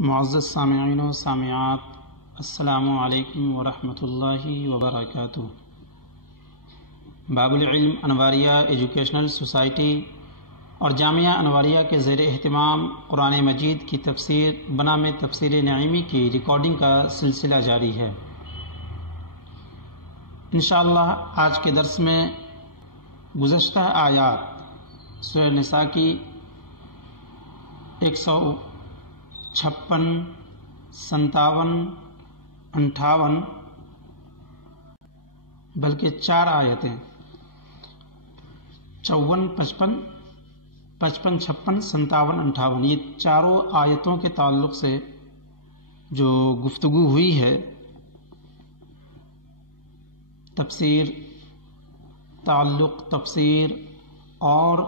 معزز سامعین و سامعات، السلام علیکم ورحمۃ اللہ وبرکاتہ۔ باب العلم انواریہ ایجوکیشنل سوسائٹی اور جامعہ انواریہ کے زیر اہتمام قرآن مجید کی تفسیر بنام تفسیر نعیمی کی ریکارڈنگ کا سلسلہ جاری ہے۔ انشاءاللہ آج کے درس میں گزشتہ آیات سورہ نساء کی 156، 57، 58 بلکہ 4 آیتیں 54، 55، 56، 57، 58 یہ چاروں آیتوں کے تعلق سے جو گفتگو ہوئی ہے، تفسیر، تعلق تفسیر اور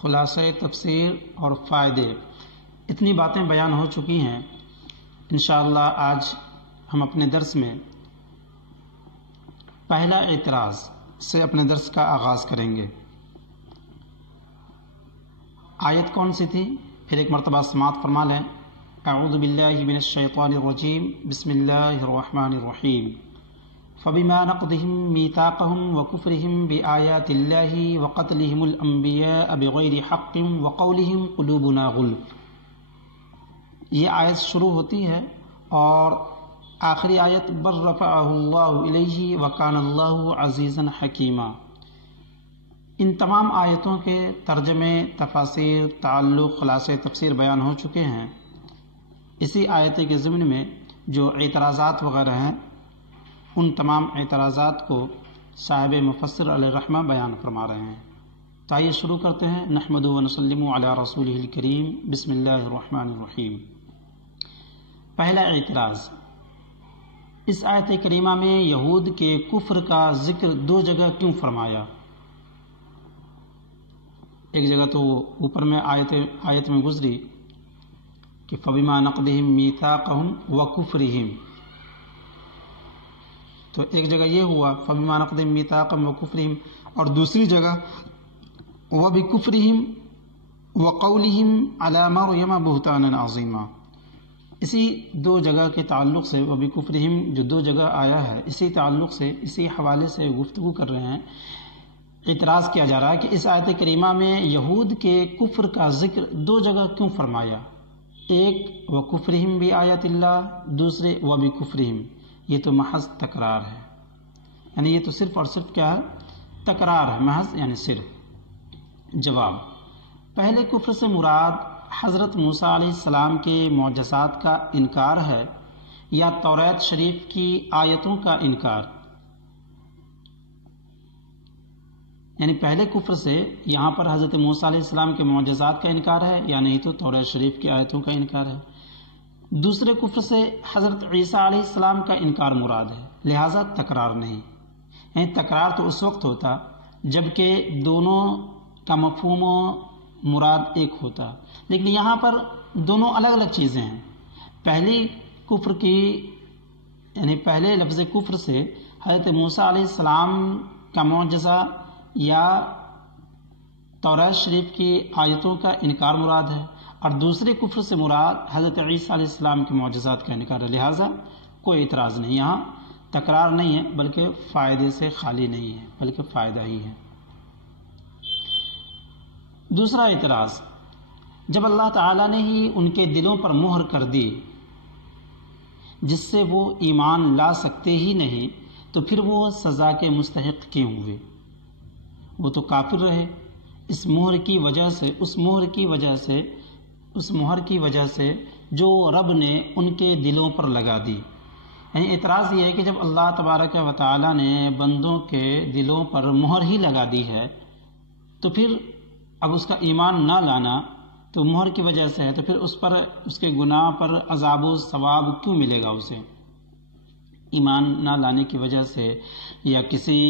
خلاصہ تفسیر اور فائدے، اتنی باتیں بیان ہو چکی ہیں۔ انشاءاللہ آج ہم اپنے درس میں پہلا اعتراض سے اپنے درس کا آغاز کریں گے۔ آیت کون سی تھی؟ پھر ایک مرتبہ سماعت فرما لیں۔ اعوذ باللہ من الشیطان الرجیم، بسم اللہ الرحمن الرحیم۔ فبما نقضهم ميثاقهم وكفرهم بآيات الله وقتلهم الأنبياء بغير حق وقولهم قلوبنا غلف، یہ آیت شروع ہوتی ہے اور آخری آیت بل رفعه الله إليه وكان الله عزيزا حكيما۔ ان تمام آیتوں کے ترجمے، تفاسیر، تعلق، خلاصے تفسیر بیان ہو چکے ہیں۔ اسی آیت کے ضمن میں جو اعتراضات وغیرہ ہیں، ان تمام اعتراضات کو صاحب مفسر علیہ الرحمہ بیان فرما رہے ہیں۔ تو آئیے شروع کرتے ہیں۔ نحمد و نسلم علی رسولہ الکریم، بسم اللہ الرحمن الرحیم۔ پہلا اعتراض، اس آیت کریمہ میں یہود کے کفر کا ذکر 2 جگہ کیوں فرمایا؟ ایک جگہ تو اوپر میں آیت میں گزری کہ فبما نقضہم میثاقہم وکفرہم، تو ایک جگہ یہ ہوا فبما نقضہم میثاقہم وکفرہم، اور دوسری جگہ وبکفرہم وقولہم علی مریم بہتانا عظیما۔ اسی 2 جگہ کے تعلق سے وبکفرہم جو 2 جگہ آیا ہے، اسی تعلق سے اسی حوالے سے گفتگو کر رہے ہیں۔ اعتراض کیا جا رہا ہے کہ اس آیت کریمہ میں یہود کے کفر کا ذکر 2 جگہ کیوں فرمایا؟ ایک وکفرہم بآیات اللہ، دوسرے وبکفرہم۔ یہ تو محض تکرار ہے، یعنی یہ تو صرف اور صرف کیا ہے؟ تکرار ہے محض، یعنی صرف۔ جواب، پہلے کفر سے مراد حضرت موسیٰ علیہ السلام کے معجزات کا انکار ہے یا توریت شریف کی آیتوں کا انکار؟ یعنی پہلے کفر سے یہاں پر حضرت موسیٰ علیہ السلام کے معجزات کا انکار ہے یا نہیں تو توریت شریف کی آیتوں کا انکار ہے؟ دوسرے کفر سے حضرت عیسیٰ علیہ السلام کا انکار مراد ہے، لہٰذا تکرار نہیں۔ یعنی تکرار تو اس وقت ہوتا جب کہ دونوں کا مفہوم و مراد ایک ہوتا، لیکن یہاں پر دونوں الگ الگ چیزیں ہیں۔ پہلی کفر کی یعنی پہلے لفظ کفر سے حضرت موسیٰ علیہ السلام کا معجزہ یا توریت شریف کی آیتوں کا انکار مراد ہے، اور دوسرے کفر سے مراد حضرت عیسیٰ علیہ السلام کے معجزات کا انکار ہے، لہٰذا کوئی اعتراض نہیں۔ یہاں تکرار نہیں ہے بلکہ فائدے سے خالی نہیں ہے، بلکہ فائدہ ہی ہے۔ دوسرا اعتراض، جب اللہ تعالیٰ نے ہی ان کے دلوں پر مہر کر دی جس سے وہ ایمان لا سکتے ہی نہیں، تو پھر وہ سزا کے مستحق کیوں ہوئے؟ وہ تو کافر رہے۔ اس مہر کی وجہ سے جو رب نے ان کے دلوں پر لگا دی۔ یعنی اعتراض یہ ہے کہ جب اللہ تبارک و تعالیٰ نے بندوں کے دلوں پر مہر ہی لگا دی ہے، تو پھر اب اس کا ایمان نہ لانا تو مہر کی وجہ سے ہے، تو پھر اس کے گناہ پر عذاب و ثواب کیوں ملے گا اسے؟ ایمان نہ لانے کی وجہ سے یا کسی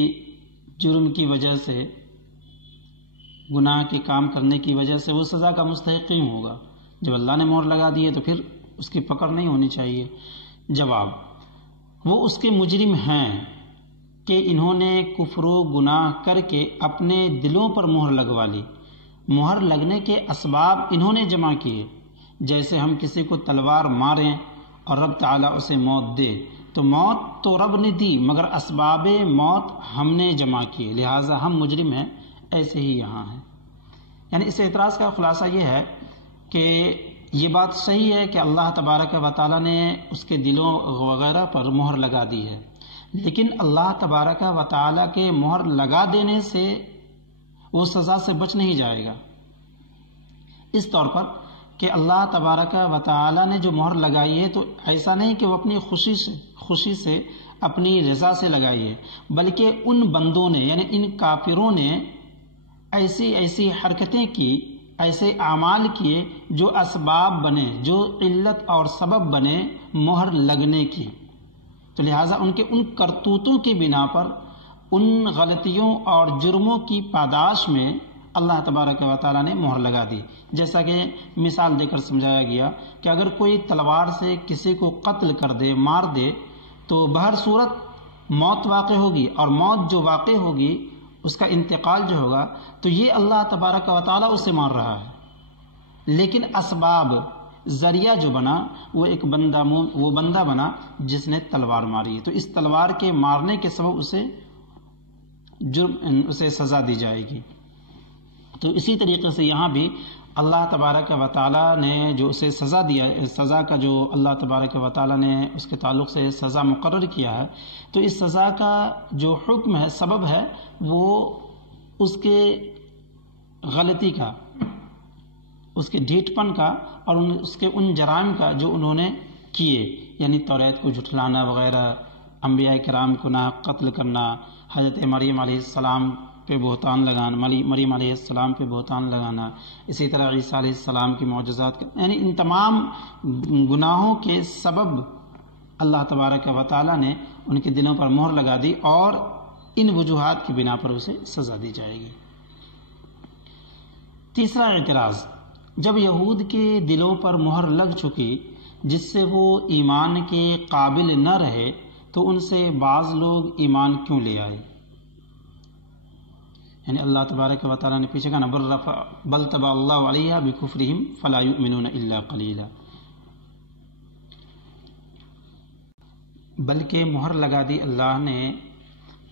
جرم کی وجہ سے، گناہ کے کام کرنے کی وجہ سے وہ سزا کا مستحق کیوں ہوگا؟ جب اللہ نے مہر لگا دی ہے تو پھر اس کی پکڑ نہیں ہونی چاہیے۔ جواب، وہ اس کے مجرم ہیں کہ انہوں نے کفر و گناہ کر کے اپنے دلوں پر مہر لگوا لی۔ مہر لگنے کے اسباب انہوں نے جمع کیے، جیسے ہم کسی کو تلوار ماریں اور رب تعالیٰ اسے موت دے، تو موت تو رب نے دی مگر اسباب موت ہم نے جمع کیے، لہٰذا ہم مجرم ہیں، ایسے ہی یہاں ہیں۔ یعنی اس اعتراض کا خلاصہ یہ ہے کہ یہ بات صحیح ہے کہ اللہ تبارک و تعالیٰ نے اس کے دلوں وغیرہ پر مہر لگا دی ہے، لیکن اللہ تبارک و تعالیٰ کے مہر لگا دینے سے وہ سزا سے بچ نہیں جائے گا، اس طور پر کہ اللہ تبارک و تعالیٰ نے جو مہر لگائی ہے تو ایسا نہیں کہ وہ اپنی خوشی سے اپنی رضا سے لگائی ہے، بلکہ ان بندوں نے یعنی ان کافروں نے ایسی حرکتیں کی، ایسے اعمال کیے جو اسباب بنے، جو علت اور سبب بنے مہر لگنے کی، تو لہٰذا ان کے ان کرتوتوں کی بنا پر ان غلطیوں اور جرموں کی پاداش میں اللہ تبارک و تعالیٰ نے مہر لگا دی۔ جیسا کہ مثال دے کر سمجھایا گیا کہ اگر کوئی تلوار سے کسی کو قتل کر دے، مار دے، تو بہر صورت موت واقع ہوگی، اور موت جو واقع ہوگی اس کا انتقال جو ہوگا تو یہ اللہ تبارک و تعالیٰ اسے مار رہا ہے، لیکن اسباب ذریعہ جو بنا وہ ایک بندہ بنا جس نے تلوار ماری، تو اس تلوار کے مارنے کے سبب اسے سزا دی جائے گی۔ تو اسی طریقے سے یہاں بھی اللہ تبارک و تعالیٰ نے جو اسے سزا دیا، سزا کا جو اللہ تبارک و تعالیٰ نے اس کے تعلق سے سزا مقرر کیا ہے، تو اس سزا کا جو حکم ہے، سبب ہے، وہ اس کے غلطی کا، اس کے ڈھیٹ پن کا اور اس کے ان جرائم کا جو انہوں نے کیے، یعنی توریت کو جھٹلانا وغیرہ، انبیاء کرام کو ناحق قتل کرنا، حضرت مریم علیہ السلام پہ بہتان لگانا، مریم علیہ السلام پہ بہتان لگانا، اسی طرح عیسیٰ علیہ السلام کی معجزات، یعنی ان تمام گناہوں کے سبب اللہ تبارک و تعالیٰ نے ان کے دلوں پر مہر لگا دی، اور ان وجوہات کی بنا پر اسے سزا دی جائے گی۔ تیسرا اعتراض، جب یہود کے دلوں پر مہر لگ چکی جس سے وہ ایمان کے قابل نہ رہے، تو ان سے بعض لوگ ایمان کیوں لے آئے؟ یعنی اللہ تبارک و تعالیٰ نے پیچھے کہا نا بل طبع اللہ علیہا بکفرہم فلا یؤمنون الا قلیلا، بلکہ مہر لگا دی اللہ نے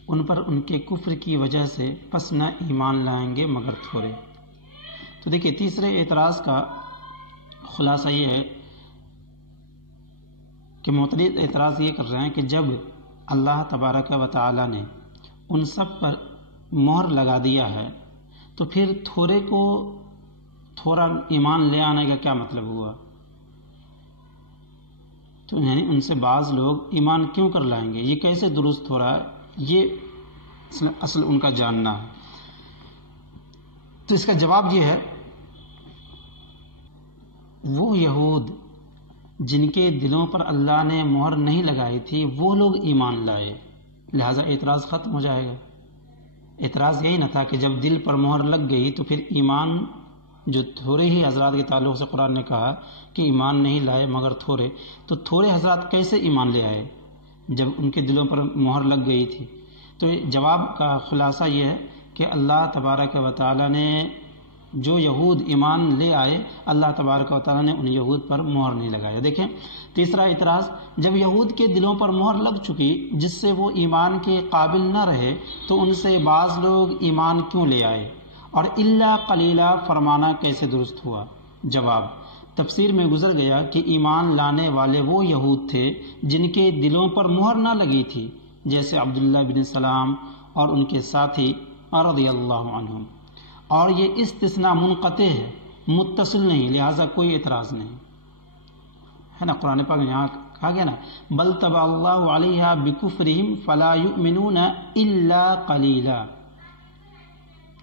ان پر ان کے کفر کی وجہ سے، پس نہ ایمان لائیں گے مگر تھوڑے۔ تو دیکھیے تیسرے اعتراض کا خلاصہ یہ ہے کہ معترض اعتراض یہ کر رہے ہیں کہ جب اللہ تبارک و تعالیٰ نے ان سب پر مہر لگا دیا ہے تو پھر تھوڑے کو تھوڑا ایمان لے آنے کا کیا مطلب ہوا؟ تو یعنی ان سے بعض لوگ ایمان کیوں کر لائیں گے، یہ کیسے درست ہو رہا ہے، یہ اصل ان کا جاننا ہے۔ تو اس کا جواب یہ ہے، وہ یہود جن کے دلوں پر اللہ نے مہر نہیں لگائی تھی وہ لوگ ایمان لائے، لہذا اعتراض ختم ہو جائے گا۔ اعتراض یہی نہ تھا کہ جب دل پر مہر لگ گئی تو پھر ایمان، جو تھوڑے ہی حضرات کے تعلق سے قرآن نے کہا کہ ایمان نہیں لائے مگر تھوڑے، تو تھوڑے حضرات کیسے ایمان لے آئے جب ان کے دلوں پر مہر لگ گئی تھی؟ تو جواب کا خلاصہ یہ ہے کہ اللہ تبارک و تعالیٰ نے جو یہود ایمان لے آئے، اللہ تبارک و تعالیٰ نے ان یہود پر مہر نہیں لگایا۔ دیکھیں تیسرا اعتراض، جب یہود کے دلوں پر مہر لگ چکی جس سے وہ ایمان کے قابل نہ رہے تو ان سے بعض لوگ ایمان کیوں لے آئے، اور الا قلیلا فرمانا کیسے درست ہوا؟ جواب، تفسیر میں گزر گیا کہ ایمان لانے والے وہ یہود تھے جن کے دلوں پر مہر نہ لگی تھی، جیسے عبداللہ بن سلام اور ان کے ساتھی رضی اللہ عنہم، اور یہ استثناء منقطع ہے، متصل نہیں، لہذا کوئی اعتراض نہیں ہے نا۔ قرآن پاک میں یہاں کہا گیا نا بل طبع اللہ علیہا بکفرہم فلا یؤمنون الا قلیلا،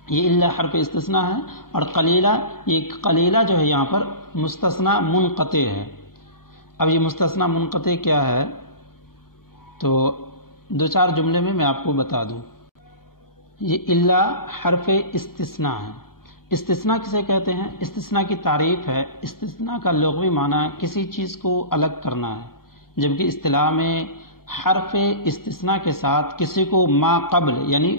یہ الا حرف استثناء ہے، اور قلیلا، یہ قلیلا جو ہے یہاں پر مستثنیٰ منقطع ہے۔ اب یہ مستثنیٰ منقطع کیا ہے تو دو چار جملے میں آپ کو بتا دوں۔ یہ الا حرف استثناء ہے۔ استثناء کسے کہتے ہیں؟ استثناء کی تعریف ہے، استثناء کا لغوی معنی کسی چیز کو الگ کرنا ہے، جبکہ اصطلاح میں حرف استثناء کے ساتھ کسی کو ما قبل یعنی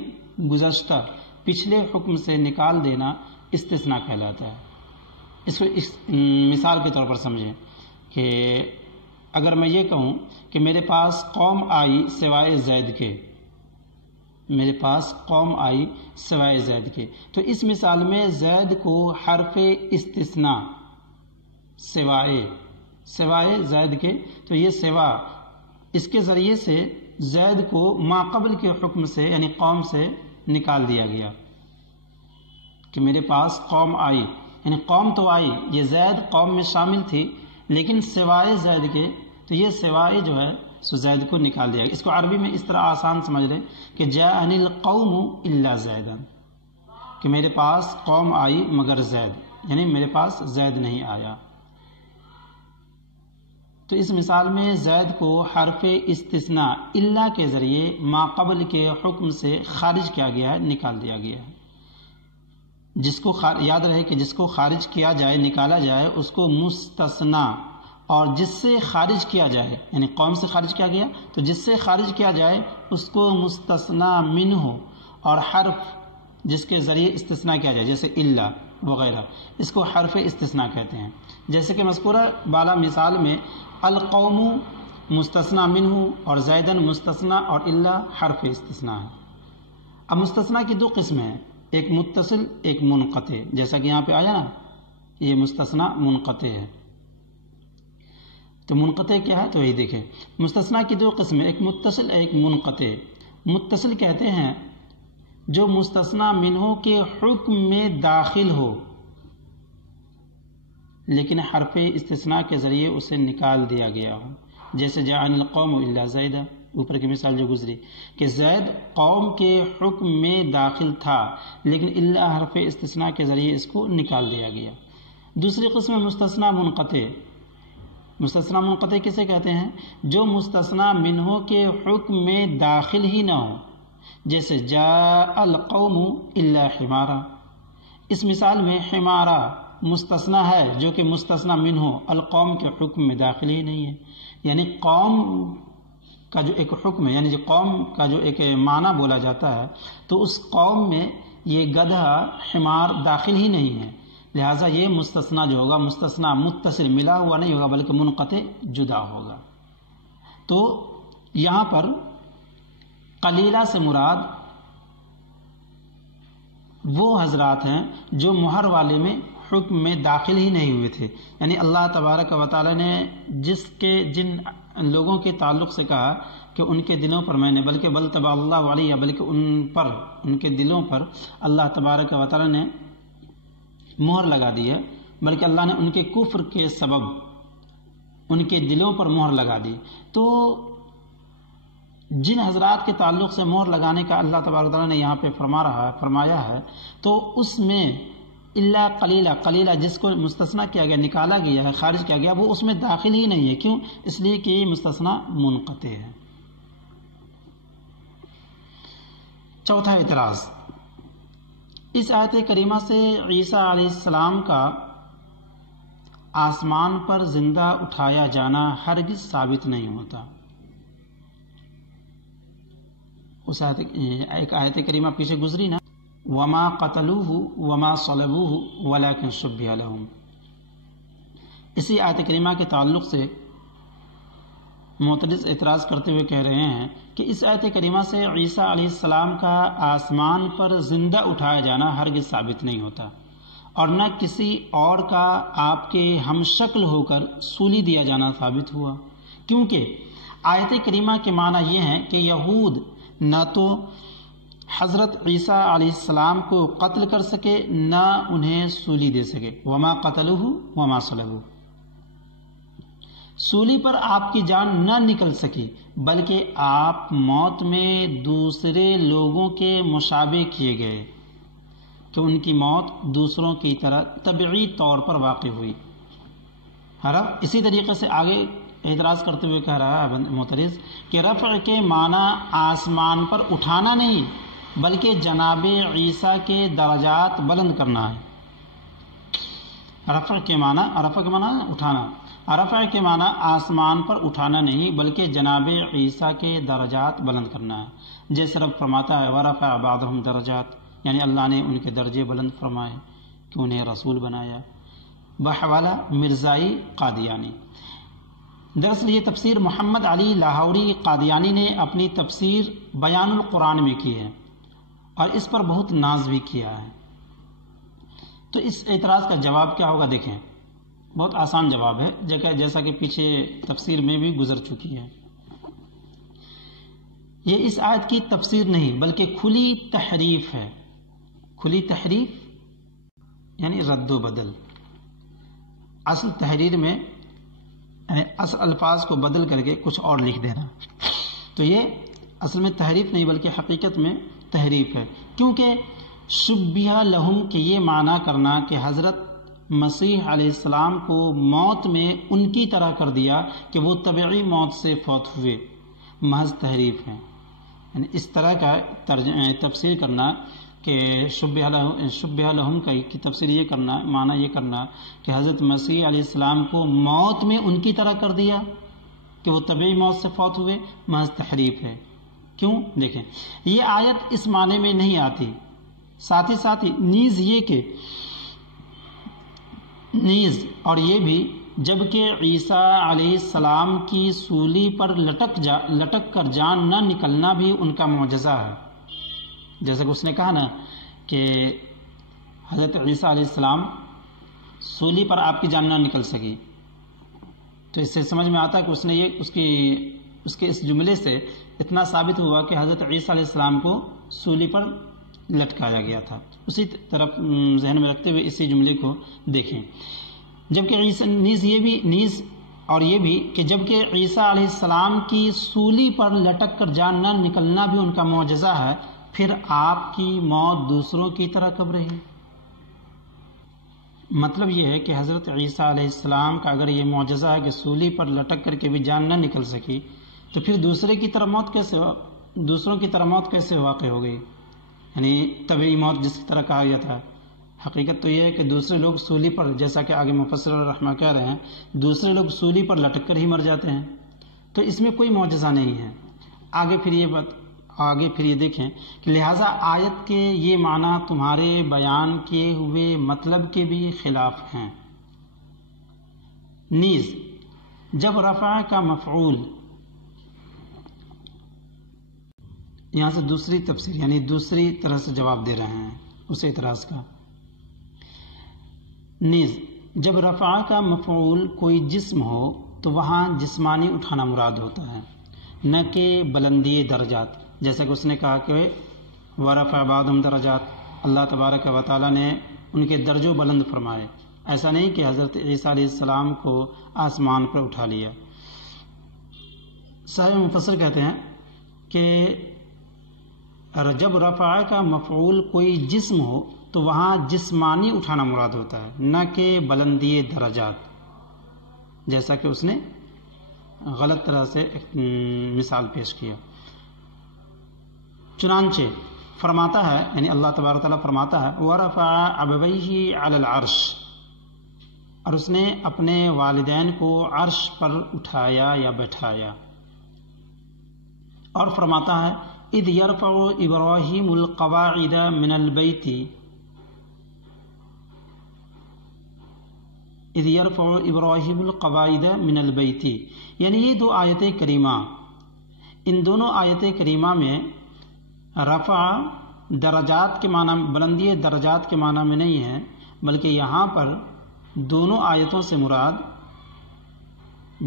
گزشتہ، پچھلے حکم سے نکال دینا استثناء کہلاتا ہے۔ اس کو مثال کے طور پر سمجھیں کہ اگر میں یہ کہوں کہ میرے پاس قوم آئی سوائے زید کے، میرے پاس قوم آئی سوائے زید کے، تو اس مثال میں زید کو حرف استثناء سوائے زید کے، تو یہ سوا اس کے ذریعے سے زید کو ما قبل کے حکم سے یعنی قوم سے نکال دیا گیا کہ میرے پاس قوم آئی، یعنی قوم تو آئی، یہ زید قوم میں شامل تھی لیکن سوائے زید کے، تو یہ سوائے جو ہے سو زید کو نکال دیا گیا۔ اس کو عربی میں اس طرح آسان سمجھ لیں کہ جاءنی القوم الا زیدا، کہ میرے پاس قوم آئی مگر زید، یعنی میرے پاس زید نہیں آیا۔ تو اس مثال میں زید کو حرف استثناء الا کے ذریعے ما قبل کے حکم سے خارج کیا گیا ہے، نکال دیا گیا ہے۔ جس کو یاد رہے کہ جس کو خارج کیا جائے، نکالا جائے، اس کو مستثنی، اور جس سے خارج کیا جائے یعنی قوم سے خارج کیا گیا تو جس سے خارج کیا جائے اس کو مستثنی منہ، اور حرف جس کے ذریعے استثناء کیا جائے جیسے الا وغیرہ، اس کو حرف استثناء کہتے ہیں۔ جیسے کہ مذکورہ بالا مثال میں القوم مستثنی منہ اور زیدن مستثنی اور الا حرف استثناء ہے۔ اب مستثنی کی دو قسمیں ہیں، ایک متصل ایک منقطع، جیسا کہ یہاں پہ آیا نا، یہ مستثنی منقطع ہے۔ تو منقطع کیا ہے تو یہی دیکھیں، مستثنی کی دو قسمیں، ایک متصل ایک منقطع۔ متصل کہتے ہیں جو مستثنی منہ کے حکم میں داخل ہو لیکن حرف استثناء کے ذریعے اسے نکال دیا گیا ہو، جیسے جاءنی القوم الا زیدا، اوپر کی مثال جو گزری کہ زید قوم کے حکم میں داخل تھا لیکن الا حرف استثناء کے ذریعے اس کو نکال دیا گیا۔ دوسری قسم مستثنی منقطع۔ مستثنی منقطع کسے کہتے ہیں؟ جو مستثنی منہ کے حکم میں داخل ہی نہ ہو، جیسے جاء القوم الا حمارا۔ اس مثال میں حمارا مستثنی ہے جو کہ مستثنی منہ القوم کے حکم میں داخل ہی نہیں ہے، یعنی قوم کا جو ایک حکم ہے، یعنی جو قوم کا جو ایک معنی بولا جاتا ہے تو اس قوم میں یہ گدھا حمار داخل ہی نہیں ہے، لہٰذا یہ مستثنی جو ہوگا مستثنی متصل ملا ہوا نہیں ہوگا بلکہ منقطع جدا ہوگا۔ تو یہاں پر قلیلہ سے مراد وہ حضرات ہیں جو مہر والے میں حکم میں داخل ہی نہیں ہوئے تھے، یعنی اللہ تبارک و تعالی نے جن لوگوں کے تعلق سے کہا کہ ان کے دلوں پر میں نے بلکہ بل طبع اللہ علیہ، بلکہ ان کے دلوں پر اللہ تبارک و تعالی نے مہر لگا دی ہے، بلکہ اللہ نے ان کے کفر کے سبب ان کے دلوں پر مہر لگا دی۔ تو جن حضرات کے تعلق سے مہر لگانے کا اللہ تبارک و تعالی نے یہاں پہ فرمایا ہے تو اس میں الا قلیلہ جس کو مستثنی کیا گیا، نکالا گیا ہے، خارج کیا گیا، وہ اس میں داخل ہی نہیں ہے۔ کیوں؟ اس لیے کہ یہ مستثنی منقطع ہے۔ چوتھا اعتراض، اس آیت کریمہ سے عیسیٰ علیہ السلام کا آسمان پر زندہ اٹھایا جانا ہرگز ثابت نہیں ہوتا۔ اس ایک آیت کریمہ پیچھے گزری نا، وما قتلوه وما صلبوه ولكن شبه لهم۔ اسی آیت کریمہ کے تعلق سے معترض اعتراض کرتے ہوئے کہہ رہے ہیں کہ اس آیت کریمہ سے عیسیٰ علیہ السلام کا آسمان پر زندہ اٹھایا جانا ہرگز ثابت نہیں ہوتا، اور نہ کسی اور کا آپ کے ہم شکل ہو کر سولی دیا جانا ثابت ہوا، کیونکہ آیت کریمہ کے معنی یہ ہے کہ یہود نہ تو حضرت عیسیٰ علیہ السلام کو قتل کر سکے نہ انہیں سولی دے سکے، وما قتلوه وما صلبوه، سولی پر آپ کی جان نہ نکل سکی بلکہ آپ موت میں دوسرے لوگوں کے مشابہ کیے گئے کہ ان کی موت دوسروں کی طرح طبعی طور پر واقع ہوئی۔ اسی طریقے سے آگے اعتراض کرتے ہوئے کہہ رہا ہے معترض کہ رفع کے معنی آسمان پر اٹھانا نہیں بلکہ جناب عیسیٰ کے درجات بلند کرنا ہے۔ رفع کے معنی اٹھانا، رفع کے معنی آسمان پر اٹھانا نہیں بلکہ جناب عیسیٰ کے درجات بلند کرنا ہے، جیسے رب فرماتا ہے ورفع بعضهم درجات، یعنی اللہ نے ان کے درجے بلند فرمائے کہ انہیں رسول بنایا، بحوالہ مرزائی قادیانی۔ دراصل یہ تفسیر محمد علی لاہوری قادیانی نے اپنی تفسیر بیان القرآن میں کی ہے اور اس پر بہت ناز بھی کیا ہے۔ تو اس اعتراض کا جواب کیا ہوگا دیکھیں، بہت آسان جواب ہے جیسا کہ پیچھے تفسیر میں بھی گزر چکی ہے۔ یہ اس آیت کی تفسیر نہیں بلکہ کھلی تحریف ہے۔ کھلی تحریف یعنی رد و بدل، اصل تحریر میں اصل الفاظ کو بدل کر کے کچھ اور لکھ دینا، تو یہ اصل میں تحریف نہیں بلکہ حقیقت میں تحریف ہے، کیونکہ شبیہ لہم کہ یہ معنی کرنا کہ حضرت مسیح علیہ السلام کو موت میں ان کی طرح کر دیا کہ وہ طبعی موت سے فوت ہوئے، محض تحریف ہے۔ یعنی اس طرح کا تفسیر کرنا کہ شبیہ لہم کی تفسیر یہ کرنا، معنی یہ کرنا کہ حضرت مسیح علیہ السلام کو موت میں ان کی طرح کر دیا کہ وہ طبعی موت سے فوت ہوئے، محض تحریف ہے۔ کیوں؟ دیکھیں، یہ آیت اس معنی میں نہیں آتی، ساتھ ہی نیز یہ کہ نیز اور یہ بھی جبکہ عیسیٰ علیہ السلام کی سولی پر لٹک کر جان نہ نکلنا بھی ان کا معجزہ ہے۔ جیسا کہ اس نے کہا نا کہ حضرت عیسیٰ علیہ السلام سولی پر آپ کی جان نہ نکل سکی، تو اس سے سمجھ میں آتا ہے کہ اس نے یہ اس کے اس جملے سے اتنا ثابت ہوا کہ حضرت عیسیٰ علیہ السلام کو سولی پر لٹکایا گیا تھا۔ اسی طرف ذہن میں رکھتے ہوئے اسی جملے کو دیکھیں، جبکہ نیز اور یہ بھی کہ جبکہ عیسیٰ علیہ السلام کی سولی پر لٹک کر جان نہ نکلنا بھی ان کا معجزہ ہے، پھر آپ کی موت دوسروں کی طرح کب رہی؟ مطلب یہ ہے کہ حضرت عیسیٰ علیہ السلام کا اگر یہ معجزہ ہے کہ سولی پر لٹک کر کے بھی جان نہ نکل سکی، تو پھر دوسروں کی طرح موت کیسے واقع ہو گئی؟ یعنی طبعی موت جس کی طرح کہا گیا تھا۔ حقیقت تو یہ ہے کہ دوسرے لوگ سولی پر، جیسا کہ آگے مفسر رحمہ کہہ رہے ہیں، دوسرے لوگ سولی پر لٹک کر ہی مر جاتے ہیں، تو اس میں کوئی معجزہ نہیں ہے۔ آگے پھر یہ دیکھیں کہ لہٰذا آیت کے یہ معنی تمہارے بیان کیے ہوئے مطلب کے بھی خلاف ہیں۔ نیز جب رفع کا مفعول، یہاں سے دوسری تفسیر یعنی دوسری طرح سے جواب دے رہے ہیں اس اعتراض کا۔ نیز جب رفع کا مفعول کوئی جسم ہو تو وہاں جسمانی اٹھانا مراد ہوتا ہے، نہ کہ بلندی درجات، جیسا کہ اس نے کہا کہ ورفع بعضهم درجات، اللہ تبارک و تعالیٰ نے ان کے درجوں بلند فرمائے۔ ایسا نہیں کہ حضرت عیسیٰ علیہ السلام کو آسمان پر اٹھا لیا۔ صاحب مفسر کہتے ہیں کہ جب رفع کا مفعول کوئی جسم ہو تو وہاں جسمانی اٹھانا مراد ہوتا ہے، نہ کہ بلندی درجات، جیسا کہ اس نے غلط طرح سے مثال پیش کیا۔ چنانچہ فرماتا ہے، یعنی اللہ تبارک تعالیٰ فرماتا ہے وَرَفَعَ أَبَوَيْهِ عَلَى الْعَرْشِ، اور اس نے اپنے والدین کو عرش پر اٹھایا یا بٹھایا۔ اور فرماتا ہے اذ يرفع ابراہیم القواعد من البیت، اذ يرفع ابراہیم القواعد من البیت، یعنی یہ دو آیتیں کریمہ، ان دونوں آیت کریمہ میں رفع درجات کے معنی، بلندی درجات کے معنی میں نہیں ہے، بلکہ یہاں پر دونوں آیتوں سے مراد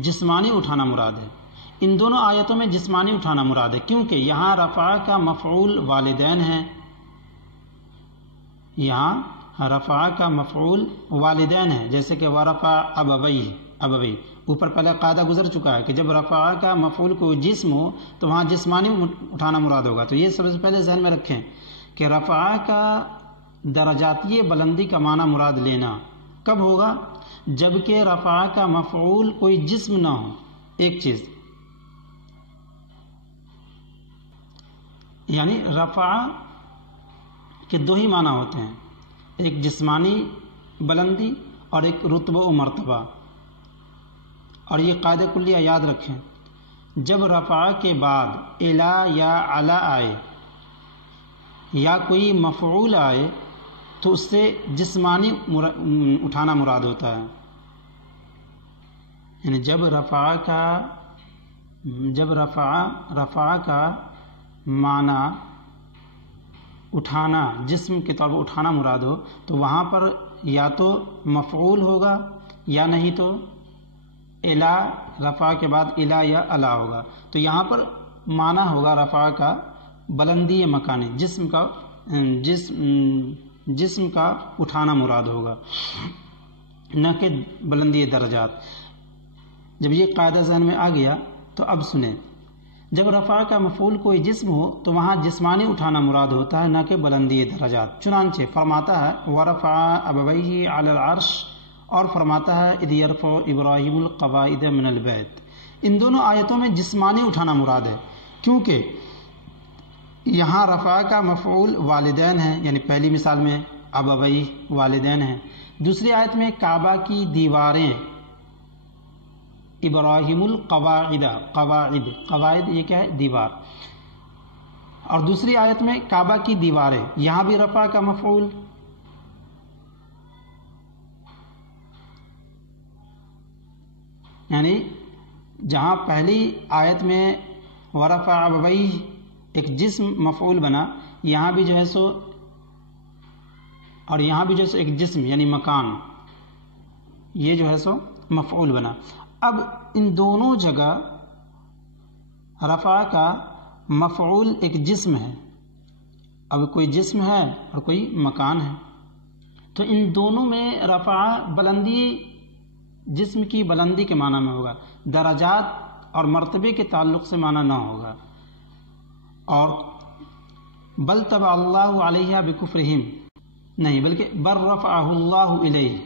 جسمانی اٹھانا مراد ہے۔ ان دونوں آیتوں میں جسمانی اٹھانا مراد ہے، کیونکہ یہاں رفع کا مفعول والدین ہے، یہاں رفع کا مفعول والدین ہے، جیسے کہ ورفع ابویہ، اوپر پہلے قاعدہ گزر چکا ہے کہ جب رفع کا مفعول کوئی جسم ہو تو وہاں جسمانی اٹھانا مراد ہوگا۔ تو یہ سب سے پہلے ذہن میں رکھیں کہ رفع کا درجاتی بلندی کا معنی مراد لینا کب ہوگا؟ جبکہ رفع کا مفعول کوئی جسم نہ ہو۔ ایک چیز یعنی رفع کے دو ہی معنی ہوتے ہیں، ایک جسمانی بلندی اور ایک رتبہ و مرتبہ، اور یہ قاعدہ کلیہ یاد رکھیں، جب رفع کے بعد الا یا علا آئے یا کوئی مفعول آئے تو اس سے جسمانی اٹھانا مراد ہوتا ہے. یعنی جب رفع کا معنی اٹھانا، جسم کے طور پر اٹھانا مراد ہو تو وہاں پر یا تو مفعول ہوگا یا نہیں تو الا، رفع کے بعد الا یا الا ہوگا. تو یہاں پر معنی ہوگا رفع کا بلندی مکانی، جسم کا اٹھانا مراد ہوگا، نہ کہ بلندی درجات. جب یہ قاعدہ ذہن میں آ گیا تو اب سنیں، جب رفع کا مفعول کوئی جسم ہو تو وہاں جسمانی اٹھانا مراد ہوتا ہے، نہ کہ بلندی درجات. چنانچہ فرماتا ہے وَرَفَعَ أَبَوَيْهِ عَلَى الْعَرْشِ، اور فرماتا ہے اِذْ يَرْفَعُ إِبْرَاهِيمُ الْقَوَاعِدَ مِنَ الْبَيْتِ. ان دونوں آیتوں میں جسمانی اٹھانا مراد ہے، کیونکہ یہاں رفع کا مفعول والدین ہے، یعنی پہلی مثال میں ابوی والدین ہیں، دوسری آیت میں کعبہ کی دیواریں، ابراہیم القواعد، قواعد یہ کیا ہے؟ دیوار. اور دوسری آیت میں کعبہ کی دیواریں، یہاں بھی رفع کا مفعول. یعنی جہاں پہلی آیت میں ورفع ابویہ ایک جسم مفعول بنا، یہاں بھی جو ہے سو، اور یہاں بھی جو ہے سو ایک جسم یعنی مکان، یہ جو ہے سو مفعول بنا. اب ان دونوں جگہ رفع کا مفعول ایک جسم ہے، اب کوئی جسم ہے اور کوئی مکان ہے، تو ان دونوں میں رفع بلندی، جسم کی بلندی کے معنی میں ہوگا، درجات اور مرتبے کے تعلق سے معنی نہ ہوگا. اور بل طبع اللہ علیہ بکفرہم نہیں، بلکہ بل رفعہ اللہ الیہ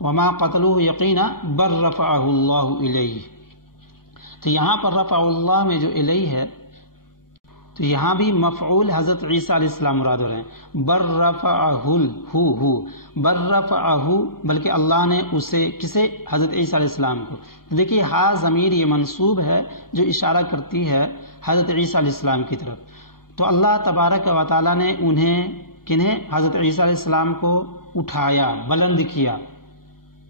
وما قتلوہ یقینا بل رفعہ اللہ الیہ. تو یہاں پر رفع اللہ میں جو الیہ ہے تو یہاں بھی مفعول حضرت عیسیٰ علیہ السلام مراد ہو رہے ہیں. بل رفعہ بل رفعہ، بلکہ اللہ نے اسے، کسے؟ حضرت عیسیٰ علیہ السلام کو. دیکھیے ہا ضمیر یہ منصوب ہے جو اشارہ کرتی ہے حضرت عیسیٰ علیہ السلام کی طرف. تو اللہ تبارک و تعالیٰ نے کنہیں؟ حضرت عیسیٰ علیہ السلام کو اٹھایا، بلند کیا،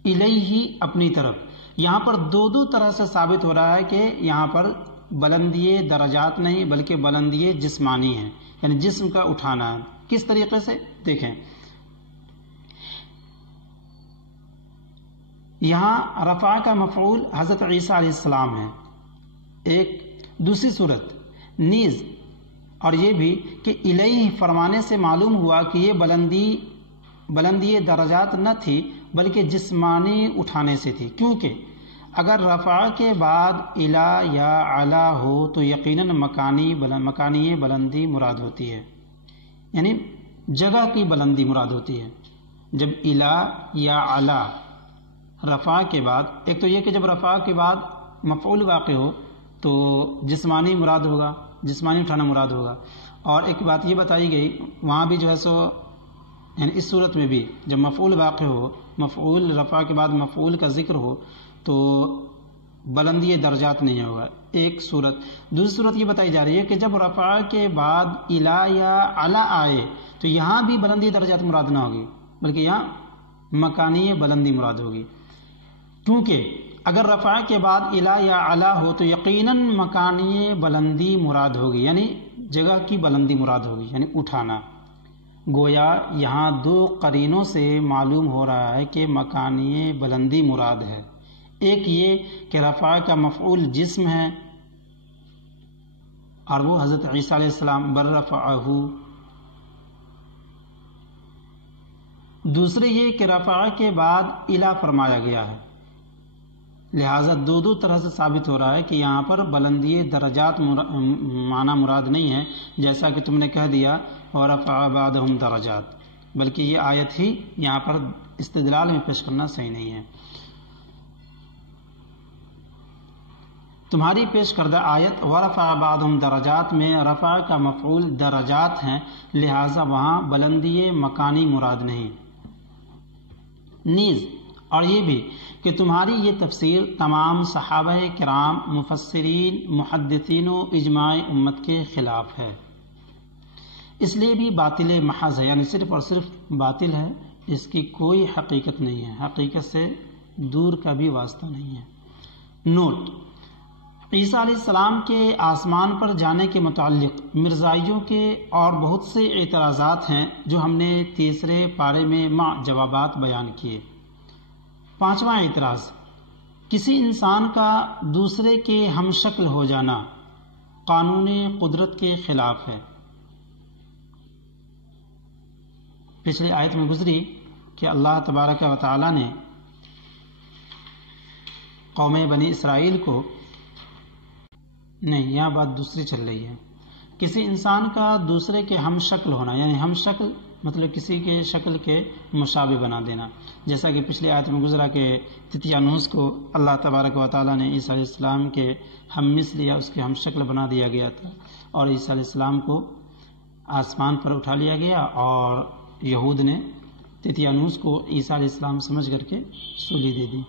الیہ اپنی طرف. یہاں پر دو طرح سے ثابت ہو رہا ہے کہ یہاں پر بلندی درجات نہیں بلکہ بلندی جسمانی ہے، یعنی جسم کا اٹھانا ہے. کس طریقے سے؟ دیکھیں یہاں رفع کا مفعول حضرت عیسیٰ علیہ السلام ہے ایک. دوسری صورت نیز، اور یہ بھی کہ الیہ فرمانے سے معلوم ہوا کہ یہ بلندی درجات نہ تھی بلکہ جسمانی اٹھانے سے تھی، کیونکہ اگر رفع کے بعد الا یا علا ہو تو یقیناً مکانی بلندی مراد ہوتی ہے، یعنی جگہ کی بلندی مراد ہوتی ہے. جب الا یا علا رفع کے بعد، ایک تو یہ کہ جب رفع کے بعد مفعول واقع ہو تو جسمانی مراد ہوگا، جسمانی اٹھانا مراد ہوگا. اور ایک بات یہ بتائی گئی وہاں بھی جو ہے سو، یعنی اس صورت میں بھی جب مفعول واقع ہو، مفعول رفع کے بعد مفعول کا ذکر ہو تو بلندی درجات نہیں ہوگا، ایک صورت. دوسری صورت یہ بتائی جا رہی ہے کہ جب رفع کے بعد الا یا علا آئے تو یہاں بھی بلندی درجات مراد نہ ہوگی بلکہ یہاں مکانی بلندی مراد ہوگی، کیونکہ اگر رفع کے بعد الا یا علا ہو تو یقیناً مکانی بلندی مراد ہوگی، یعنی جگہ کی بلندی مراد ہوگی، یعنی اٹھانا. گویا یہاں دو قرینوں سے معلوم ہو رہا ہے کہ مکانی بلندی مراد ہے. ایک یہ کہ رفع کا مفعول جسم ہے اور وہ حضرت عیسیٰ علیہ السلام، بل رفعہ. دوسرے یہ کہ رفع کے بعد الا فرمایا گیا ہے، لہٰذا دو طرح سے ثابت ہو رہا ہے کہ یہاں پر بلندی درجات معنی مراد نہیں ہے جیسا کہ تم نے کہہ دیا ورفع بعضهم درجات، بلکہ یہ آیت ہی یہاں پر استدلال میں پیش کرنا صحیح نہیں ہے. تمہاری پیش کردہ آیت ورفع بعضهم درجات میں رفع کا مفعول درجات ہیں، لہٰذا وہاں بلندی مکانی مراد نہیں. نیز، اور یہ بھی کہ تمہاری یہ تفسیر تمام صحابہ کرام، مفسرین، محدثین و اجماع امت کے خلاف ہے. اس لیے بھی باطل محض ہے، یعنی صرف اور صرف باطل ہے، اس کی کوئی حقیقت نہیں ہے، حقیقت سے دور کا بھی واسطہ نہیں ہے۔ نوٹ: عیسیٰ علیہ السلام کے آسمان پر جانے کے متعلق مرزائیوں کے اور بہت سے اعتراضات ہیں جو ہم نے تیسرے پارے میں مع جوابات بیان کیے۔ پانچواں اعتراض: کسی انسان کا دوسرے کے ہم شکل ہو جانا قانون قدرت کے خلاف ہے۔ پچھلی آیت میں گزری کہ اللہ تبارک و تعالی نے قوم بنی اسرائیل کو، نہیں، یہاں بات دوسری چل رہی ہے، کسی انسان کا دوسرے کے ہم شکل ہونا، یعنی ہم شکل مطلب کسی کے شکل کے مشابہ بنا دینا، جیسا کہ پچھلی آیت میں گزرا کہ تتیانوس کو اللہ تبارک و تعالیٰ نے عیسیٰ علیہ السلام کے ہم مثل یا اس کے ہم شکل بنا دیا گیا تھا، اور عیسیٰ علیہ السلام کو آسمان پر اٹھا لیا گیا، اور یہود نے تتیانوس کو عیسیٰ علیہ السلام سمجھ کر کے سولی دے دی۔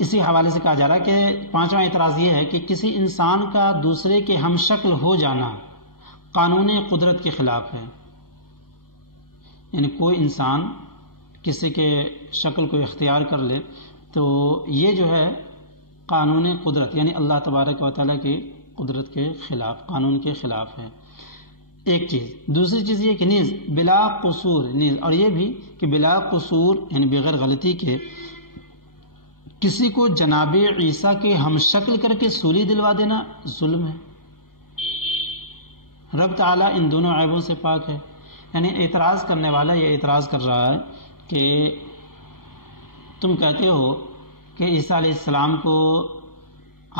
اسی حوالے سے کہا جا رہا ہے کہ پانچواں اعتراض یہ ہے کہ کسی انسان کا دوسرے کے ہم شکل ہو جانا قانون قدرت کے خلاف ہے، یعنی کوئی انسان کسی کے شکل کو اختیار کر لے تو یہ جو ہے قانون قدرت یعنی اللہ تبارک و تعالیٰ کی قدرت کے خلاف، قانون کے خلاف ہے، ایک چیز۔ دوسری چیز یہ کہ نیز بلا قصور، نیز اور یہ بھی کہ بلا قصور یعنی بغیر غلطی کے کسی کو جناب عیسیٰ کے ہم شکل کر کے سولی دلوا دینا ظلم ہے۔ رب تعالیٰ ان دونوں عیبوں سے پاک ہے، یعنی اعتراض کرنے والا یہ اعتراض کر رہا ہے کہ تم کہتے ہو کہ عیسیٰ علیہ السلام کو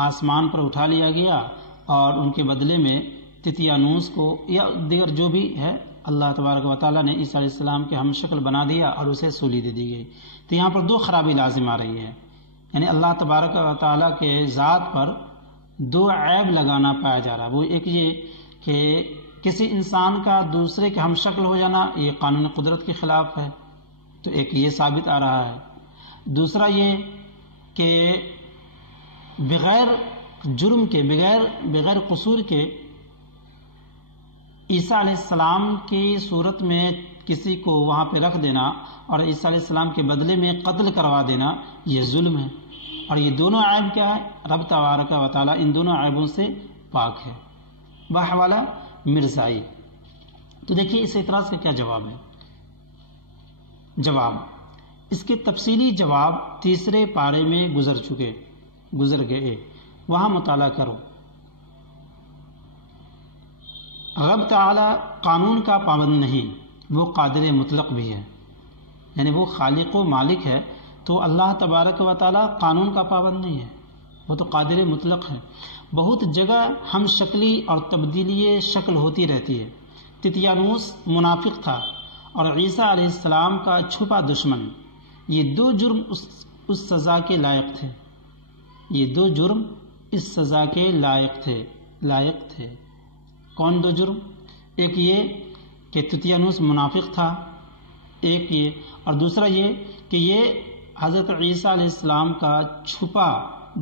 آسمان پر اٹھا لیا گیا اور ان کے بدلے میں تتیانوس کو یا دیگر جو بھی ہے اللہ تبارک و تعالیٰ نے عیسیٰ علیہ السلام کے ہم شکل بنا دیا اور اسے سولی دے دی گئی، تو یہاں پر دو خرابی لازم آ رہی ہے، یعنی اللہ تبارک و تعالیٰ کے ذات پر دو عیب لگانا پایا جا رہا ہے۔ وہ ایک یہ کہ کسی انسان کا دوسرے کے ہم شکل ہو جانا یہ قانون قدرت کے خلاف ہے، تو ایک یہ ثابت آ رہا ہے۔ دوسرا یہ کہ بغیر جرم کے بغیر قصور کے عیسیٰ علیہ السلام کی صورت میں کسی کو وہاں پہ رکھ دینا اور عیسیٰ علیہ السلام کے بدلے میں قتل کروا دینا یہ ظلم ہے، اور یہ دونوں عیب کیا ہے؟ رب تبارک و تعالیٰ ان دونوں عیبوں سے پاک ہے۔ بحوالہ مرزائی، تو دیکھیے اس اعتراض کا کیا جواب ہے۔ جواب: اس کے تفصیلی جواب تیسرے پارے میں گزر گئے، وہاں مطالعہ کرو۔ رب تعالی قانون کا پابند نہیں، وہ قادر مطلق بھی ہے، یعنی وہ خالق و مالک ہے، تو اللہ تبارک و تعالی قانون کا پابند نہیں ہے، وہ تو قادر مطلق ہے۔ بہت جگہ ہم شکلی اور تبدیلی شکل ہوتی رہتی ہے۔ تتیانوس منافق تھا اور عیسیٰ علیہ السلام کا چھپا دشمن، یہ دو جرم اس سزا کے لائق تھے، یہ دو جرم اس سزا کے لائق تھے۔ کون دو جرم؟ ایک یہ کہ تتیانوس منافق تھا، ایک یہ، اور دوسرا یہ کہ یہ حضرت عیسیٰ علیہ السلام کا چھپا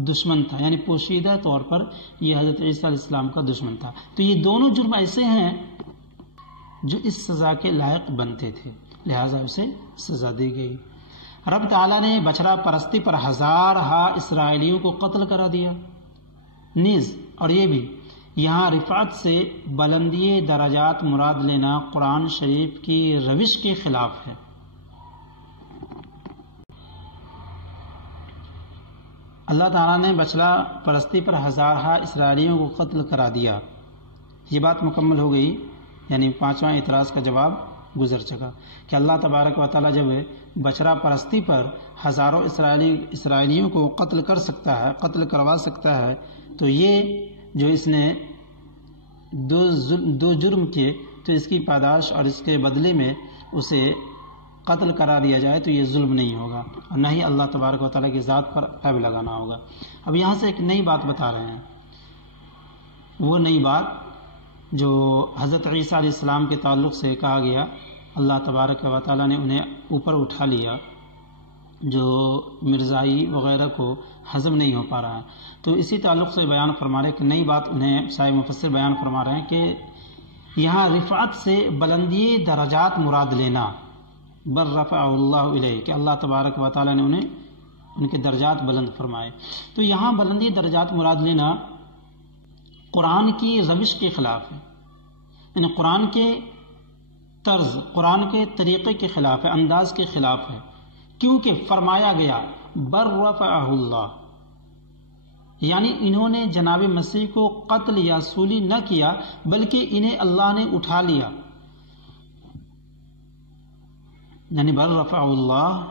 دشمن تھا، یعنی پوشیدہ طور پر یہ حضرت عیسیٰ علیہ السلام کا دشمن تھا۔ تو یہ دونوں جرم ایسے ہیں جو اس سزا کے لائق بنتے تھے، لہٰذا اسے سزا دی گئی۔ رب تعالیٰ نے بچھڑا پرستی پر ہزارہا اسرائیلیوں کو قتل کرا دیا۔ نیز اور یہ بھی یہاں رفعت سے بلندی درجات مراد لینا قرآن شریف کی روش کے خلاف ہے۔ اللہ تعالیٰ نے بچھڑا پرستی پر ہزارہا اسرائیلیوں کو قتل کرا دیا، یہ بات مکمل ہو گئی، یعنی پانچواں اعتراض کا جواب گزر چکا کہ اللہ تبارک و تعالیٰ جب بچھڑا پرستی پر ہزاروں اسرائیلیوں کو قتل کروا سکتا ہے، تو یہ جو اس نے دو جرم کیے تو اس کی پاداش اور اس کے بدلے میں اسے قتل کرا دیا جائے تو یہ ظلم نہیں ہوگا، اور نہ ہی اللہ تبارک و تعالیٰ کی ذات پر عیب لگانا ہوگا۔ اب یہاں سے ایک نئی بات بتا رہے ہیں، وہ نئی بات جو حضرت عیسیٰ علیہ السلام کے تعلق سے کہا گیا، اللہ تبارک و تعالیٰ نے انہیں اوپر اٹھا لیا، جو مرزائی وغیرہ کو ہضم نہیں ہو پا رہا ہے، تو اسی تعلق سے بیان فرما رہے کہ نئی بات انہیں سائے مفسر بیان فرما رہے ہیں کہ یہاں رفعت سے بلندی درجات مراد لینا، بل رفع اللہ الیہ، کہ اللہ تبارک و تعالیٰ نے انہیں ان کے درجات بلند فرمائے. تو یہاں بلندی درجات مراد لینا قرآن کی روش کے خلاف ہے، یعنی قرآن کے طرز، قرآن کے طریقے کے خلاف ہے، انداز کے خلاف ہے، کیونکہ فرمایا گیا بر رفعہ اللہ، یعنی انہوں نے جناب مسیح کو قتل یا سولی نہ کیا بلکہ انہیں اللہ نے اٹھا لیا. یعنی بر رفعہ اللہ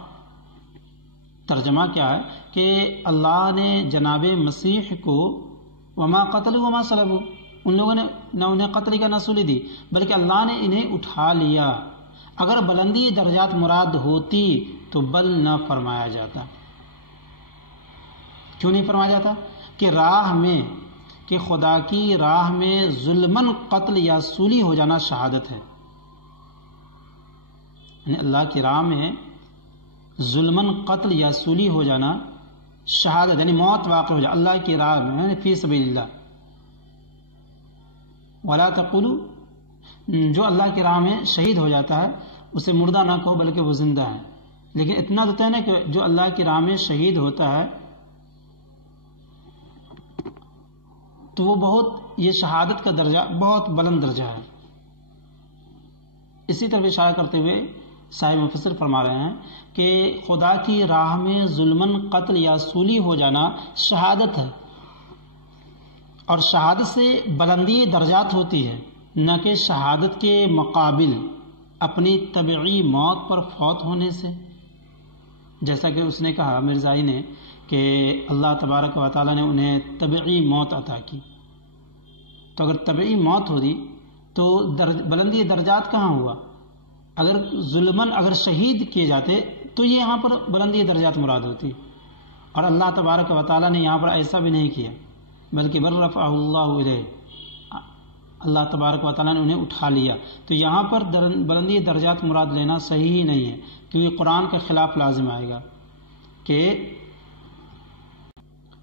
ترجمہ کیا ہے کہ اللہ نے جناب مسیح کو وما قتل وما صلبوا، ان لوگوں نے نہ انہیں قتل کا نہ سولی دی بلکہ اللہ نے انہیں اٹھا لیا. اگر بلندی درجات مراد ہوتی تو بل نہ فرمایا جاتا. کیوں نہیں فرمایا جاتا؟ کہ راہ میں، کہ خدا کی راہ میں ظلماً قتل یا سولی ہو جانا شہادت ہے. یعنی اللہ کی راہ میں ظلماً قتل یا سولی ہو جانا شہادت، یعنی موت واقع ہو جائے اللہ کی راہ میں، یعنی فی سبیل اللہ. ولا تقولوا، جو اللہ کی راہ میں شہید ہو جاتا ہے اسے مردہ نہ کہو بلکہ وہ زندہ ہے. لیکن اتنا تو طے ہے کہ جو اللہ کی راہ میں شہید ہوتا ہے تو وہ بہت، یہ شہادت کا درجہ بہت بلند درجہ ہے. اسی طرح اشارہ کرتے ہوئے صاحب مفسر فرما رہے ہیں کہ خدا کی راہ میں ظلماً قتل یا سولی ہو جانا شہادت ہے، اور شہادت سے بلندی درجات ہوتی ہے، نہ کہ شہادت کے مقابل اپنی طبعی موت پر فوت ہونے سے. جیسا کہ اس نے کہا مرزائی نے کہ اللہ تبارک و تعالیٰ نے انہیں طبعی موت عطا کی. تو اگر طبعی موت ہوتی تو بلندی درجات کہاں ہوا؟ اگر ظلماً اگر شہید کیے جاتے تو یہ یہاں پر بلندی درجات مراد ہوتی، اور اللہ تبارک و تعالیٰ نے یہاں پر ایسا بھی نہیں کیا بلکہ بر رفعہ اللہ الیہ، اللہ تبارک و تعالیٰ نے انہیں اٹھا لیا. تو یہاں پر بلندی درجات مراد لینا صحیح ہی نہیں ہے، کیونکہ قرآن کے خلاف لازم آئے گا کہ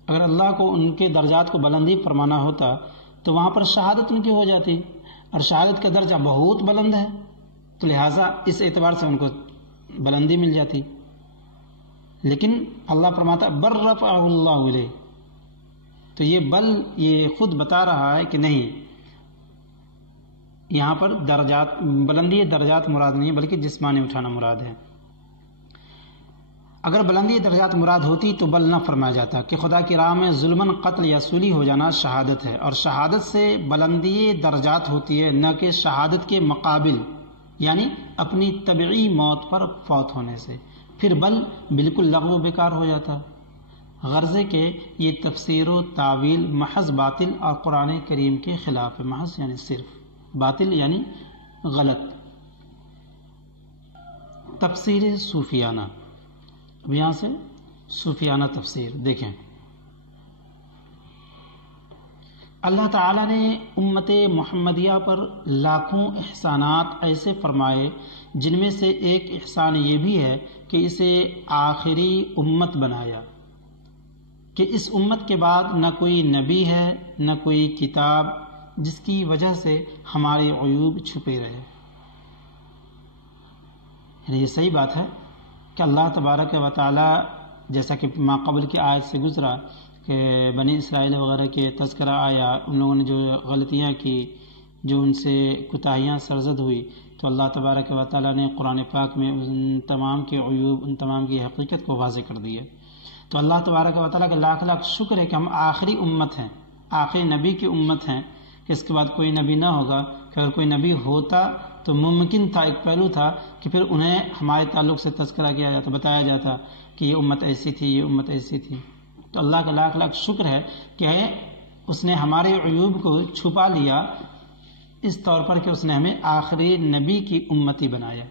اگر اللہ کو ان کے درجات کو بلندی فرمانا ہوتا تو وہاں پر شہادت ان کی ہو جاتی، اور شہادت کا درجہ بہت بلند ہے، تو لہٰذا اس اعتبار سے ان کو بلندی مل جاتی. لیکن اللہ فرماتا بر رفعہ اللہ الیہ، تو یہ بل یہ خود بتا رہا ہے کہ نہیں، یہاں پر درجات، بلندی درجات مراد نہیں بلکہ جسمانی اٹھانا مراد ہے. اگر بلندی درجات مراد ہوتی تو بل نہ فرمایا جاتا کہ خدا کی راہ میں ظلماً قتل یا سولی ہو جانا شہادت ہے، اور شہادت سے بلندی درجات ہوتی ہے، نہ کہ شہادت کے مقابل یعنی اپنی طبعی موت پر فوت ہونے سے. پھر بل بالکل لغو و بیکار ہو جاتا. غرضے کہ یہ تفسیر و تعویل محض باطل اور قرآن کریم کے خلاف ہے. محض یعنی صرف، باطل یعنی غلط. تفسیر صوفیانہ، اب یہاں سے صوفیانہ تفسیر دیکھیں. اللہ تعالیٰ نے امت محمدیہ پر لاکھوں احسانات ایسے فرمائے، جن میں سے ایک احسان یہ بھی ہے کہ اسے آخری امت بنایا، کہ اس امت کے بعد نہ کوئی نبی ہے نہ کوئی کتاب جس کی وجہ سے ہمارے عیوب چھپے رہے. یعنی یہ صحیح بات ہے کہ اللہ تبارک و تعالیٰ، جیسا کہ ما قبل کی آیت سے گزرا کہ بنی اسرائیل وغیرہ کے تذکرہ آیا، ان لوگوں نے جو غلطیاں کی، جو ان سے کوتاہیاں سرزد ہوئی، تو اللہ تبارک و تعالیٰ نے قرآن پاک میں ان تمام کے عیوب، ان تمام کی حقیقت کو واضح کر دیا. تو اللہ تبارک و تعالیٰ کا لاکھ لاکھ شکر ہے کہ ہم آخری امت ہیں، آخری نبی کی امت ہیں، کہ اس کے بعد کوئی نبی نہ ہوگا. کہ اگر کوئی نبی ہوتا تو ممکن تھا، ایک پہلو تھا کہ پھر انہیں ہمارے تعلق سے تذکرہ کیا جاتا، بتایا جاتا کہ یہ امت ایسی تھی، یہ امت ایسی تھی. تو اللہ کا لاکھ لاکھ شکر ہے کہ اس نے ہمارے عیوب کو چھپا لیا، اس طور پر کہ اس نے ہمیں آخری نبی کی امتی بنایا.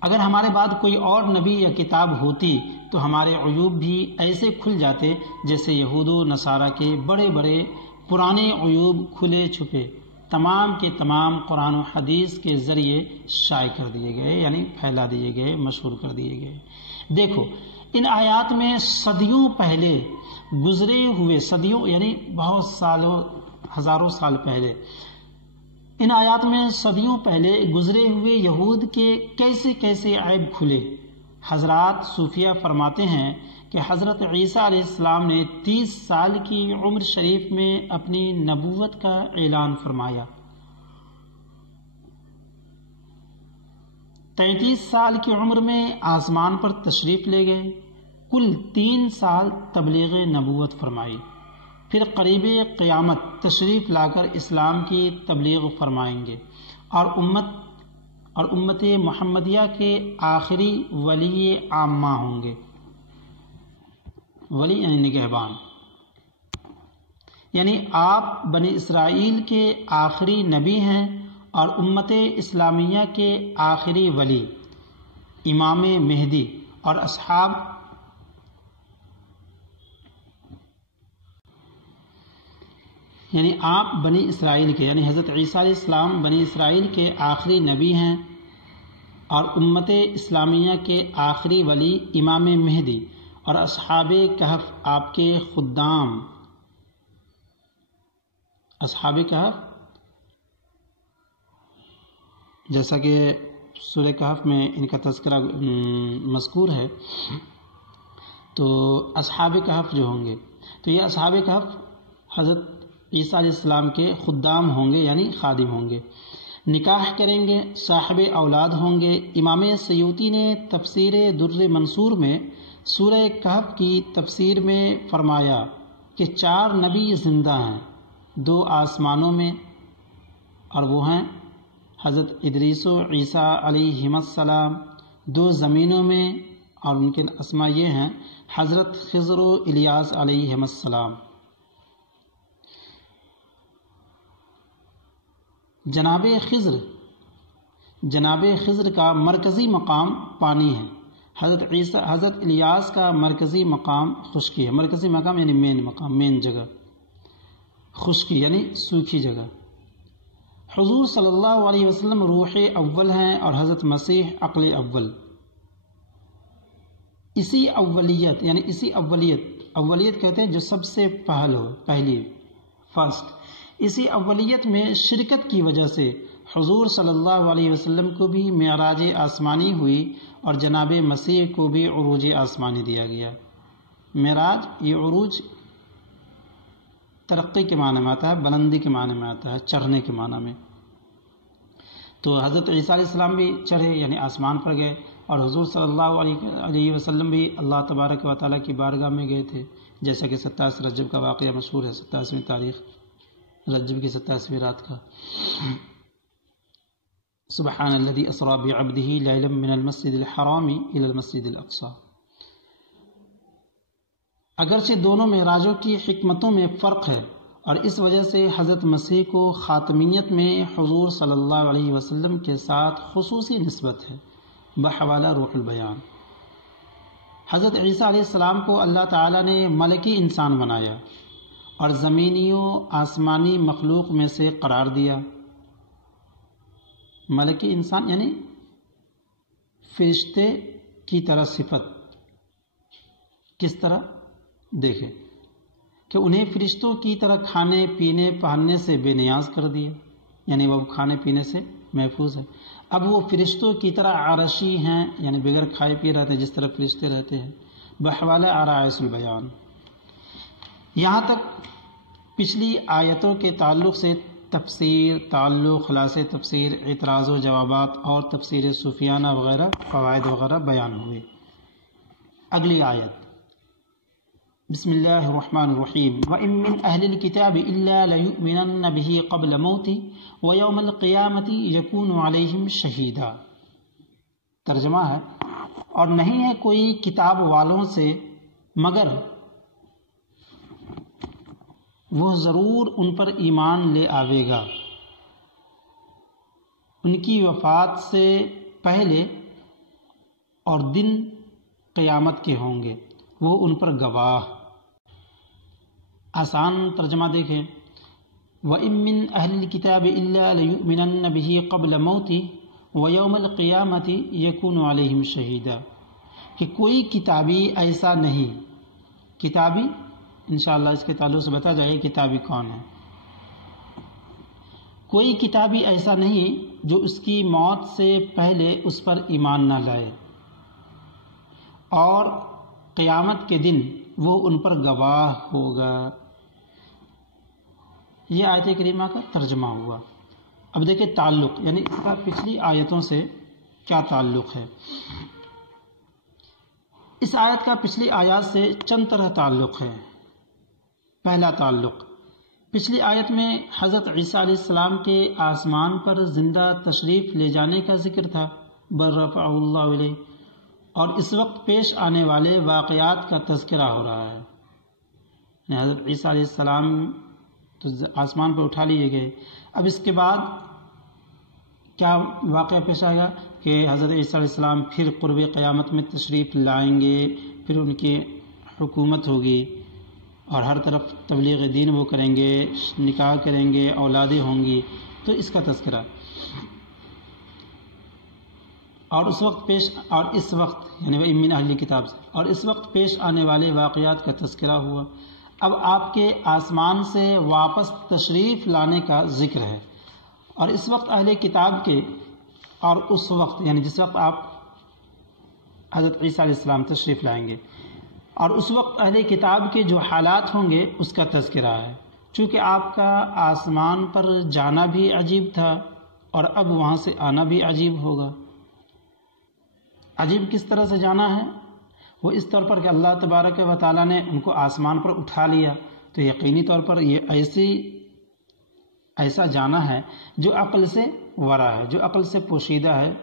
اگر ہمارے بعد کوئی اور نبی یا کتاب ہوتی تو ہمارے عیوب بھی ایسے کھل جاتے جیسے یہود و نصارہ کے بڑے بڑے پرانے عیوب کھلے چھپے تمام کے تمام قرآن و حدیث کے ذریعے شائع کر دیے گئے، یعنی پھیلا دیے گئے، مشہور کر دیے گئے. دیکھو ان آیات میں صدیوں پہلے گزرے ہوئے، صدیوں یعنی بہت سالوں، ہزاروں سال پہلے ان آیات میں صدیوں پہلے گزرے ہوئے یہود کے کیسے کیسے عیب کھلے۔ حضرات صوفیہ فرماتے ہیں کہ حضرت عیسیٰ علیہ السلام نے 30 سال کی عمر شریف میں اپنی نبوت کا اعلان فرمایا، 33 سال کی عمر میں آسمان پر تشریف لے گئے، کل 3 سال تبلیغ نبوت فرمائی، پھر قریب قیامت تشریف لا کر اسلام کی تبلیغ فرمائیں گے اور امت محمدیہ کے آخری ولی عامہ ہوں گے۔ ولی یعنی نگہبان، یعنی آپ بنی اسرائیل کے آخری نبی ہیں اور امت اسلامیہ کے آخری ولی، امام مہدی اور اصحاب یعنی آپ بنی اسرائیل کے یعنی حضرت عیسیٰ علیہ السلام بنی اسرائیل کے آخری نبی ہیں اور امت اسلامیہ کے آخری ولی امام مہدی اور اصحاب کہف آپ کے خدام۔ اصحاب کہف جیسا کہ سورہ کہف میں ان کا تذکرہ مذکور ہے، تو اصحاب کہف جو ہوں گے تو یہ اصحاب کہف حضرت عیسیٰ علیہ السلام کے خدام ہوں گے یعنی خادم ہوں گے، نکاح کریں گے، صاحب اولاد ہوں گے۔ امام سیوطی نے تفسیر در منصور میں سورہ کہف کی تفسیر میں فرمایا کہ 4 نبی زندہ ہیں، 2 آسمانوں میں اور وہ ہیں حضرت ادریس و عیسیٰ علیہم السلام، 2 زمینوں میں اور ان کے اسماء یہ ہیں حضرت خضر و الیاس علیہم السلام۔ جناب خضر کا مرکزی مقام پانی ہے، حضرت الیاس کا مرکزی مقام خشکی ہے۔ مرکزی مقام یعنی مین جگہ، خشکی یعنی سوکھی جگہ۔ حضور صلی اللہ علیہ وسلم روح اول ہیں اور حضرت مسیح عقل اول۔ اسی اولیت کہتے ہیں جو سب سے پہلی فرسٹ۔ اسی اولیت میں شرکت کی وجہ سے حضور صلی اللہ علیہ وسلم کو بھی معراج آسمانی ہوئی اور جناب مسیح کو بھی عروج آسمانی دیا گیا۔ معراج یہ عروج ترقی کے معنی میں آتا ہے، بلندی کے معنی میں آتا ہے، چڑھنے کے معنی میں۔ تو حضرت عیسیٰ علیہ السلام بھی چڑھے یعنی آسمان پر گئے، اور حضور صلی اللہ علیہ وسلم بھی اللہ تبارک و تعالیٰ کی بارگاہ میں گئے تھے، جیسا کہ 27 رجب کا واقعہ مشہور ہے، 27ویں تاریخ رجب کی 27ویں رات کا۔ سبحان الذی اسری بعبدہ لیلا من المسجد الحرام الی المسجد الاقصی۔ اگرچہ دونوں معراجوں کی حکمتوں میں فرق ہے اور اس وجہ سے حضرت مسیح کو خاتمیت میں حضور صلی اللہ علیہ وسلم کے ساتھ خصوصی نسبت ہے، بحوالہ روح البیان۔ حضرت عیسیٰ علیہ السلام کو اللہ تعالیٰ نے ملکی انسان بنایا اور زمینی و آسمانی مخلوق میں سے قرار دیا۔ ملکی انسان یعنی فرشتے کی طرح صفت، کس طرح دیکھیں کہ انہیں فرشتوں کی طرح کھانے پینے پہننے سے بے نیاز کر دیا، یعنی وہ کھانے پینے سے محفوظ ہے۔ اب وہ فرشتوں کی طرح عرشی ہیں، یعنی بغیر کھائے پیے رہتے ہیں جس طرح فرشتے رہتے ہیں، بحوالہ آرائس البیان۔ یہاں تک پچھلی آیتوں کے تعلق سے تفسیر، تعلق، خلاصے تفسیر، اعتراض و جوابات اور تفسیر صوفیانہ وغیرہ فوائد وغیرہ بیان ہوئے۔ اگلی آیت، بسم اللہ الرحمن الرحیم۔ وَإِن مِّنْ أَهْلِ الْكِتَابِ إِلَّا لَيُؤْمِنَنَّ بِهِ قَبْلَ مَوْتِهِ وَيَوْمَ الْقِيَامَةِ يَكُونُ عَلَيْهِمْ شَهِيدًا۔ ترجمہ ہے، اور نہیں ہے کوئی کتاب والوں سے مگر وہ ضرور ان پر ایمان لے آوے گا ان کی وفات سے پہلے، اور دن قیامت کے ہوں گے وہ ان پر گواہ۔ آسان ترجمہ دیکھیں، وَإِن مِّنْ أَهْلِ الْكِتَابِ إِلَّا لَيُؤْمِنَنَّ بِهِ قَبْلَ مَوْتِهِ وَيَوْمَ الْقِيَامَةِ يَكُونُ عَلَيْهِمْ شَهِيدًا، کہ کوئی کتابی ایسا نہیں۔ کتابی انشاءاللہ اس کے تعلق سے بتا جائے گا کتابی کون ہے۔ کوئی کتابی ایسا نہیں جو اس کی موت سے پہلے اس پر ایمان نہ لائے، اور قیامت کے دن وہ ان پر گواہ ہوگا۔ یہ آیت کریمہ کا ترجمہ ہوا۔ اب دیکھیں تعلق، یعنی اس کا پچھلی آیتوں سے کیا تعلق ہے۔ اس آیت کا پچھلی آیات سے چند طرح تعلق ہے۔ پہلا تعلق، پچھلی آیت میں حضرت عیسیٰ علیہ السلام کے آسمان پر زندہ تشریف لے جانے کا ذکر تھا، بل رفعہ اللہ الیہ، اور اس وقت پیش آنے والے واقعات کا تذکرہ ہو رہا ہے۔ یعنی حضرت عیسیٰ علیہ السلام تو آسمان پر اٹھا لیے گئے، اب اس کے بعد کیا واقعہ پیش آئے گا کہ حضرت عیسیٰ علیہ السلام پھر قرب قیامت میں تشریف لائیں گے، پھر ان کی حکومت ہوگی اور ہر طرف تبلیغ دین وہ کریں گے، نکاح کریں گے، اولادیں ہوں گی، تو اس کا تذکرہ۔ اور اس وقت یعنی وہ من اہل کتاب سے، اور اس وقت پیش آنے والے واقعات کا تذکرہ ہوا۔ اب آپ کے آسمان سے واپس تشریف لانے کا ذکر ہے، اور اس وقت اہل کتاب کے، اور اس وقت یعنی جس وقت آپ حضرت عیسیٰ علیہ السلام تشریف لائیں گے، اور اس وقت اہل کتاب کے جو حالات ہوں گے اس کا تذکرہ ہے۔ چونکہ آپ کا آسمان پر جانا بھی عجیب تھا اور اب وہاں سے آنا بھی عجیب ہوگا۔ عجیب کس طرح سے جانا ہے؟ وہ اس طور پر کہ اللہ تبارک و تعالیٰ نے ان کو آسمان پر اٹھا لیا، تو یقینی طور پر یہ ایسا جانا ہے جو عقل سے ورا ہے، جو عقل سے پوشیدہ ہے،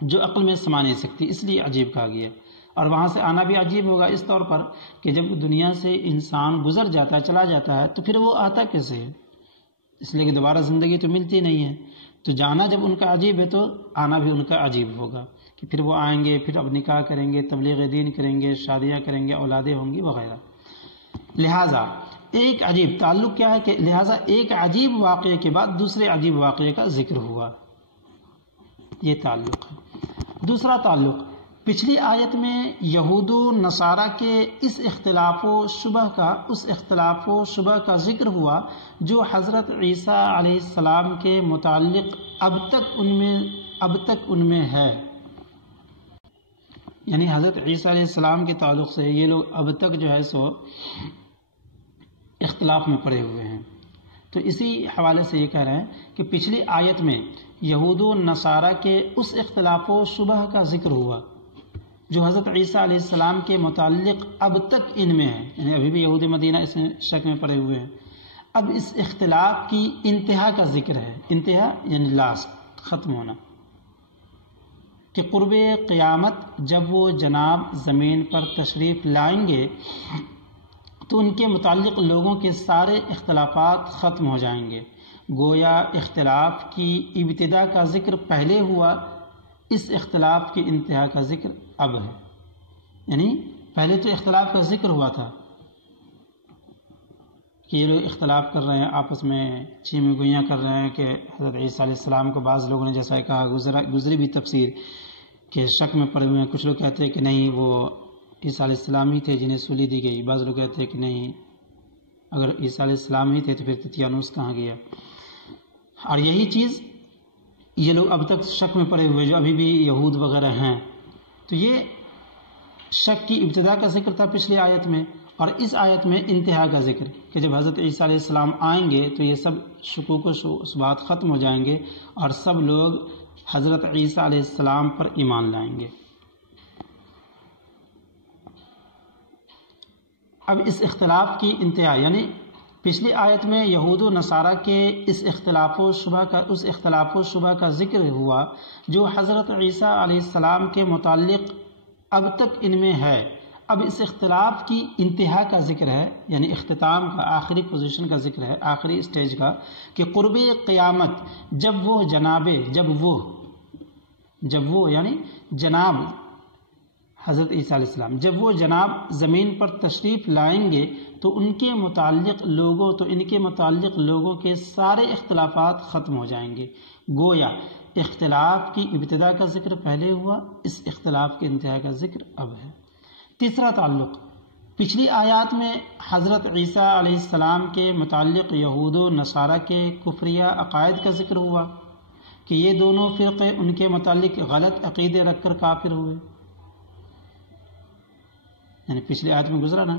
جو عقل میں سما نہیں سکتی، اس لیے عجیب کہا گیا۔ اور وہاں سے آنا بھی عجیب ہوگا اس طور پر کہ جب دنیا سے انسان گزر جاتا ہے، چلا جاتا ہے، تو پھر وہ آتا کیسے ہے؟ اس لیے کہ دوبارہ زندگی تو ملتی نہیں ہے، تو جانا جب ان کا عجیب ہے تو آنا بھی ان کا عجیب ہوگا کہ پھر وہ آئیں گے، پھر اب نکاح کریں گے، تبلیغ دین کریں گے، شادیاں کریں گے، اولادیں ہوں گی وغیرہ۔ لہٰذا ایک عجیب تعلق کیا ہے کہ لہٰذا ایک عجیب واقعے کے بعد دوسرے عجیب واقعے کا ذکر ہوا، یہ تعلق ہے۔ دوسرا تعلق، پچھلی آیت میں یہود و نصارہ کے اس اختلاف و شبہ کا ذکر ہوا جو حضرت عیسیٰ علیہ السلام کے متعلق اب تک ان میں ہے۔ یعنی حضرت عیسیٰ علیہ السلام کے تعلق سے یہ لوگ اب تک جو ہے سو اختلاف میں پڑے ہوئے ہیں۔ تو اسی حوالے سے یہ کہہ رہے ہیں کہ پچھلی آیت میں یہود و نصارہ کے اس اختلاف و شبہ کا ذکر ہوا جو حضرت عیسیٰ علیہ السلام کے متعلق اب تک ان میں ہے، یعنی ابھی بھی یہود مدینہ اس میں شک میں پڑے ہوئے ہیں۔ اب اس اختلاف کی انتہا کا ذکر ہے، انتہا یعنی لاسٹ، ختم ہونا، کہ قرب قیامت جب وہ جناب زمین پر تشریف لائیں گے تو ان کے متعلق لوگوں کے سارے اختلافات ختم ہو جائیں گے۔ گویا اختلاف کی ابتدا کا ذکر پہلے ہوا، اس اختلاف کی انتہا کا ذکر اب ہے۔ یعنی پہلے تو اختلاف کا ذکر ہوا تھا کہ یہ لوگ اختلاف کر رہے ہیں، آپس میں چیمیں گوئیاں کر رہے ہیں کہ حضرت عیسیٰ علیہ السلام کو بعض لوگوں نے جیسا کہا، گزری بھی تفسیر کہ شک میں پڑے ہوئے ہیں۔ کچھ لوگ کہتے ہیں کہ نہیں وہ عیسیٰ علیہ السلام ہی تھے جنہیں سولی دی گئی، بعض لوگ کہتے ہیں کہ نہیں اگر عیسیٰ علیہ السلام ہی تھے تو پھر تتیانوس کہاں گیا۔ اور یہی چیز یہ لوگ اب تک شک میں پڑے ہوئے جو ابھی بھی یہود وغیرہ ہیں، تو یہ شک کی ابتدا کا ذکر تھا پچھلی آیت میں، اور اس آیت میں انتہا کا ذکر کہ جب حضرت عیسیٰ علیہ السلام آئیں گے تو یہ سب شکوک و شبہات ختم ہو جائیں گے اور سب لوگ حضرت عیسیٰ علیہ السلام پر ایمان لائیں گے۔ اب اس اختلاف کی انتہا، یعنی پچھلی آیت میں یہود و نصارہ کے اس اختلاف و شبہ کا ذکر ہوا جو حضرت عیسیٰ علیہ السلام کے متعلق اب تک ان میں ہے۔ اب اس اختلاف کی انتہا کا ذکر ہے، یعنی اختتام کا، آخری پوزیشن کا ذکر ہے، آخری سٹیج کا، کہ قرب قیامت جب وہ یعنی جناب حضرت عیسیٰ علیہ السلام جب وہ جناب زمین پر تشریف لائیں گے تو ان کے متعلق لوگوں کے سارے اختلافات ختم ہو جائیں گے۔ گویا اختلاف کی ابتدا کا ذکر پہلے ہوا، اس اختلاف کے انتہا کا ذکر اب ہے۔ تیسرا تعلق، پچھلی آیات میں حضرت عیسیٰ علیہ السلام کے متعلق یہود و نصارہ کے کفریہ عقائد کا ذکر ہوا کہ یہ دونوں فرقے ان کے متعلق غلط عقیدے رکھ کر کافر ہوئے. یعنی پچھلی آیت میں گزرا نا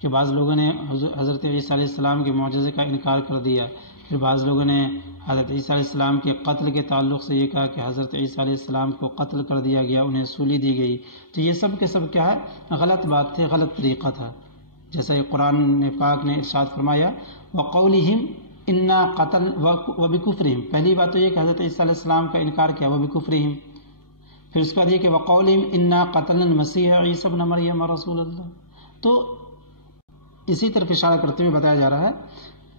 کہ بعض لوگوں نے حضرت عیسیٰ علیہ السلام کے معجزے کا انکار کر دیا، پھر بعض لوگوں نے حضرت عیسیٰ علیہ السلام کے قتل کے تعلق سے یہ کہا کہ حضرت عیسیٰ علیہ السلام کو قتل کر دیا گیا، انہیں سولی دی گئی. تو یہ سب کے سب کیا ہے؟ غلط بات تھی، غلط طریقہ تھا. جیسا کہ قرآن پاک نے ارشاد فرمایا وَقَوْلِهِمْ اِنَّا قَتَلْ وَبِكُفْرِهِمْ. پہلی بات تو یہ کہ حضرت عیسیٰ علیہ السلام کا انکار کیا وَبِكُفْرِهِمْ. پھر اس کے بعد یہ کہ وَقَوْلِهِمْ اِنَّا قَتَلْنَا الْمَسِيحَ عِيسَى ابْنَ مَرْيَمَ رَسُولَ اللَّهِ. تو اسی طرف اشارہ کرتے ہوئے بتایا جا رہا ہے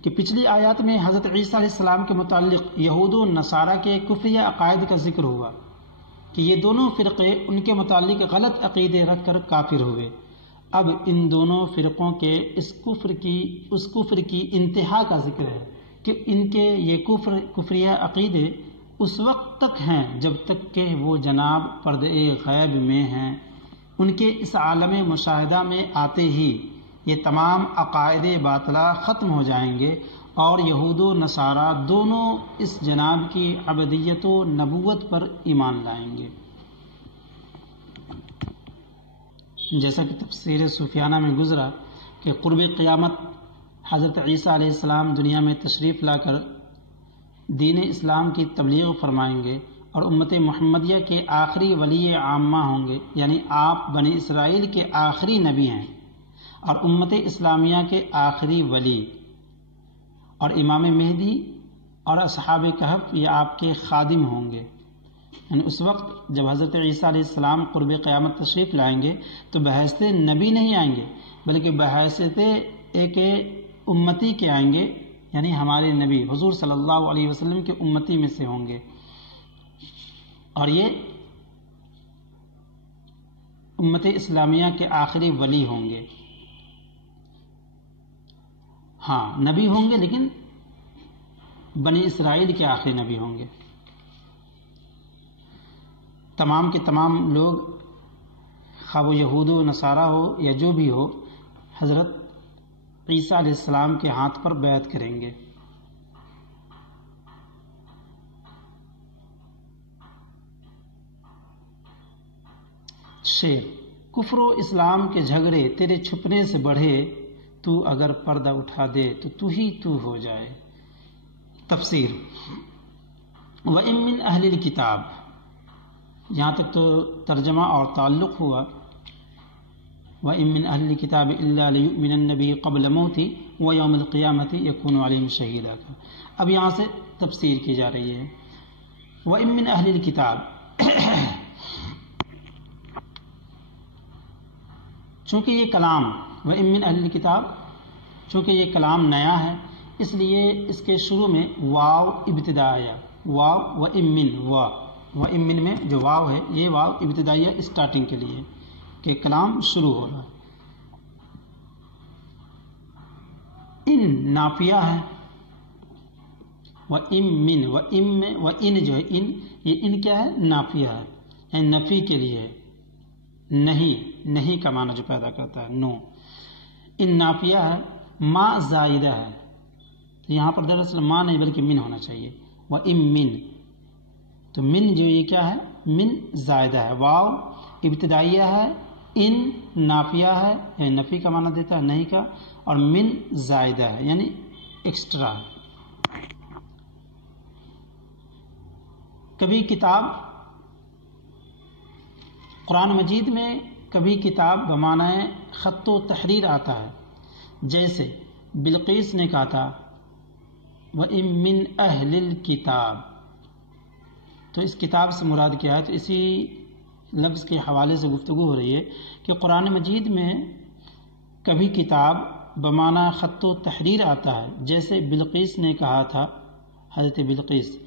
کہ پچھلی آیات میں حضرت عیسیٰ علیہ السلام کے متعلق یہود و نصارہ کے کفریہ عقائد کا ذکر ہوا کہ یہ دونوں فرقے ان کے متعلق غلط عقیدے رکھ کر کافر ہوئے. اب ان دونوں فرقوں کے اس کفر کی انتہا کا ذکر ہے کہ ان کے یہ کفریہ عقیدے اس وقت تک ہیں جب تک کہ وہ جناب پردے غیب میں ہیں. ان کے اس عالم مشاہدہ میں آتے ہی یہ تمام عقائد باطلہ ختم ہو جائیں گے اور یہود و نصارہ دونوں اس جناب کی عبدیت و نبوت پر ایمان لائیں گے. جیسا کہ تفسیر سفیانہ میں گزرا کہ قرب قیامت حضرت عیسیٰ علیہ السلام دنیا میں تشریف لا کر دین اسلام کی تبلیغ فرمائیں گے اور امت محمدیہ کے آخری ولی عامہ ہوں گے. یعنی آپ بنی اسرائیل کے آخری نبی ہیں اور امت اسلامیہ کے آخری ولی، اور امام مہدی اور اصحاب کہف یہ آپ کے خادم ہوں گے. یعنی اس وقت جب حضرت عیسیٰ علیہ السلام قرب قیامت تشریف لائیں گے تو بحیثیت نبی نہیں آئیں گے بلکہ بحیثیت ایک امتی کے آئیں گے. یعنی ہمارے نبی حضور صلی اللہ علیہ وسلم کے امتی میں سے ہوں گے اور یہ امت اسلامیہ کے آخری ولی ہوں گے. ہاں نبی ہوں گے لیکن بنی اسرائیل کے آخری نبی ہوں گے. تمام کے تمام لوگ خواہ وہ یہود و نصارہ ہو یا جو بھی ہو حضرت عیسیٰ علیہ السلام کے ہاتھ پر بیعت کریں گے. شعر: کفر و اسلام کے جھگڑے تیرے چھپنے سے بڑھے، تو اگر پردہ اٹھا دے تو تو ہی تو ہو جائے. تفسیر: وَإِن مِّنْ أَهْلِ الْكِتَابِ، یہاں تک تو ترجمہ اور تعلق ہوا. وَإِن مِّنْ أَهْلِ الْكِتَابِ إِلَّا لَيُؤْمِنَنَّ بِهِ قَبْلَ مَوْتِهِ وَيَوْمِ الْقِيَامَةِ يَكُونُ عَلَيْهِمْ شَهِيدًا کا. اب یہاں سے تفسیر کی جا رہی ہے. وَإِن مِّنْ أَهْلِ الْكِتَابِ، چونکہ یہ کلام وَإِن مِّنْ أَهْلِ الْكِتَابِ چونکہ یہ کلام نیا ہے اس لیے اس کے شروع میں واو ابتدائیہ، واو وَإِن مِّن، وَإِن مِّن میں جو واو ہے یہ واو ابتدائیہ اسٹارٹنگ کے لیے کہ کلام شروع ہو رہا ہے. ان نافیہ ہے، وَإِن مِّن، وَإِن میں وَإِن جو ہے یہ ان کیا ہے؟ نافیہ ہے، یعنی نفی کے لیے ہے، نہیں کا معنی جو پیدا کرتا ہے، نو. ان نافیہ ہے، ما زائدہ ہے، یہاں پر دراصل ما نہیں بلکہ من ہونا چاہیے. وَإِن مِّن، تو من جو یہ کیا ہے؟ من زائدہ ہے، واو ابتدائیہ ہے، ان نافیہ ہے یعنی نفی کا معنی دیتا ہے نہیں کا، اور من زائدہ ہے یعنی ایکسٹرا. کبھی کتاب قرآن مجید میں کبھی کتاب بمعنی خط و تحریر آتا ہے، جیسے بلقیس نے کہا تھا وَإِن مِّنْ أَهْلِ الْكِتَابِ، تو اس کتاب سے مراد کیا ہے؟ تو اسی لفظ کے حوالے سے گفتگو ہو رہی ہے کہ قرآن مجید میں کبھی کتاب بمعنی خط و تحریر آتا ہے، جیسے بلقیس نے کہا تھا، حضرت بلقیس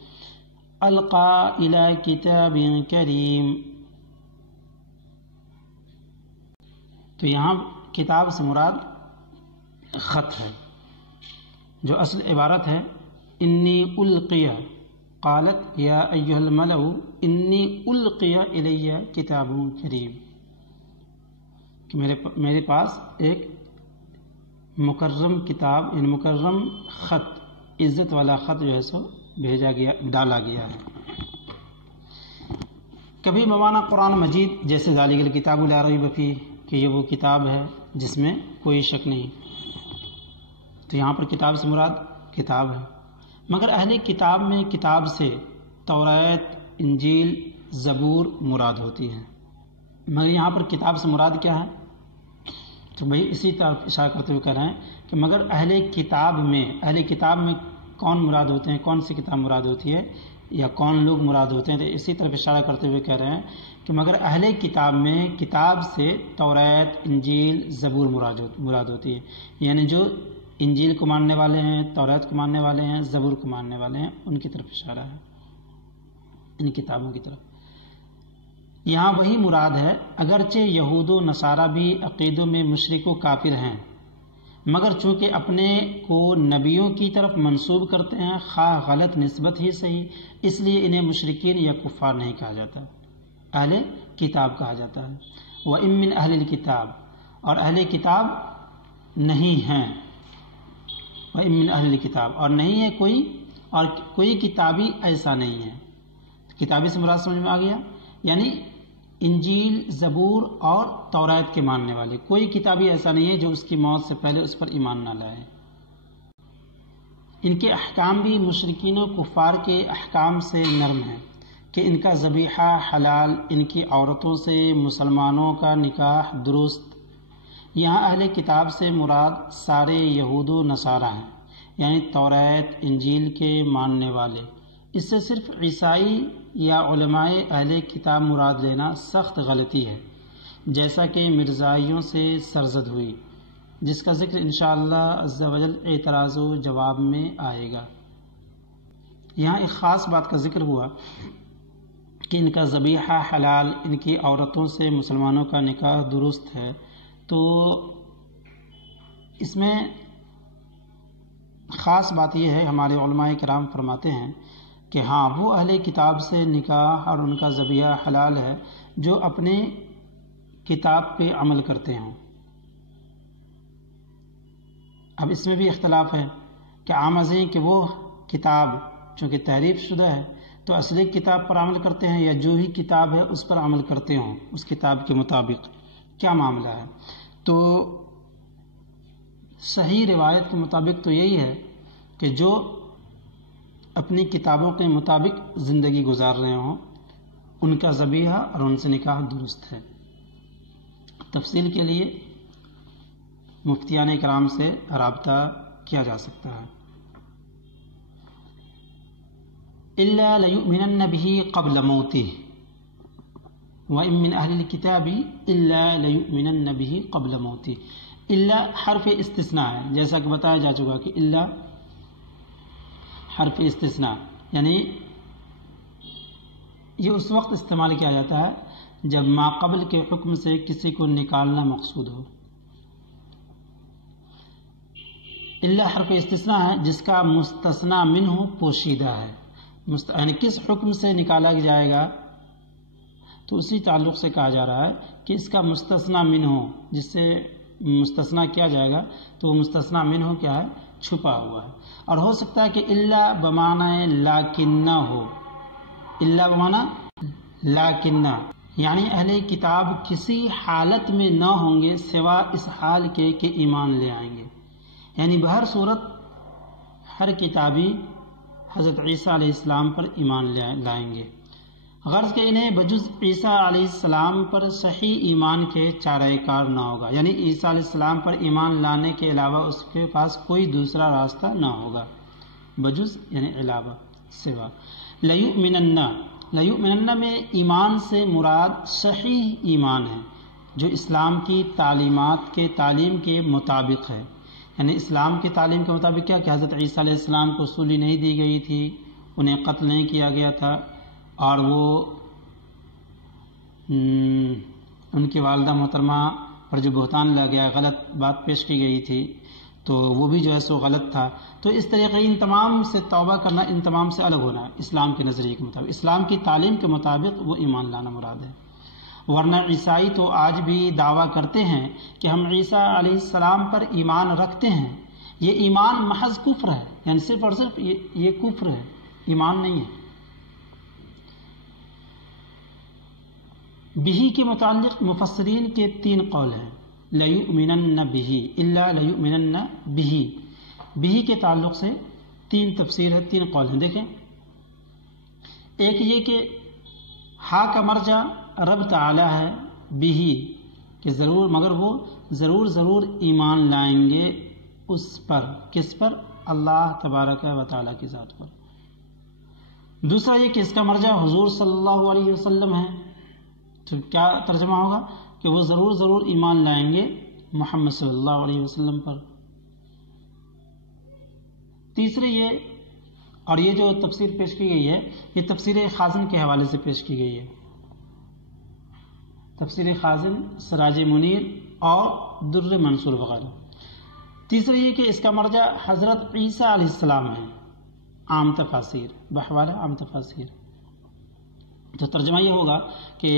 القا الی کتاب کریم، تو یہاں کتاب سے مراد خط ہے، جو اصل عبارت ہے انی القی قالت یا ایھا الملأ انی القی الی کتاب کریم، کہ میرے پاس ایک مکرم کتاب، یعنی مکرم خط، عزت والا خط جو ہے سو ڈالا گیا ہے۔ کبھی بمانا قرآن مجید، جیسے ذالک الکتاب لا ریب فیہ، کہ یہ وہ کتاب ہے جس میں کوئی شک نہیں، تو یہاں پر کتاب سے مراد کتاب ہے۔ مگر اہل کتاب میں کتاب سے توریت، انجیل، زبور مراد ہوتی ہے، مگر یہاں پر کتاب سے مراد کیا ہے؟ تو بھائی اسی طرف اشارہ کرتے ہوئے کہہ رہے ہیں کہ مگر اہل کتاب میں کون مراد ہوتے ہیں، کون سی کتاب مراد ہوتی ہے یا کون لوگ مراد ہوتے ہیں؟ تو اسی طرف اشارہ کرتے ہوئے کہہ رہے ہیں کہ مگر اہل کتاب میں کتاب سے توریت، انجیل، زبور مراد ہوتی ہے، یعنی جو انجیل کو ماننے والے ہیں، توریت کو ماننے والے ہیں، زبور کو ماننے والے ہیں، ان کی طرف اشارہ ہے، ان کتابوں کی طرف۔ یہاں وہی مراد ہے، اگرچہ یہود و نصارہ بھی عقیدوں میں مشرک و کافر ہیں، مگر چونکہ اپنے کو نبیوں کی طرف منسوب کرتے ہیں، خواہ غلط نسبت ہی صحیح، اس لیے انہیں مشرکین یا کفار نہیں کہا جاتا، اہل کتاب کہا جاتا ہے۔ وَإِن مِّنْ أَهْلِ الْكِتَابِ، اور اہل کتاب نہیں ہیں، وَإِن مِّنْ أَهْلِ الْكِتَابِ، اور نہیں ہے کوئی کتابی ایسا نہیں ہے۔ کتابی سے مراد سمجھ میں آ گیا، یعنی انجیل، زبور اور توریت کے ماننے والے، کوئی کتابی ایسا نہیں ہے جو اس کی موت سے پہلے اس پر ایمان نہ لائے۔ ان کے احکام بھی مشرکین و کفار کے احکام سے نرم ہیں کہ ان کا ذبیحہ حلال، ان کی عورتوں سے مسلمانوں کا نکاح درست۔ یہاں اہل کتاب سے مراد سارے یہود و نصارہ ہیں، یعنی توریت، انجیل کے ماننے والے۔ اس سے صرف عیسائی یا علماء اہل کتاب مراد لینا سخت غلطی ہے، جیسا کہ مرزائیوں سے سرزد ہوئی، جس کا ذکر انشاءاللہ عز و جل اعتراض و جواب میں آئے گا۔ یہاں ایک خاص بات کا ذکر ہوا کہ ان کا ذبیحہ حلال، ان کی عورتوں سے مسلمانوں کا نکاح درست ہے، تو اس میں خاص بات یہ ہے، ہمارے علماء کرام فرماتے ہیں کہ ہاں وہ اہل کتاب سے نکاح اور ان کا ذبیحہ حلال ہے جو اپنے کتاب پہ عمل کرتے ہوں۔ اب اس میں بھی اختلاف ہے کہ عام ازیں کہ وہ کتاب چونکہ تحریف شدہ ہے تو اصلی کتاب پر عمل کرتے ہیں یا جو ہی کتاب ہے اس پر عمل کرتے ہوں، اس کتاب کے مطابق کیا معاملہ ہے؟ تو صحیح روایت کے مطابق تو یہی ہے کہ جو اپنی کتابوں کے مطابق زندگی گزار رہے ہوں ان کا ذبیحہ اور ان سے نکاح درست ہے۔ تفصیل کے لیے مفتیان کرام سے رابطہ کیا جا سکتا ہے۔ إِلَّا لَيُؤْمِنَنَّ بِهِ قَبْلَ مَوْتِهِ وَإِن مِّنْ أَهْلِ الْكِتَابِ إِلَّا لَيُؤْمِنَنَّ بِهِ قَبْلَ مَوْتِهِ۔ إِلَّا حرف استثناء ہے، جیسا کہ بتایا جا چکا کہ إِلَّا حرف استثناء، یعنی یہ اس وقت استعمال کیا جاتا ہے جب ما قبل کے حکم سے کسی کو نکالنا مقصود ہو۔ الا حرف استثناء ہے جس کا مستثنی منہ پوشیدہ ہے، یعنی کس حکم سے نکالا جائے گا، تو اسی تعلق سے کہا جا رہا ہے کہ اس کا مستثنی منہ، جس سے مستثنی کیا جائے گا تو وہ مستثنی منہ کیا ہے؟ چھپا ہوا ہے۔ اور ہو سکتا ہے کہ الا بمعنی لاکنہ ہو، الا بمعنی لاکنہ، یعنی اہل کتاب کسی حالت میں نہ ہوں گے سوا اس حال کے کہ ایمان لے آئیں گے، یعنی بہر صورت ہر کتابی حضرت عیسیٰ علیہ السلام پر ایمان لائیں گے، غرض کہ انہیں بجز عیسیٰ علیہ السلام پر صحیح ایمان کے چارہ کار نہ ہوگا، یعنی عیسیٰ علیہ السلام پر ایمان لانے کے علاوہ اس کے پاس کوئی دوسرا راستہ نہ ہوگا، بجز یعنی علاوہ، سوا۔ لیؤمنن میں ایمان سے مراد صحیح ایمان ہے جو اسلام کی تعلیم کے مطابق ہے، یعنی اسلام کی تعلیم کے مطابق کیا کہ حضرت عیسیٰ علیہ السلام کو سولی نہیں دی گئی تھی، انہیں قتل نہیں کیا گیا تھا، اور وہ ان کی والدہ محترمہ پر جو بہتان لگا گیا، غلط بات پیش کی گئی تھی، تو وہ بھی جو ہے سو غلط تھا۔ تو اس طریقے ان تمام سے توبہ کرنا، ان تمام سے الگ ہونا ہے اسلام کے نظریے کے مطابق، اسلام کی تعلیم کے مطابق وہ ایمان لانا مراد ہے۔ ورنہ عیسائی تو آج بھی دعویٰ کرتے ہیں کہ ہم عیسیٰ علیہ السلام پر ایمان رکھتے ہیں۔ یہ ایمان محض کفر ہے، یعنی صرف اور صرف یہ کفر ہے، ایمان نہیں ہے۔ بہی کے متعلق مفسرین کے 3 قول ہیں، لَيُؤْمِنَنَّ بِهِ إِلَّا لَيُؤْمِنَنَّ بِهِ۔ بہی کے تعلق سے 3 تفسیر ہے، 3 قول ہیں۔ دیکھیں، ایک یہ کہ ہا کا مرجع رب تعالی ہے، بہی کہ ضرور، مگر وہ ضرور ایمان لائیں گے اس پر، کس پر؟ اللہ تبارک و تعالیٰ کی ذات پر۔ دوسرا یہ کہ اس کا مرجع حضور صلی اللہ علیہ وسلم ہے، تو کیا ترجمہ ہوگا کہ وہ ضرور ایمان لائیں گے محمد صلی اللہ علیہ وسلم پر۔ تیسرے یہ، اور یہ جو تفسیر پیش کی گئی ہے یہ تفسیر خازن کے حوالے سے پیش کی گئی ہے، تفسیر خازن، سراج منیر اور در منصور وغیرہ۔ تیسرا یہ کہ اس کا مرجع حضرت عیسیٰ علیہ السلام ہے، عام تفاسیر، بحوالہ عام تفاسیر۔ تو ترجمہ یہ ہوگا کہ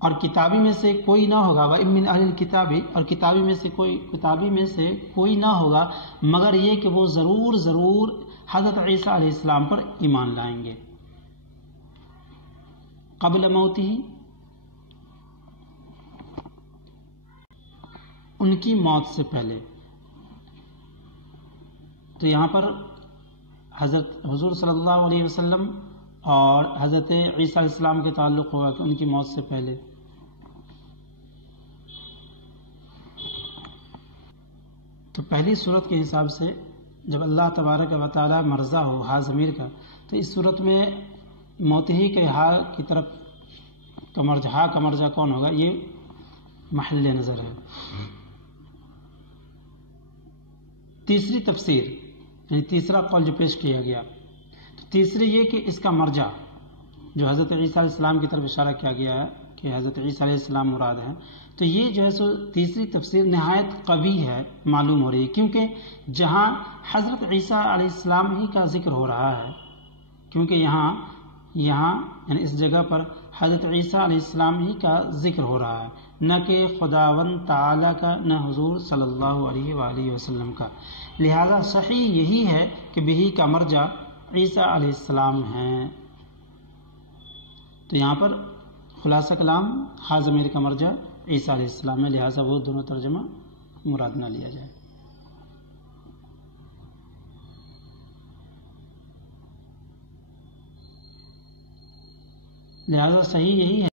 اور کتابی میں سے کوئی نہ ہوگا، وَإِن مِّنْ أَهْلِ الْكِتَابِ، اور کتابی میں سے کوئی نہ ہوگا مگر یہ کہ وہ ضرور حضرت عیسیٰ علیہ السلام پر ایمان لائیں گے قبل موتہ، ان کی موت سے پہلے۔ تو یہاں پر حضرت حضور صلی اللہ علیہ وسلم اور حضرت عیسیٰ علیہ السلام کے تعلق ہوگا کہ ان کی موت سے پہلے۔ تو پہلی صورت کے حساب سے جب اللہ تبارک و تعالی مرضا ہو ہا ضمیر کا، تو اس صورت میں موتہی کے ہا کی طرف ہا کا مرجع کون ہوگا، یہ محل نظر ہے۔ تیسری تفسیر، یعنی تیسرا قول جو پیش کیا گیا، تو تیسری یہ کہ اس کا مرجع جو حضرت عیسیٰ علیہ السلام کی طرف اشارہ کیا گیا ہے کہ حضرت عیسیٰ علیہ السلام مراد ہیں، تو یہ جو ہے سو تیسری تفسیر نہایت قوی ہے معلوم ہو رہی ہے، کیونکہ جہاں حضرت عیسیٰ علیہ السلام ہی کا ذکر ہو رہا ہے، کیونکہ یہاں یعنی اس جگہ پر حضرت عیسیٰ علیہ السلام ہی کا ذکر ہو رہا ہے، نہ کہ خداوند تعالیٰ کا، نہ حضور صلی اللہ علیہ وآلہ وسلم کا۔ لہذا صحیح یہی ہے کہ بہی کا مرجع عیسیٰ علیہ السلام ہیں۔ تو یہاں پر خلاصہ کلام ہا ضمیر کا مرجع عیسیٰ علیہ السلام ہے، لہذا وہ دونوں ترجمہ مراد نہ لیا جائے۔ لہذا صحیح یہی ہے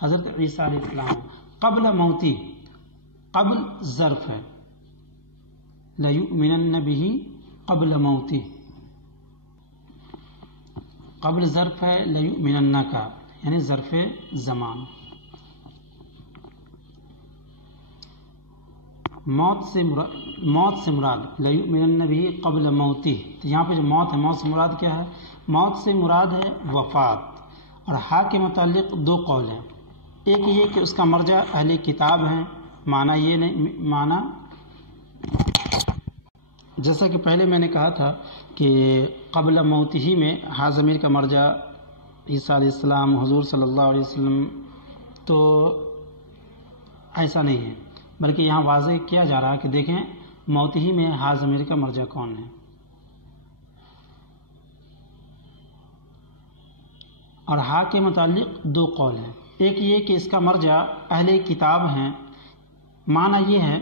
حضرت عیسیٰ علیہ السلام قبل موتی، قبل ظرف ہے، لَيُؤْمِنَنَّ بِهِ قبل موتی، قبل ظرف ہے لَيُؤْمِنَنَّ کا، یعنی ظرف زمان۔ موت سے مراد لَيُؤْمِنَنَّ بِهِ قبل موتی، تو یہاں پہ جو موت ہے، موت سے مراد کیا ہے؟ موت سے مراد ہے وفات۔ اور ہا کے متعلق 2 قول ہیں، ایک یہ کہ اس کا مرجع اہل کتاب ہیں، معنی یہ نہیں، معنی جیسا کہ پہلے میں نے کہا تھا کہ قبل موت ہی میں ہا ضمیر کا مرجع عیسیٰ علیہ السلام، حضور صلی اللہ علیہ وسلم، تو ایسا نہیں ہے، بلکہ یہاں واضح کیا جا رہا ہے کہ دیکھیں موت ہی میں ہا ضمیر کا مرجع کون ہے۔ اور ہا کے متعلق 2 قول ہیں، ایک یہ کہ اس کا مرجع اہل کتاب ہیں، معنی یہ ہے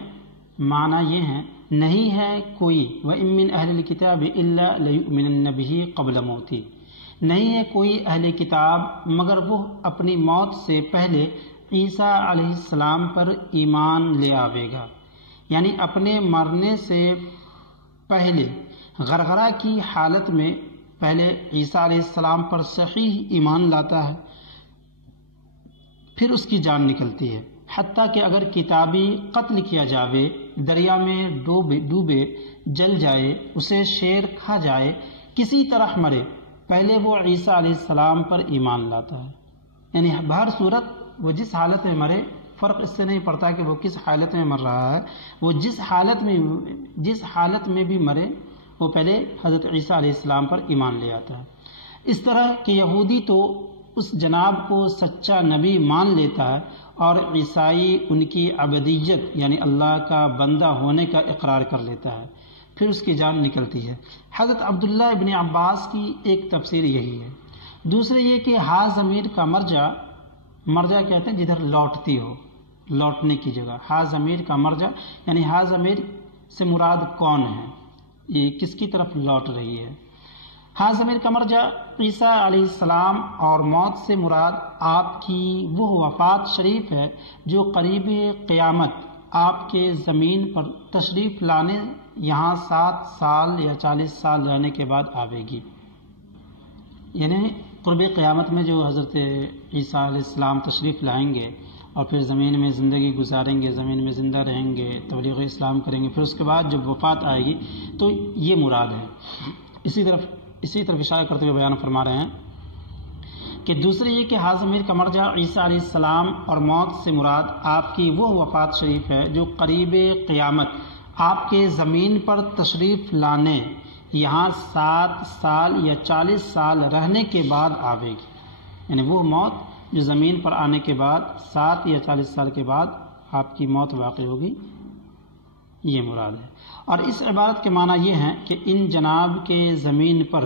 نہیں ہے کوئی، وَإِن مِّنْ أَهْلِ الْكِتَابِ إِلَّا لَيُؤْمِنَنَّ بِهِ قَبْلَ مَوْتِهِ، نہیں ہے کوئی اہل کتاب مگر وہ اپنی موت سے پہلے عیسیٰ علیہ السلام پر ایمان لے آوے گا، یعنی اپنے مرنے سے پہلے غرغرہ کی حالت میں پہلے عیسیٰ علیہ السلام پر صحیح ایمان لاتا ہے، پھر اس کی جان نکلتی ہے، حتیٰ کہ اگر کتابی قتل کیا جاوے، دریا میں ڈوبے، جل جائے، اسے شیر کھا جائے، کسی طرح مرے، پہلے وہ عیسیٰ علیہ السلام پر ایمان لاتا ہے۔ یعنی بہر صورت وہ جس حالت میں مرے، فرق اس سے نہیں پڑتا کہ وہ کس حالت میں مر رہا ہے، وہ جس حالت میں بھی مرے، وہ پہلے حضرت عیسیٰ علیہ السلام پر ایمان لے آتا ہے۔ اس طرح کہ یہودی تو اس جناب کو سچا نبی مان لیتا ہے اور عیسائی ان کی عبدیت یعنی اللہ کا بندہ ہونے کا اقرار کر لیتا ہے، پھر اس کی جان نکلتی ہے۔ حضرت عبداللہ ابن عباس کی ایک تفسیر یہی ہے۔ دوسرے یہ کہ ہا ضمیر کا مرجع کہتے ہیں جدھر لوٹتی ہو، لوٹنے کی جگہ۔ ہا ضمیر کا مرجع یعنی ہا ضمیر سے مراد کون ہے، یہ کس کی طرف لوٹ رہی ہے۔ ہا ضمیر کا مرجع عیسیٰ علیہ السلام اور موت سے مراد آپ کی وہ وفات شریف ہے جو قریب قیامت آپ کے زمین پر تشریف لانے یہاں 7 سال یا 40 سال رہنے کے بعد آئے گی، یعنی قرب قیامت میں جو حضرت عیسیٰ علیہ السلام تشریف لائیں گے اور پھر زمین میں زندگی گزاریں گے، زمین میں زندہ رہیں گے، تبلیغ اسلام کریں گے، پھر اس کے بعد جب وفات آئے گی تو یہ مراد ہے۔ اسی طرف اشارہ کرتے ہوئے بیان فرما رہے ہیں کہ دوسرے یہ کہ ہا ضمیر کا مرجع عیسیٰ علیہ السلام اور موت سے مراد آپ کی وہ وفات شریف ہے جو قریب قیامت آپ کے زمین پر تشریف لانے یہاں 7 سال یا 40 سال رہنے کے بعد آئے گی، یعنی وہ موت جو زمین پر آنے کے بعد 7 یا 40 سال کے بعد آپ کی موت واقع ہوگی، یہ مراد ہے۔ اور اس عبارت کے معنی یہ ہیں کہ ان جناب کے زمین پر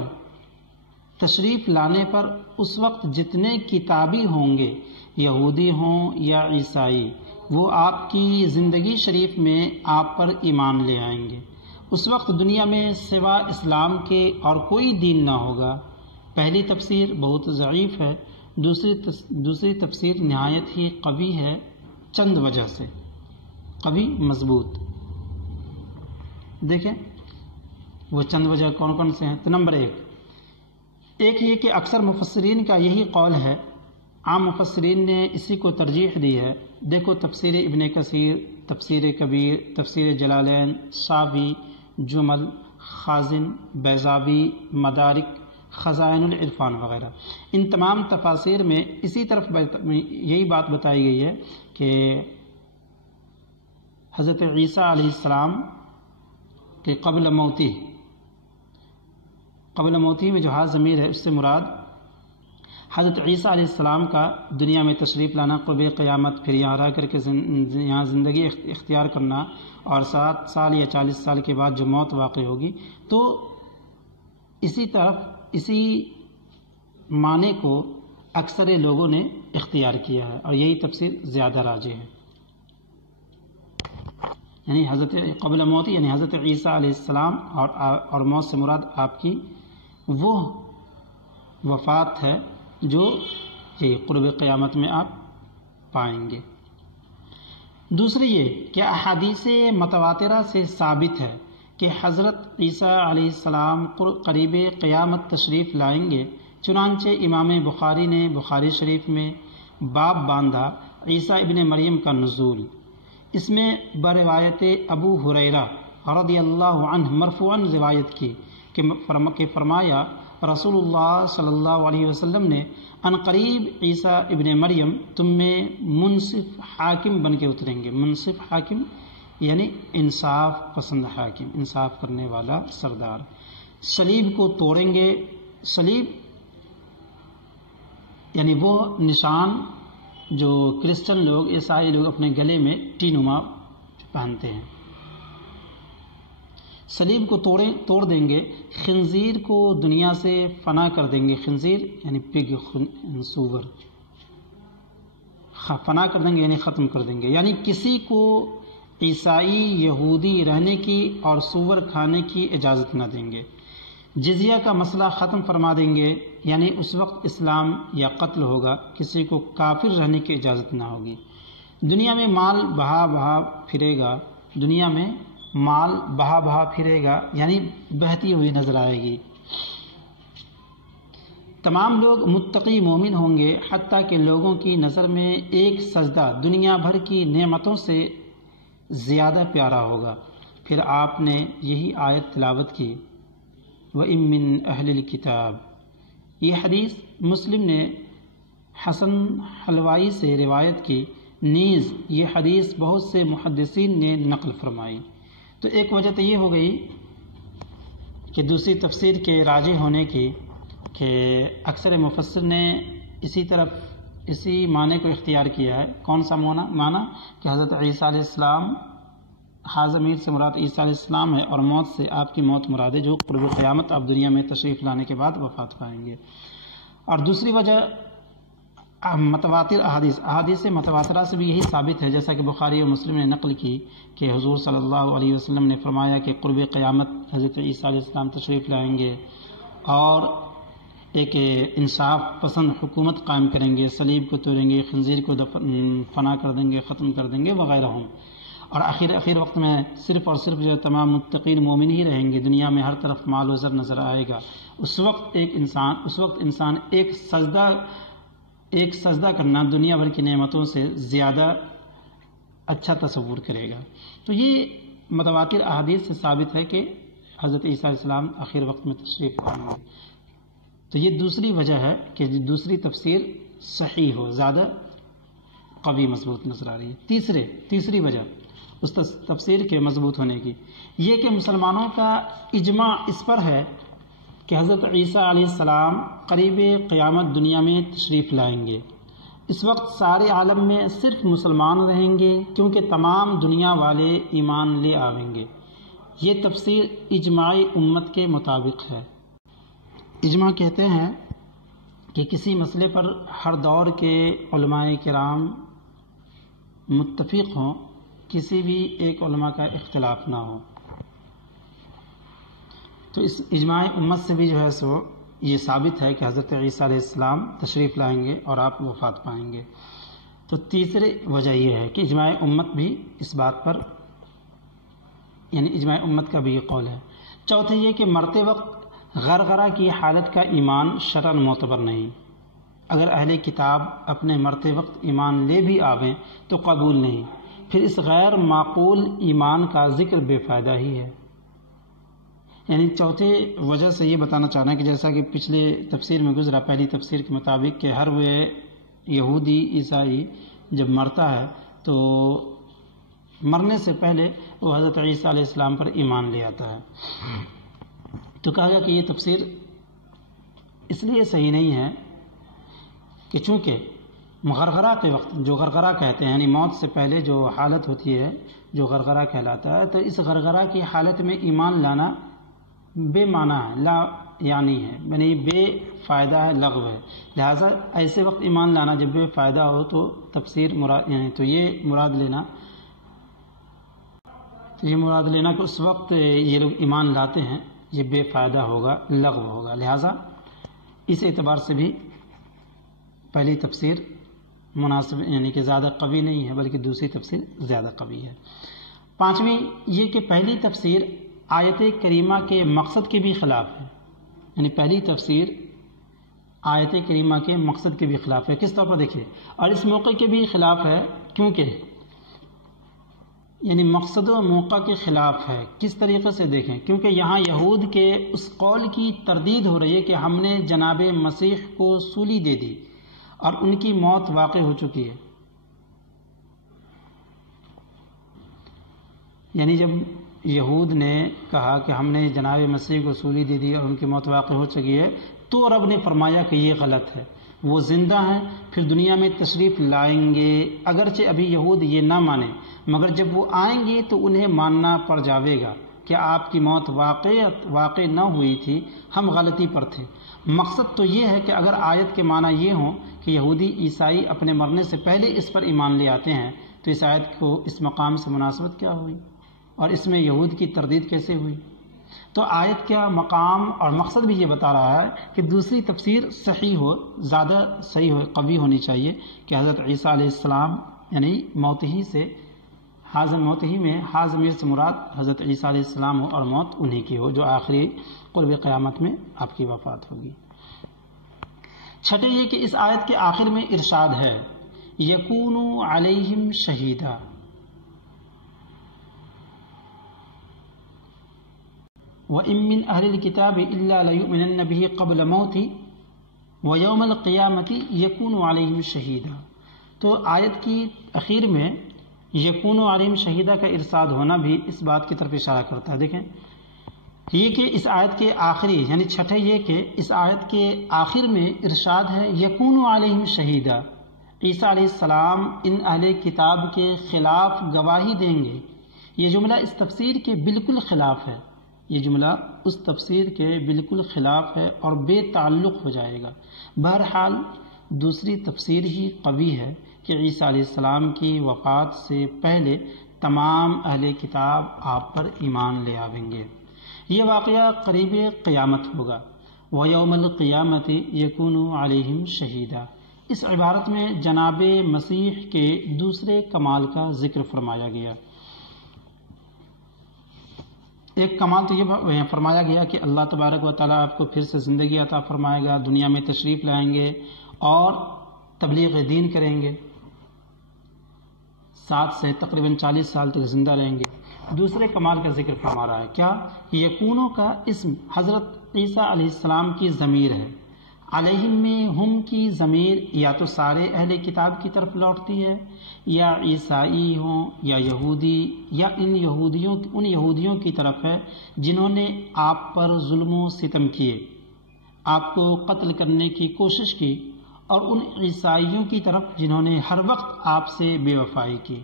تشریف لانے پر اس وقت جتنے کتابی ہوں گے، یہودی ہوں یا عیسائی، وہ آپ کی زندگی شریف میں آپ پر ایمان لے آئیں گے۔ اس وقت دنیا میں سوا اسلام کے اور کوئی دین نہ ہوگا۔ پہلی تفسیر بہت ضعیف ہے، دوسری تفسیر نہایت ہی قوی ہے چند وجہ سے، قوی مضبوط۔ دیکھیں وہ چند وجہ کون کون سے ہیں۔ تو نمبر ایک یہ کہ اکثر مفسرین کا یہی قول ہے، عام مفسرین نے اسی کو ترجیح دی ہے۔ دیکھو تفسیر ابن کثیر، تفسیر کبیر، تفسیر جلالین، شاوی، جمل، خازن، بیضاوی، مدارک، خزائن العرفان وغیرہ، ان تمام تفاسیر میں اسی طرف یہی بات بتائی گئی ہے کہ حضرت عیسیٰ علیہ السلام کہ قبل موتی میں جو ہا ضمیر ہے اس سے مراد حضرت عیسیٰ علیہ السلام کا دنیا میں تشریف لانا، قرب قیامت، پھر یہاں رہ کر کے یہاں زندگی اختیار کرنا، اور 7 سال یا 40 سال کے بعد جو موت واقع ہوگی۔ تو اسی معنی کو اکثر لوگوں نے اختیار کیا ہے اور یہی تفسیر زیادہ راجح ہے، یعنی حضرت قبل موتی یعنی حضرت عیسیٰ علیہ السلام اور موت سے مراد آپ کی وہ وفات ہے جو یہ قرب قیامت میں آپ پائیں گے۔ دوسری یہ کہ احادیث متواترہ سے ثابت ہے کہ حضرت عیسیٰ علیہ السلام قریب قیامت تشریف لائیں گے، چنانچہ امام بخاری نے بخاری شریف میں باب باندھا عیسیٰ ابن مریم کا نزول۔ اس میں بروایت ابو ہریرہ رضی اللہ عنہ مرفوعاً روایت کی کہ فرمایا رسول اللہ صلی اللہ علیہ وسلم نے ان قریب عیسیٰ ابن مریم تم میں منصف حاکم بن کے اتریں گے۔ منصف حاکم یعنی انصاف پسند حاکم، انصاف کرنے والا سردار۔ صلیب کو توڑیں گے، صلیب یعنی وہ نشان جو کرسچن لوگ، عیسائی لوگ اپنے گلے میں ٹی نما پہنتے ہیں، صلیب کو توڑ دیں گے، خنزیر کو دنیا سے فنا کر دیں گے۔ خنزیر یعنی پگ، سور، فنا کر دیں گے یعنی ختم کر دیں گے، یعنی کسی کو عیسائی یہودی رہنے کی اور سور کھانے کی اجازت نہ دیں گے۔ جزیہ کا مسئلہ ختم فرما دیں گے، یعنی اس وقت اسلام یا قتل ہوگا، کسی کو کافر رہنے کی اجازت نہ ہوگی۔ دنیا میں مال بہا پھرے گا، دنیا میں مال بہا پھرے گا یعنی بہتی ہوئی نظر آئے گی۔ تمام لوگ متقی مومن ہوں گے، حتیٰ کہ لوگوں کی نظر میں ایک سجدہ دنیا بھر کی نعمتوں سے زیادہ پیارا ہوگا۔ پھر آپ نے یہی آیت تلاوت کی، وَإِن مِّنْ أَهْلِ الْكِتَابِ۔ یہ حدیث مسلم نے حسن حلوائی سے روایت کی، نیز یہ حدیث بہت سے محدثین نے نقل فرمائی۔ تو ایک وجہ تو یہ ہو گئی کہ دوسری تفسیر کے راجح ہونے کی کہ اکثر مفسر نے اسی معنی کو اختیار کیا ہے۔ کون سا معنی؟ کہ حضرت عیسیٰ علیہ السلام، حاضر ضمیر سے مراد عیسیٰ علیہ السلام ہے، اور موت سے آپ کی موت مراد ہے جو قرب قیامت آپ دنیا میں تشریف لانے کے بعد وفات پائیں گے۔ اور دوسری وجہ متواتر احادیث متواترہ سے بھی یہی ثابت ہے، جیسا کہ بخاری اور مسلم نے نقل کی کہ حضور صلی اللہ علیہ وسلم نے فرمایا کہ قرب قیامت حضرت عیسیٰ علیہ السلام تشریف لائیں گے اور ایک انصاف پسند حکومت قائم کریں گے، صلیب کو توڑیں گے، خنزیر کو فنا کر دیں گے، ختم کر دیں گے وغیرہ ہوں، اور آخر وقت میں صرف اور صرف جو تمام متقین مومن ہی رہیں گے، دنیا میں ہر طرف مال و زر نظر آئے گا۔ اس وقت انسان ایک سجدہ کرنا دنیا بھر کی نعمتوں سے زیادہ اچھا تصور کرے گا۔ تو یہ متواتر احادیث سے ثابت ہے کہ حضرت عیسیٰ علیہ السلام آخر وقت میں تشریف لائیں گے۔ تو یہ دوسری وجہ ہے کہ دوسری تفسیر صحیح ہو، زیادہ قوی مضبوط نظر آ رہی ہے۔ تیسری وجہ اس تفسیر کے مضبوط ہونے کی یہ کہ مسلمانوں کا اجماع اس پر ہے کہ حضرت عیسیٰ علیہ السلام قریب قیامت دنیا میں تشریف لائیں گے۔ اس وقت سارے عالم میں صرف مسلمان رہیں گے، کیونکہ تمام دنیا والے ایمان لے آئیں گے۔ یہ تفسیر اجماع امت کے مطابق ہے۔ اجماع کہتے ہیں کہ کسی مسئلے پر ہر دور کے علماء کرام متفق ہوں، کسی بھی ایک علماء کا اختلاف نہ ہو۔ تو اس اجماع امت سے بھی جو ہے سو یہ ثابت ہے کہ حضرت عیسیٰ علیہ السلام تشریف لائیں گے اور آپ وفات پائیں گے۔ تو تیسری وجہ یہ ہے کہ اجماع امت بھی اس بات پر، یعنی اجماع امت کا بھی یہ قول ہے۔ چوتھا یہ کہ مرتے وقت غرغرہ کی حالت کا ایمان شرعاً معتبر نہیں۔ اگر اہل کتاب اپنے مرتے وقت ایمان لے بھی آویں تو قبول نہیں، پھر اس غیر معقول ایمان کا ذکر بے فائدہ ہی ہے۔ یعنی چوتھے وجہ سے یہ بتانا چاہنا ہے کہ جیسا کہ پچھلے تفسیر میں گزرا، پہلی تفسیر کے مطابق کہ ہر وہ یہودی عیسائی جب مرتا ہے تو مرنے سے پہلے وہ حضرت عیسیٰ علیہ السلام پر ایمان لے آتا ہے۔ تو کہا گیا کہ یہ تفسیر اس لیے صحیح نہیں ہے کہ چونکہ غرغرہ کے وقت، جو غرغرہ کہتے ہیں یعنی موت سے پہلے جو حالت ہوتی ہے جو غرغرہ کہلاتا ہے، تو اس غرغرہ کی حالت میں ایمان لانا بے معنی ہے، لا یعنی ہے، یعنی بے فائدہ ہے، لغو ہے۔ لہٰذا ایسے وقت ایمان لانا جب بے فائدہ ہو تو تفسیر مراد، یعنی تو یہ مراد لینا کہ اس وقت یہ لوگ ایمان لاتے ہیں، یہ بے فائدہ ہوگا، لغو ہوگا۔ لہٰذا اس اعتبار سے بھی پہلی تفسیر مناسب، یعنی کہ زیادہ قوی نہیں ہے، بلکہ دوسری تفسیر زیادہ قوی ہے۔ پانچویں یہ کہ پہلی تفسیر آیت کریمہ کے مقصد کے بھی خلاف ہے، یعنی پہلی تفسیر آیت کریمہ کے مقصد کے بھی خلاف ہے۔ کس طور پر دیکھیے، اور اس موقع کے بھی خلاف ہے، کیونکہ یعنی مقصد و موقع کے خلاف ہے۔ کس طریقے سے دیکھیں، کیونکہ یہاں یہود کے اس قول کی تردید ہو رہی ہے کہ ہم نے جناب مسیح کو سولی دے دی اور ان کی موت واقع ہو چکی ہے۔ یعنی جب یہود نے کہا کہ ہم نے جناب مسیح کو سولی دے دی اور ان کی موت واقع ہو چکی ہے، تو رب نے فرمایا کہ یہ غلط ہے، وہ زندہ ہیں، پھر دنیا میں تشریف لائیں گے۔ اگرچہ ابھی یہود یہ نہ مانیں، مگر جب وہ آئیں گے تو انہیں ماننا پڑ جاوے گا کہ آپ کی موت واقع نہ ہوئی تھی، ہم غلطی پر تھے۔ مقصد تو یہ ہے کہ اگر آیت کے معنی یہ ہوں کہ یہودی عیسائی اپنے مرنے سے پہلے اس پر ایمان لے آتے ہیں، تو اس آیت کو اس مقام سے مناسبت کیا ہوئی اور اس میں یہود کی تردید کیسے ہوئی؟ تو آیت کا مقام اور مقصد بھی یہ بتا رہا ہے کہ دوسری تفسیر صحیح ہو، زیادہ صحیح ہو، قوی ہونی چاہیے کہ حضرت عیسیٰ علیہ السلام یعنی موت ہی میں ضمیر سے مراد حضرت عیسیٰ علیہ السلام ہو اور موت انہی کی ہو جو آخری قرب قیامت میں آپ کی وفات ہوگی۔ چھٹے یہ کہ اس آیت کے آخر میں ارشاد ہے یکون علیہم شہیدا، وَإِن مِّنْ أَهْلِ الْكِتَابِ إِلَّا لَيُؤْمِنَنَّ بِهِ قَبْلَ مَوْتِهِ وَيَوْمَ الْقِيَامَةِ يَكُونُ عَلَيْهِمْ شَهِيدًا۔ تو آیت کی اخیر میں یکون علیہم شہیدہ کا ارشاد ہونا بھی اس بات کی طرف اشارہ کرتا ہے۔ دیکھیں یہ کہ اس آیت کے آخری یعنی چھٹے یہ کہ اس آیت کے آخر میں ارشاد ہے یکون علیہم شہیدا، عیسیٰ علیہ السلام ان اہل کتاب کے خلاف گواہی دیں گے۔ یہ جملہ اس تفسیر کے بالکل خلاف ہے، یہ جملہ اس تفسیر کے بالکل خلاف ہے اور بے تعلق ہو جائے گا۔ بہرحال دوسری تفسیر ہی قوی ہے کہ عیسیٰ علیہ السلام کی وفات سے پہلے تمام اہل کتاب آپ پر ایمان لے آئیں گے۔ یہ واقعہ قریب قیامت ہوگا۔ وَيَوْمَ الْقِيَامَةِ يَكُونُ عَلَيْهِمْ شَهِيدًا، اس عبارت میں جناب مسیح کے دوسرے کمال کا ذکر فرمایا گیا۔ ایک کمال تو یہ فرمایا گیا کہ اللہ تبارک و تعالیٰ آپ کو پھر سے زندگی عطا فرمائے گا، دنیا میں تشریف لائیں گے اور تبلیغ دین کریں گے، ساتھ سے تقریباً 40 سال تک زندہ رہیں گے۔ دوسرے کمال کا ذکر فرما رہا ہے کیا؟ یکونوں کا اسم حضرت عیسیٰ علیہ السلام کی ضمیر ہے، علیہم میں ہم کی ضمیر یا تو سارے اہل کتاب کی طرف لوٹتی ہے، یا عیسائی ہوں یا یہودی، یا ان یہودیوں کی طرف ہے جنہوں نے آپ پر ظلم و ستم کیے، آپ کو قتل کرنے کی کوشش کی، اور ان عیسائیوں کی طرف جنہوں نے ہر وقت آپ سے بے وفائی کی۔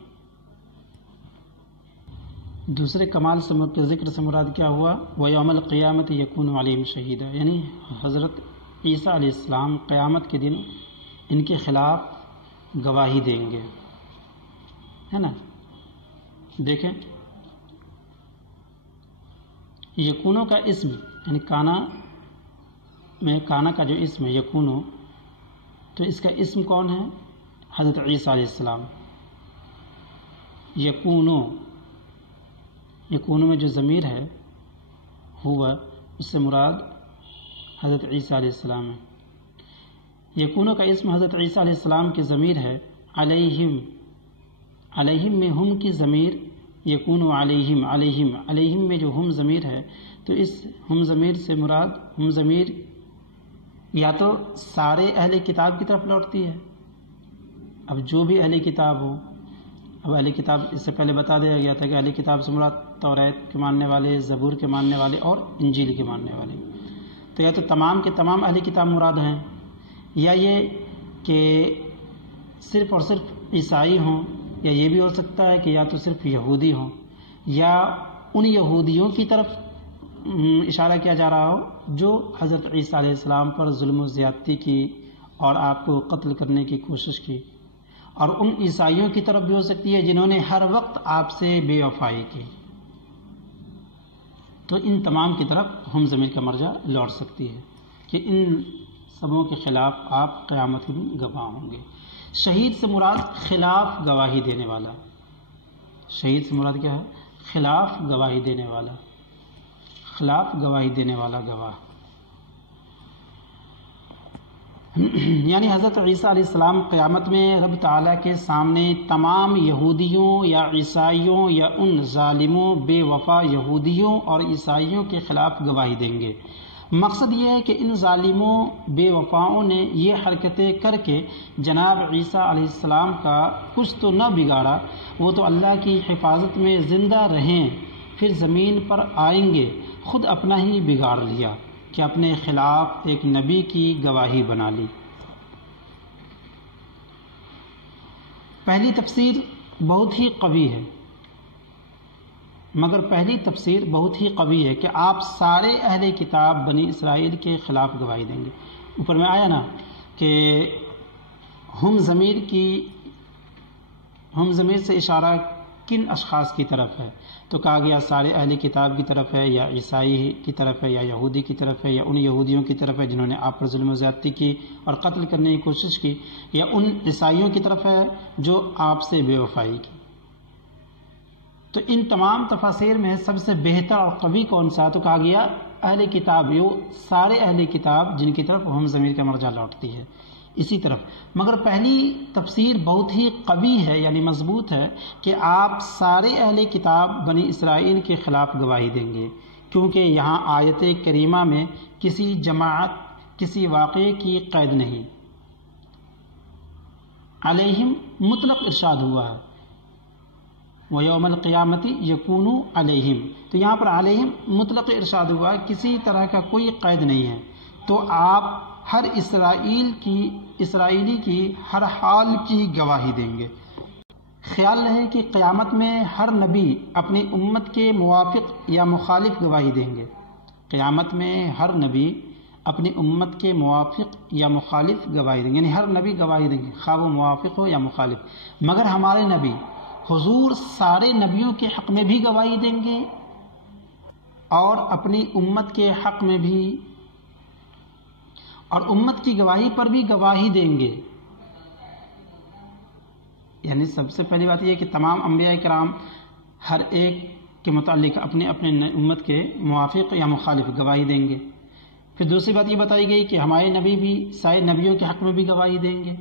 دوسرے کمال کے ذکر سے مراد کیا ہوا؟ وَيَوْمَ الْقِيَامَةِ يَكُونُ عَلَيْهِمْ شَهِيدًا، یعنی حضرت عیسیٰ علیہ السلام قیامت کے دن ان کے خلاف گواہی دیں گے، ہے نا۔ دیکھیں یکونوں کا اسم یعنی کانا کا جو اسم ہے یکونو، تو اس کا اسم کون ہے؟ حضرت عیسیٰ علیہ السلام۔ یکونو میں جو ضمیر ہے ہوا، اس سے مراد حضرت عیسیٰ علیہ السلام ہے۔ یکونو کا اسم حضرت عیسیٰ علیہ السلام کی ضمیر ہے، علیہم میں ہم کی ضمیر، یکونو علیہم میں جو ہم ضمیر ہے، تو اس ہم ضمیر سے مراد ہم ضمیر یا تو سارے اہل کتاب کی طرف لوٹتی ہے، اب جو بھی اہل کتاب ہو، اب اہل کتاب اس سے پہلے بتا دیا گیا تھا کہ اہل کتاب سے مراد توریت کے ماننے والے، زبور کے ماننے والے اور انجیل کے ماننے والے، تو یا تو تمام کے تمام اہل کتاب مراد ہیں، یا یہ کہ صرف اور صرف عیسائی ہوں، یا یہ بھی ہو سکتا ہے کہ یا تو صرف یہودی ہوں، یا ان یہودیوں کی طرف اشارہ کیا جا رہا ہو جو حضرت عیسیٰ علیہ السلام پر ظلم و زیادتی کی اور آپ کو قتل کرنے کی کوشش کی، اور ان عیسائیوں کی طرف بھی ہو سکتی ہے جنہوں نے ہر وقت آپ سے بے وفائی کی، تو ان تمام کی طرف ہم ضمیر کا مرجع لوٹ سکتی ہے کہ ان سبوں کے خلاف آپ قیامت کے دن گواہ ہوں گے۔ شہید سے مراد خلاف گواہی دینے والا، شہید سے مراد کیا ہے؟ خلاف گواہی دینے والا، خلاف گواہی دینے والا گواہ، یعنی حضرت عیسیٰ علیہ السلام قیامت میں رب تعالیٰ کے سامنے تمام یہودیوں یا عیسائیوں یا ان ظالموں بے وفا یہودیوں اور عیسائیوں کے خلاف گواہی دیں گے۔ مقصد یہ ہے کہ ان ظالموں بے وفاؤں نے یہ حرکتیں کر کے جناب عیسیٰ علیہ السلام کا کچھ تو نہ بگاڑا، وہ تو اللہ کی حفاظت میں زندہ رہیں، پھر زمین پر آئیں گے، خود اپنا ہی بگاڑ لیا کہ اپنے خلاف ایک نبی کی گواہی بنا لی۔ پہلی تفسیر بہت ہی قوی ہے، مگر پہلی تفسیر بہت ہی قوی ہے کہ آپ سارے اہل کتاب بنی اسرائیل کے خلاف گواہی دیں گے۔ اوپر میں آیا نا کہ ہم ضمیر سے اشارہ کن اشخاص کی طرف ہے، تو کہا گیا سارے اہل کتاب کی طرف ہے، یا عیسائی کی طرف ہے، یا یہودی کی طرف ہے، یا ان یہودیوں کی طرف ہے جنہوں نے آپ پر ظلم و زیادتی کی اور قتل کرنے کی کوشش کی، یا ان عیسائیوں کی طرف ہے جو آپ سے بے وفائی کی۔ تو ان تمام تفاسیر میں سب سے بہتر اور قوی کون سا؟ تو کہا گیا اہل کتاب، یہ سارے اہل کتاب جن کی طرف ہم ضمیر کا مرجع لوٹتی ہے اسی طرف۔ مگر پہلی تفسیر بہت ہی قوی ہے یعنی مضبوط ہے کہ آپ سارے اہل کتاب بنی اسرائیل کے خلاف گواہی دیں گے، کیونکہ یہاں آیت کریمہ میں کسی جماعت کسی واقعے کی قید نہیں، علیہم مطلق ارشاد ہوا ہے، وَيَوْمَ الْقِيَامَةِ يَكُونُ عَلَيْهِمْ، تو یہاں پر علیہم مطلق ارشاد ہوا، کسی طرح کا کوئی قید نہیں ہے. تو آپ ہر اسرائیلی کی ہر حال کی گواہی دیں گے. خیال رہے کہ قیامت میں ہر نبی اپنی امت کے موافق یا مخالف گواہی دیں گے. قیامت میں ہر نبی اپنی امت کے موافق یا مخالف گواہی دیں گے، یعنی ہر نبی گواہی دیں گے، خواہ وہ موافق ہو یا مخالف. مگر ہمارے نبی حضور سارے نبیوں کے حق میں بھی گواہی دیں گے اور اپنی امت کے حق میں بھی، اور امت کی گواہی پر بھی گواہی دیں گے. یعنی سب سے پہلی بات یہ کہ تمام انبیاء کرام ہر ایک کے متعلق اپنے اپنے امت کے موافق یا مخالف گواہی دیں گے. پھر دوسری بات یہ بتائی گئی کہ ہمارے نبی بھی سارے نبیوں کے حق میں بھی گواہی دیں گے،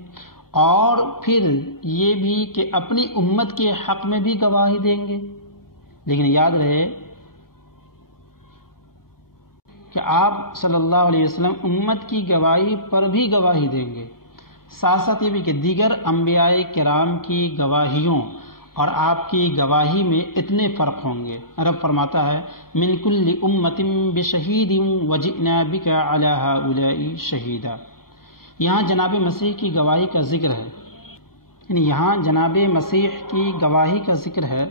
اور پھر یہ بھی کہ اپنی امت کے حق میں بھی گواہی دیں گے. لیکن یاد رہے کہ آپ صلی اللہ علیہ وسلم امت کی گواہی پر بھی گواہی دیں گے. ساتھ ساتھ یہ بھی کہ دیگر انبیاء کرام کی گواہیوں اور آپ کی گواہی میں اتنے فرق ہوں گے. رب فرماتا ہے من کل امت بشہید وجئنا بک علی ہؤلاء شہیدا. یہاں جناب مسیح کی گواہی کا ذکر ہے، یعنی یہاں جناب مسیح کی گواہی کا ذکر ہے.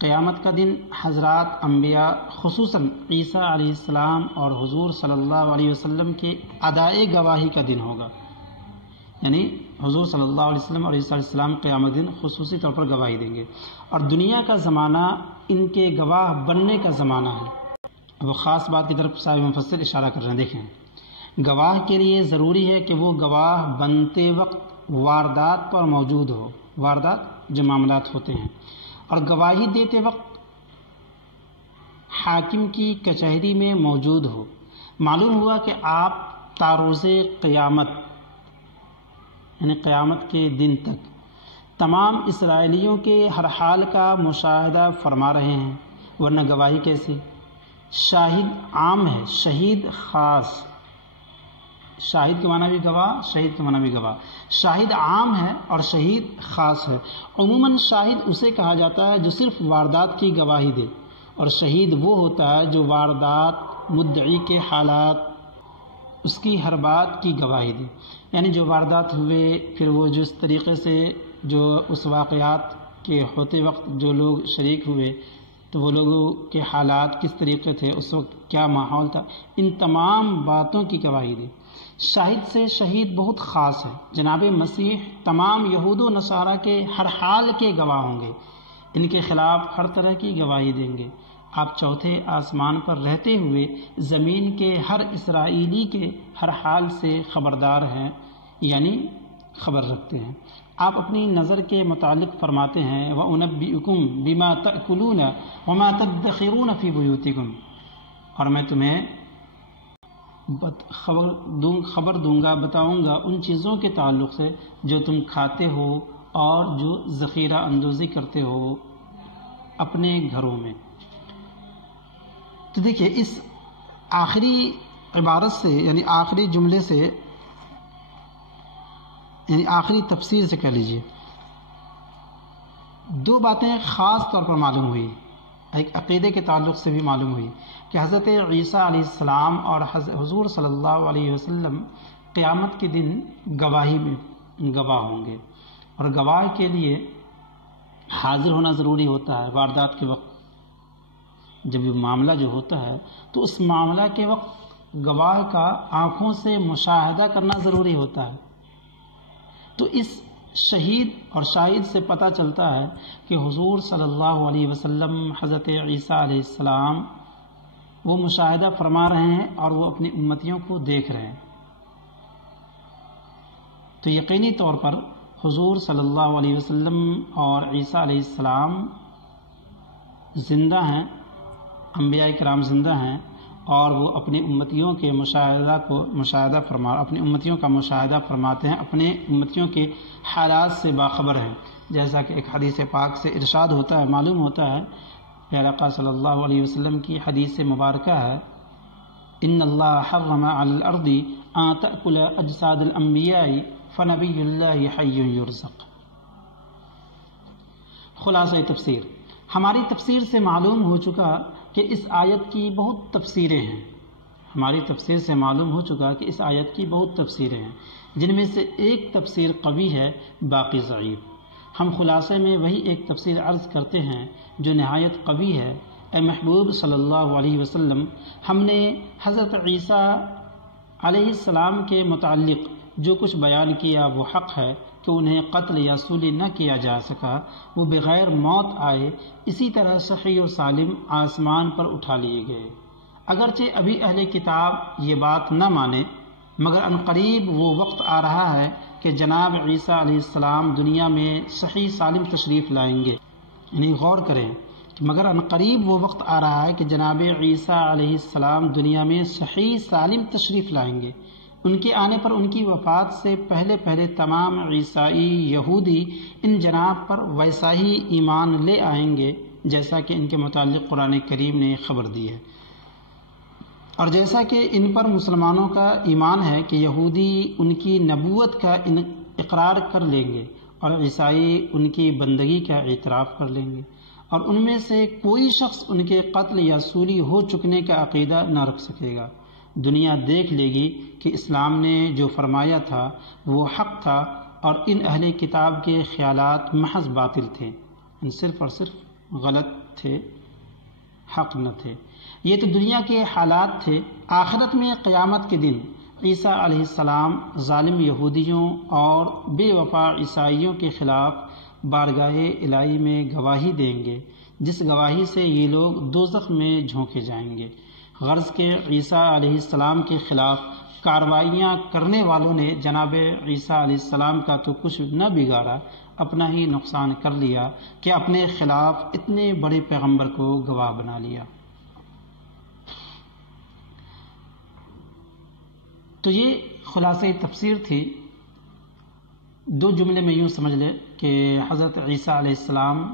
قیامت کا دن حضرات انبیاء خصوصاً عیسیٰ علیہ السلام اور حضور صلی اللہ علیہ وسلم کے ادائے گواہی کا دن ہوگا. یعنی حضور صلی اللہ علیہ وسلم اور عیسیٰ علیہ السلام قیامت دن خصوصی طور پر گواہی دیں گے، اور دنیا کا زمانہ ان کے گواہ بننے کا زمانہ ہے. وہ خاص بات کی طرف صاحب مفسر اشارہ کر رہے ہیں. دیکھیں، گواہ کے لیے ضروری ہے کہ وہ گواہ بنتے وقت واردات پر موجود ہو، واردات جو معاملات ہوتے ہیں، اور گواہی دیتے وقت حاکم کی کچہری میں موجود ہو. معلوم ہوا کہ آپ تعرض قیامت یعنی قیامت کے دن تک تمام اسرائیلیوں کے ہر حال کا مشاہدہ فرما رہے ہیں، ورنہ گواہی کیسی؟ شاہد عام ہے، شہید خاص. شاہد کے معنی بھی گواہ، شہید کے معنی بھی گواہ. شاہد عام ہے اور شہید خاص ہے. عموماً شاہد اسے کہا جاتا ہے جو صرف واردات کی گواہی دے، اور شہید وہ ہوتا ہے جو واردات، مدعی کے حالات، اس کی ہر بات کی گواہی دے. یعنی جو واردات ہوئے، پھر وہ جس طریقے سے جو اس واقعات کے ہوتے وقت جو لوگ شریک ہوئے تو وہ لوگوں کے حالات کس طریقے تھے، اس وقت کیا ماحول تھا، ان تمام باتوں کی گواہی دے. شاہد سے شہید بہت خاص ہے. جناب مسیح تمام یہود و نصارہ کے ہر حال کے گواہ ہوں گے، ان کے خلاف ہر طرح کی گواہی دیں گے. آپ چوتھے آسمان پر رہتے ہوئے زمین کے ہر اسرائیلی کے ہر حال سے خبردار ہیں، یعنی خبر رکھتے ہیں. آپ اپنی نظر کے متعلق فرماتے ہیں وَأُنَبِّئُكُم بِمَا تَأْكُلُونَ وَمَا تَدَّخِرُونَ فِي بُيُوتِكُمْ، اور میں تمہیں خبر دوں گا، بتاؤں گا ان چیزوں کے تعلق سے جو تم کھاتے ہو اور جو ذخیرہ اندوزی کرتے ہو اپنے گھروں میں. تو دیکھیے اس آخری عبارت سے، یعنی آخری جملے سے، یعنی آخری تفسیر سے کہہ لیجیے، دو باتیں خاص طور پر معلوم ہوئی. ایک عقیدے کے تعلق سے بھی معلوم ہوئی کہ حضرت عیسیٰ علیہ السلام اور حضور صلی اللہ علیہ وسلم قیامت کے دن گواہی میں گواہ ہوں گے، اور گواہ کے لیے حاضر ہونا ضروری ہوتا ہے. واردات کے وقت جب یہ معاملہ جو ہوتا ہے تو اس معاملہ کے وقت گواہ کا آنکھوں سے مشاہدہ کرنا ضروری ہوتا ہے. تو اس شہید اور شاہد سے پتہ چلتا ہے کہ حضور صلی اللہ علیہ وسلم حضرت عیسیٰ علیہ السلام وہ مشاہدہ فرما رہے ہیں اور وہ اپنی امتیوں کو دیکھ رہے ہیں. تو یقینی طور پر حضور صلی اللہ علیہ وسلم اور عیسیٰ علیہ السلام زندہ ہیں، انبیاء کرام زندہ ہیں، اور وہ اپنی امتیوں کے اپنی امتیوں کا مشاہدہ فرماتے ہیں، اپنے امتیوں کے حالات سے باخبر ہیں. جیسا کہ ایک حدیث پاک سے ارشاد ہوتا ہے، معلوم ہوتا ہے، پیارے آقا صلی اللہ علیہ وسلم کی حدیث مبارکہ ہے ان اللہ حرم علی الارض ان تأکل اجساد الانبیاء فنبی اللہ حی یرزق. خلاصہ تفسیر، ہماری تفسیر سے معلوم ہو چکا کہ اس آیت کی بہت تفسیریں ہیں۔ ہماری تفسیر سے معلوم ہو چکا کہ اس آیت کی بہت تفسیریں ہیں، جن میں سے ایک تفسیر قوی ہے، باقی ضعیف۔ ہم خلاصے میں وہی ایک تفسیر عرض کرتے ہیں جو نہایت قوی ہے۔ اے محبوب صلی اللہ علیہ وسلم، ہم نے حضرت عیسیٰ علیہ السلام کے متعلق جو کچھ بیان کیا وہ حق ہے کہ انہیں قتل یا سولی نہ کیا جا سکا، وہ بغیر موت آئے، اسی طرح صحیح و سالم آسمان پر اٹھا لیے گئے۔ اگرچہ ابھی اہل کتاب یہ بات نہ مانے، مگر عنقریب وہ وقت آ رہا ہے کہ جناب عیسیٰ علیہ السلام دنیا میں صحیح سالم تشریف لائیں گے۔ یعنی غور کریں کہ مگر عنقریب وہ وقت آ رہا ہے کہ جناب عیسیٰ علیہ السلام دنیا میں صحیح سالم تشریف لائیں گے۔ ان کے آنے پر ان کی وفات سے پہلے تمام عیسائی یہودی ان جناب پر ویسا ہی ایمان لے آئیں گے جیسا کہ ان کے متعلق قرآن کریم نے خبر دی ہے، اور جیسا کہ ان پر مسلمانوں کا ایمان ہے کہ یہودی ان کی نبوت کا اقرار کر لیں گے اور عیسائی ان کی بندگی کا اعتراف کر لیں گے، اور ان میں سے کوئی شخص ان کے قتل یا سولی ہو چکنے کا عقیدہ نہ رکھ سکے گا۔ دنیا دیکھ لے گی کہ اسلام نے جو فرمایا تھا وہ حق تھا، اور ان اہل کتاب کے خیالات محض باطل تھے، ان صرف اور صرف غلط تھے، حق نہ تھے۔ یہ تو دنیا کے حالات تھے۔ آخرت میں قیامت کے دن عیسیٰ علیہ السلام ظالم یہودیوں اور بے وفا عیسائیوں کے خلاف بارگاہ الہی میں گواہی دیں گے، جس گواہی سے یہ لوگ دوزخ میں جھونکے جائیں گے۔ غرض کہ عیسیٰ علیہ السلام کے خلاف کارروائیاں کرنے والوں نے جناب عیسیٰ علیہ السلام کا تو کچھ نہ بگاڑا، اپنا ہی نقصان کر لیا کہ اپنے خلاف اتنے بڑے پیغمبر کو گواہ بنا لیا۔ تو یہ خلاصہ تفسیر تھی۔ دو جملے میں یوں سمجھ لے کہ حضرت عیسیٰ علیہ السلام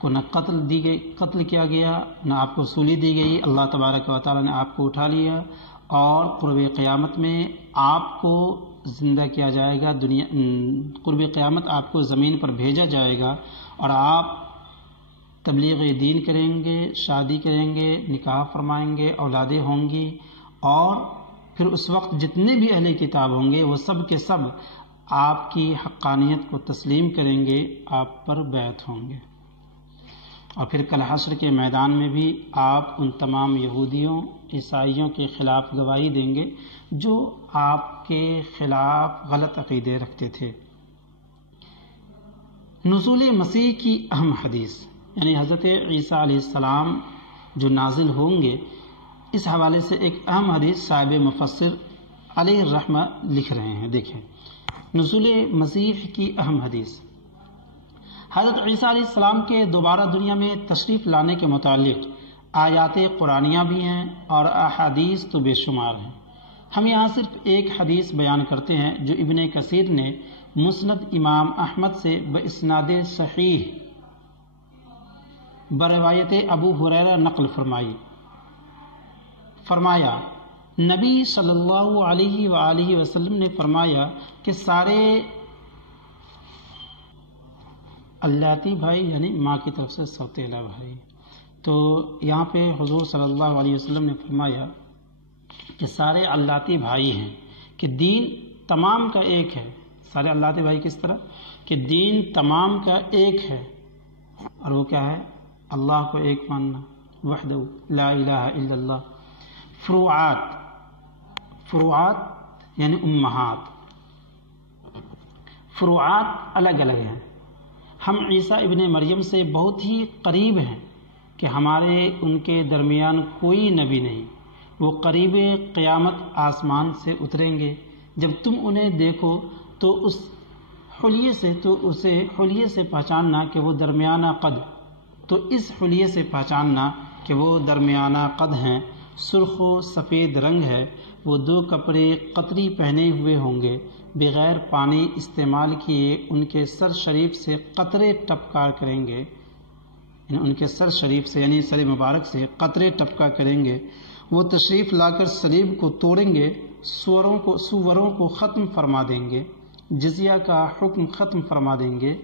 کو نہ قتل کیا گیا، نہ آپ کو سولی دی گئی، اللہ تبارک و تعالیٰ نے آپ کو اٹھا لیا، اور قرب قیامت میں آپ کو زندہ کیا جائے گا، قرب قیامت آپ کو زمین پر بھیجا جائے گا، اور آپ تبلیغ دین کریں گے، شادی کریں گے، نکاح فرمائیں گے، اولادیں ہوں گی، اور پھر اس وقت جتنے بھی اہل کتاب ہوں گے وہ سب کے سب آپ کی حقانیت کو تسلیم کریں گے، آپ پر بیعت ہوں گے، اور پھر کل حشر کے میدان میں بھی آپ ان تمام یہودیوں عیسائیوں کے خلاف گواہی دیں گے جو آپ کے خلاف غلط عقیدے رکھتے تھے۔ نزول مسیح کی اہم حدیث، یعنی حضرت عیسیٰ علیہ السلام جو نازل ہوں گے، اس حوالے سے ایک اہم حدیث صاحب مفسر علیہ الرحمہ لکھ رہے ہیں۔ دیکھیں، نزول مسیح کی اہم حدیث، حضرت عیسیٰ علیہ السلام کے دوبارہ دنیا میں تشریف لانے کے متعلق آیات قرآنیہ بھی ہیں اور احادیث تو بے شمار ہیں۔ ہم یہاں صرف ایک حدیث بیان کرتے ہیں جو ابن کثیر نے مسند امام احمد سے باسناد صحیح بروایت ابو ہریرہ نقل فرمایا نبی صلی اللہ علیہ وآلہ وسلم نے فرمایا کہ سارے اللاتی بھائی، یعنی ماں کی طرف سے سوتیلا بھائی، تو یہاں پہ حضور صلی اللہ علیہ وسلم نے فرمایا کہ سارے اللاتی بھائی ہیں، کہ دین تمام کا ایک ہے۔ سارے اللاتی بھائی کس طرح کہ دین تمام کا ایک ہے، اور وہ کیا ہے؟ اللہ کو ایک ماننا، وحدہ لا الہ الا اللہ۔ فروعات یعنی امہات، فروعات الگ الگ ہیں۔ ہم عیسیٰ ابن مریم سے بہت ہی قریب ہیں کہ ہمارے ان کے درمیان کوئی نبی نہیں۔ وہ قریب قیامت آسمان سے اتریں گے، جب تم انہیں دیکھو تو اسے حلیے سے پہچاننا کہ وہ درمیانہ قد، تو اس حلیے سے پہچاننا کہ وہ درمیانہ قد ہیں، سرخ و سفید رنگ ہے، وہ 2 کپڑے قطری پہنے ہوئے ہوں گے، بغیر پانی استعمال کیے ان کے سر شریف سے قطرے ٹپکا کریں گے، ان کے سر شریف سے یعنی سر مبارک سے قطرے ٹپکا کریں گے۔ وہ تشریف لا کر صلیب کو توڑیں گے، سوروں کو ختم فرما دیں گے، جزیہ کا حکم ختم فرما دیں گے،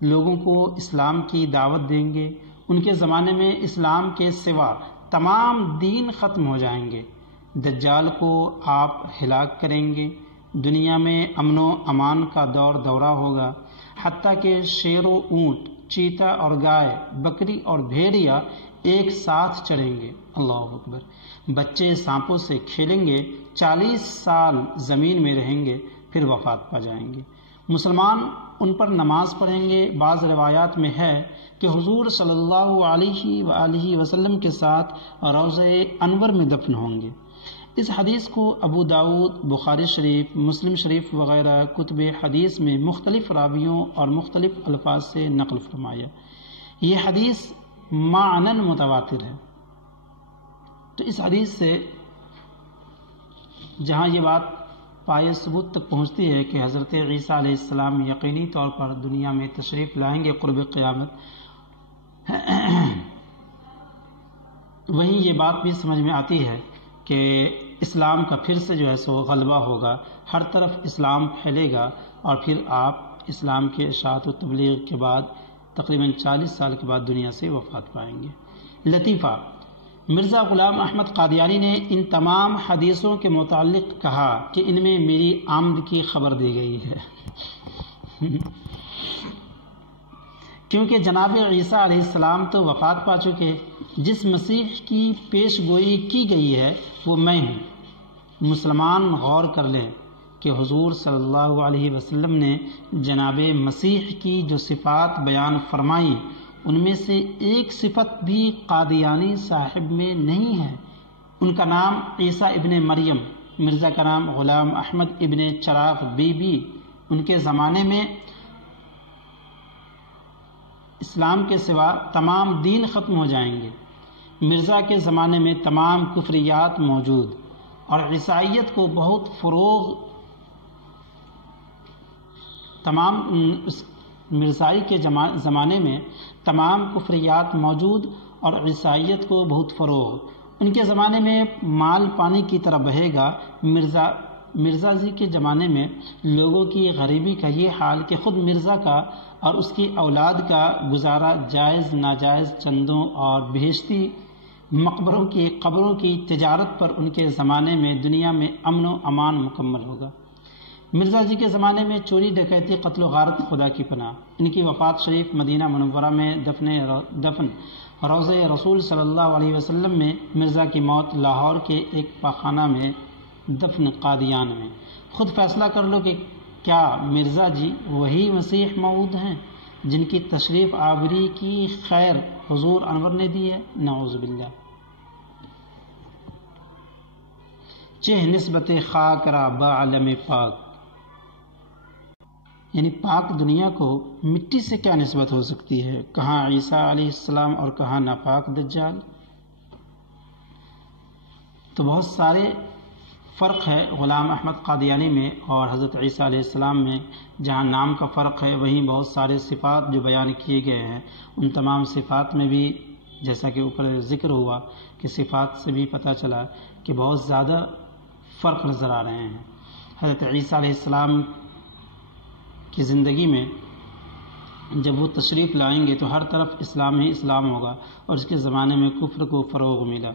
لوگوں کو اسلام کی دعوت دیں گے، ان کے زمانے میں اسلام کے سوا تمام دین ختم ہو جائیں گے۔ دجال کو آپ ہلاک کریں گے، دنیا میں امن و امان کا دورہ ہوگا، حتیٰ کہ شیر و اونٹ، چیتا اور گائے، بکری اور بھیڑیا ایک ساتھ چڑھیں گے۔ اللہ اکبر۔ بچے سانپوں سے کھیلیں گے، 40 سال زمین میں رہیں گے، پھر وفات پا جائیں گے۔ مسلمان ان پر نماز پڑھیں گے۔ بعض روایات میں ہے کہ حضور صلی اللہ علیہ وآلہ وسلم کے ساتھ روضہ انور میں دفن ہوں گے۔ اس حدیث کو ابو داؤد، بخاری شریف، مسلم شریف وغیرہ کتب حدیث میں مختلف راویوں اور مختلف الفاظ سے نقل فرمایا۔ یہ حدیث معنن متواتر ہے۔ تو اس حدیث سے جہاں یہ بات پائے ثبوت تک پہنچتی ہے کہ حضرت عیسیٰ علیہ السلام یقینی طور پر دنیا میں تشریف لائیں گے قرب قیامت، وہیں یہ بات بھی سمجھ میں آتی ہے کہ اسلام کا پھر سے جو ہے سو غلبہ ہوگا، ہر طرف اسلام پھیلے گا، اور پھر آپ اسلام کے اشاعت و تبلیغ کے بعد تقریباً 40 سال کے بعد دنیا سے وفات پائیں گے۔ لطیفہ: مرزا غلام احمد قادیانی نے ان تمام حدیثوں کے متعلق کہا کہ ان میں میری آمد کی خبر دی گئی ہے کیونکہ جناب عیسیٰ علیہ السلام تو وفات پا چکے، جس مسیح کی پیش گوئی کی گئی ہے وہ میں ہوں۔ مسلمان غور کر لیں کہ حضور صلی اللہ علیہ وسلم نے جناب مسیح کی جو صفات بیان فرمائی، ان میں سے ایک صفت بھی قادیانی صاحب میں نہیں ہے۔ ان کا نام عیسیٰ ابن مریم، مرزا کا نام غلام احمد ابن چراغ بی بی۔ ان کے زمانے میں اسلام کے سوا تمام دین ختم ہو جائیں گے۔ مرزا کے زمانے میں تمام کفریات موجود اور عیسائیت کو بہت فروغ، مرزائی کے زمانے میں تمام کفریات موجود اور عیسائیت کو بہت فروغ۔ ان کے زمانے میں مال پانی کی طرح بہے گا۔ مرزا جی کے زمانے میں لوگوں کی غریبی کا یہ حال کہ خود مرزا کا اور اس کی اولاد کا گزارا جائز ناجائز چندوں اور بہشتی مقبروں کی قبروں کی تجارت پر ان کے زمانے میں دنیا میں امن و امان مکمل ہوگا۔ مرزا جی کے زمانے میں چوری ڈکیتی قتل و غارت خدا کی پناہ۔ ان کی وفات شریف مدینہ منورہ میں دفن روضہ رسول صلی اللہ علیہ وسلم میں، مرزا کی موت لاہور کے ایک پاخانہ میں دفن قادیان میں۔ خود فیصلہ کر لو کہ کیا مرزا جی وہی مسیح موعود ہیں جن کی تشریف آوری کی خیر حضور انور نے دی ہے؟ نعوذ باللہ۔ چہ نسبت خاک را با علم پاک، یعنی پاک دنیا کو مٹی سے کیا نسبت ہو سکتی ہے؟ کہاں عیسیٰ علیہ السلام اور کہاں ناپاک دجال؟ تو بہت سارے فرق ہے غلام احمد قادیانی میں اور حضرت عیسیٰ علیہ السلام میں۔ جہاں نام کا فرق ہے وہیں بہت سارے صفات جو بیان کیے گئے ہیں، ان تمام صفات میں بھی جیسا کہ اوپر ذکر ہوا کہ صفات سے بھی پتہ چلا کہ بہت زیادہ فرق نظر آ رہے ہیں۔ حضرت عیسیٰ علیہ السلام کی زندگی میں جب وہ تشریف لائیں گے تو ہر طرف اسلام ہی اسلام ہوگا، اور اس کے زمانے میں کفر کو فروغ ملا،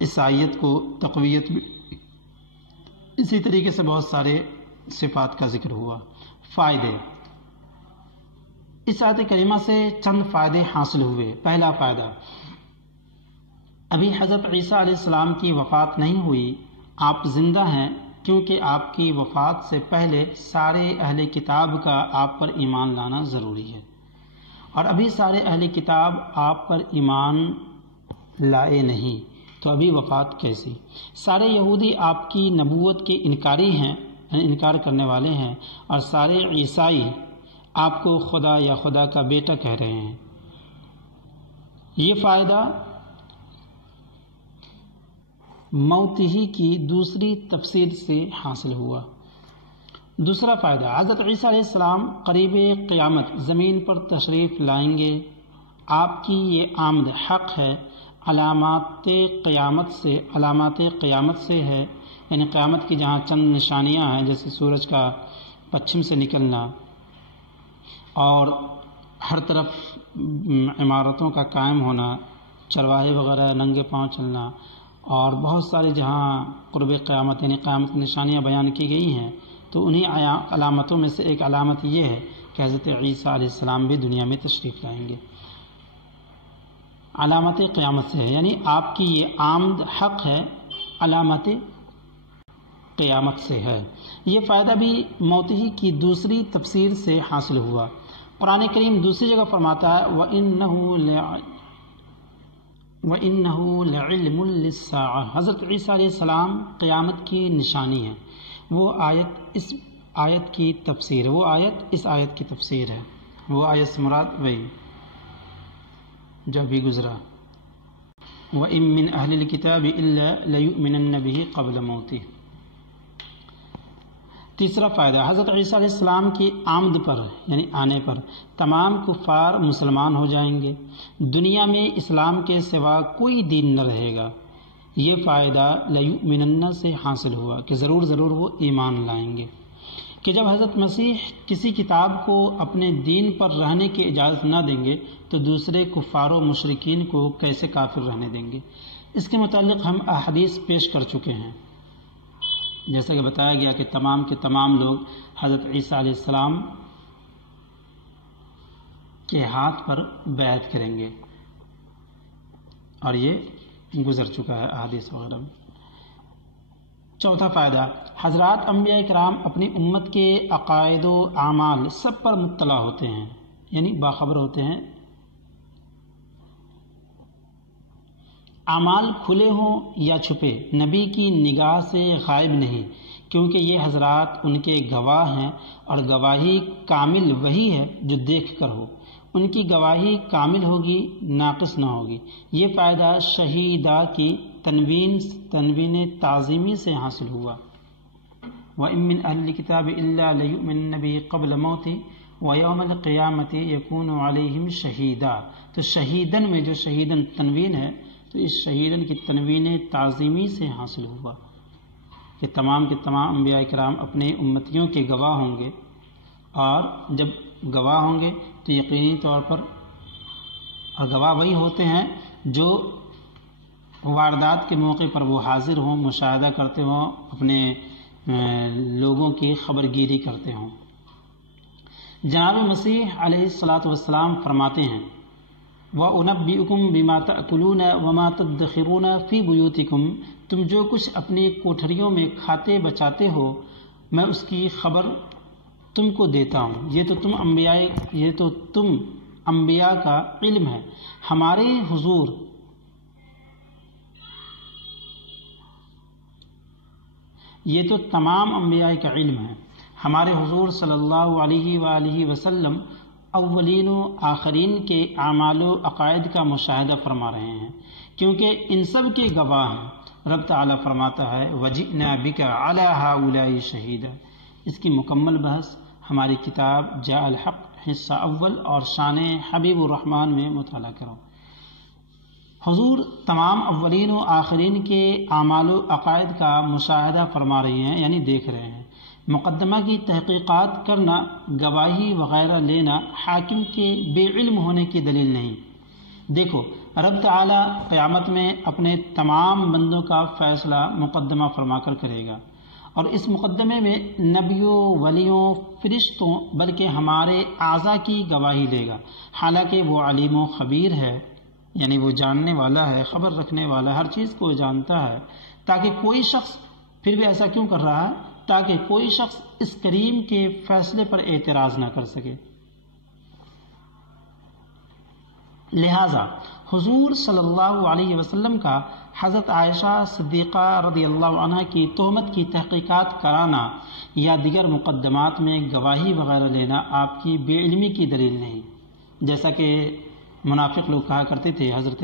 عیسائیت کو تقویت ملی۔ اسی طریقے سے بہت سارے صفات کا ذکر ہوا۔ فائدے: اس آیت کریمہ سے چند فائدے حاصل ہوئے۔ پہلا فائدہ، ابھی حضرت عیسیٰ علیہ السلام کی وفات نہیں ہوئی، آپ زندہ ہیں، کیونکہ آپ کی وفات سے پہلے سارے اہل کتاب کا آپ پر ایمان لانا ضروری ہے، اور ابھی سارے اہل کتاب آپ پر ایمان لائے نہیں، تو ابھی وفات کیسی؟ سارے یہودی آپ کی نبوت کے انکاری ہیں، انکار کرنے والے ہیں، اور سارے عیسائی آپ کو خدا یا خدا کا بیٹا کہہ رہے ہیں۔ یہ فائدہ موت ہی کی دوسری تفسیر سے حاصل ہوا۔ دوسرا فائدہ، حضرت عیسیٰ علیہ السلام قریب قیامت زمین پر تشریف لائیں گے، آپ کی یہ آمد حق ہے، علامات قیامت سے ہے، یعنی قیامت کی جہاں چند نشانیاں ہیں جیسے سورج کا پچھم سے نکلنا، اور ہر طرف عمارتوں کا قائم ہونا، چرواہے وغیرہ ننگے پاؤں چلنا، اور بہت سارے جہاں قرب قیامت یعنی قیامت کی نشانیاں بیان کی گئی ہیں، تو انہی علامتوں میں سے ایک علامت یہ ہے کہ حضرت عیسیٰ علیہ السلام بھی دنیا میں تشریف لائیں گے۔ علامت قیامت سے ہے، یعنی آپ کی یہ آمد حق ہے، علامت قیامت سے ہے۔ یہ فائدہ بھی موت ہی کی دوسری تفسیر سے حاصل ہوا۔ قرآن کریم دوسری جگہ فرماتا ہے وَإِنَّهُ لَعِلْمٌ لِلسَّاعَةِ، حضرت عیسیٰ علیہ السلام قیامت کی نشانی ہے۔ وہ آیت اس آیت کی تفسیر ہے، وہ آیت اس آیت کی تفسیر ہے، وہ آیت سے مراد وہی جو بھی گزرا، وَإِن مِّنْ أَهْلِ الْكِتَابِ إِلَّا لَيُؤْمِنَنَّ بِهِ قَبْلَ مَوْتِهِ۔ تیسرا فائدہ، حضرت عیسیٰ علیہ السلام کی آمد پر یعنی آنے پر تمام کفار مسلمان ہو جائیں گے، دنیا میں اسلام کے سوا کوئی دین نہ رہے گا۔ یہ فائدہ لَيُؤْمِنَنَّ سے حاصل ہوا کہ ضرور وہ ایمان لائیں گے، کہ جب حضرت مسیح کسی کتاب کو اپنے دین پر رہنے کی اجازت نہ دیں گے تو دوسرے کفار و مشرکین کو کیسے کافر رہنے دیں گے۔ اس کے متعلق ہم احادیث پیش کر چکے ہیں، جیسا کہ بتایا گیا کہ تمام کے تمام لوگ حضرت عیسیٰ علیہ السلام کے ہاتھ پر بیعت کریں گے، اور یہ گزر چکا ہے احادیث وغیرہ میں۔ چوتھا فائدہ، حضرات انبیاء کرام اپنی امت کے عقائد و اعمال سب پر مطلع ہوتے ہیں، یعنی باخبر ہوتے ہیں۔ اعمال کھلے ہوں یا چھپے، نبی کی نگاہ سے غائب نہیں، کیونکہ یہ حضرات ان کے گواہ ہیں، اور گواہی کامل وہی ہے جو دیکھ کر ہو، ان کی گواہی کامل ہوگی، ناقص نہ ہوگی۔ یہ فائدہ شہیدہ کی تنوین تعظیمی سے حاصل ہوا۔ وَإِن مِّنْ أَهْلِ الْكِتَابِ إِلَّا لَيُؤْمِنَنَّ بِهِ قَبْلَ مَوْتِهِ وَيَوْمَ الْقِيَامَةِ يَكُونُ عَلَيْهِمْ شَهِيدًا، تو شہیدن میں جو شہیدن تنوین ہے، تو اس شہیدن کی تنوین تعظیمی سے حاصل ہوا کہ تمام کے تمام انبیاء کرام اپنے امتیوں کے گواہ ہوں گے، اور جب گواہ ہوں گے تو یقینی طور پر، اور گواہ وہی ہوتے ہیں جو واردات کے موقع پر وہ حاضر ہوں، مشاہدہ کرتے ہوں، اپنے لوگوں کی خبر گیری کرتے ہوں۔ جناب مسیح علیہ الصلاۃ والسلام فرماتے ہیں، وَأُنَبِّئُكُم بِمَا تَأْكُلُونَ وَمَا تَدَّخِرُونَ فِي بُيُوتِكُمْ، تم جو کچھ اپنی کوٹھریوں میں کھاتے بچاتے ہو میں اس کی خبر تم کو دیتا ہوں۔ یہ تو تم انبیاء کا علم ہے، ہمارے حضور یہ تو تمام انبیاء کا علم ہے۔ ہمارے حضور صلی اللہ علیہ وآلہ وسلم اولین و آخرین کے اعمال و عقائد کا مشاہدہ فرما رہے ہیں، کیونکہ ان سب کے گواہ ہیں۔ رب تعالیٰ فرماتا ہے وَجِئْنَا بِكَ عَلَىٰ هَٰؤُلَاءِ شَهِيدًا۔ اس کی مکمل بحث ہماری کتاب جاء الحق حصہ اول اور شان حبیب الرحمن میں مطالعہ کرو۔ حضور تمام اولین و آخرین کے اعمال و عقائد کا مشاہدہ فرما رہے ہیں، یعنی دیکھ رہے ہیں۔ مقدمہ کی تحقیقات کرنا، گواہی وغیرہ لینا حاکم کے بے علم ہونے کی دلیل نہیں۔ دیکھو، رب تعالیٰ قیامت میں اپنے تمام بندوں کا فیصلہ مقدمہ فرما کر کرے گا، اور اس مقدمے میں نبیوں، ولیوں، فرشتوں بلکہ ہمارے اعضاء کی گواہی لے گا، حالانکہ وہ علیم و خبیر ہے، یعنی وہ جاننے والا ہے، خبر رکھنے والا، ہر چیز کو جانتا ہے۔ تاکہ کوئی شخص، پھر بھی ایسا کیوں کر رہا ہے؟ تاکہ کوئی شخص اس کریم کے فیصلے پر اعتراض نہ کر سکے۔ لہذا حضور صلی اللہ علیہ وسلم کا حضرت عائشہ صدیقہ رضی اللہ عنہ کی تہمت کی تحقیقات کرانا یا دیگر مقدمات میں گواہی وغیرہ لینا آپ کی بے علمی کی دلیل نہیں۔ جیسا کہ منافق لوگ کہا کرتے تھے حضرت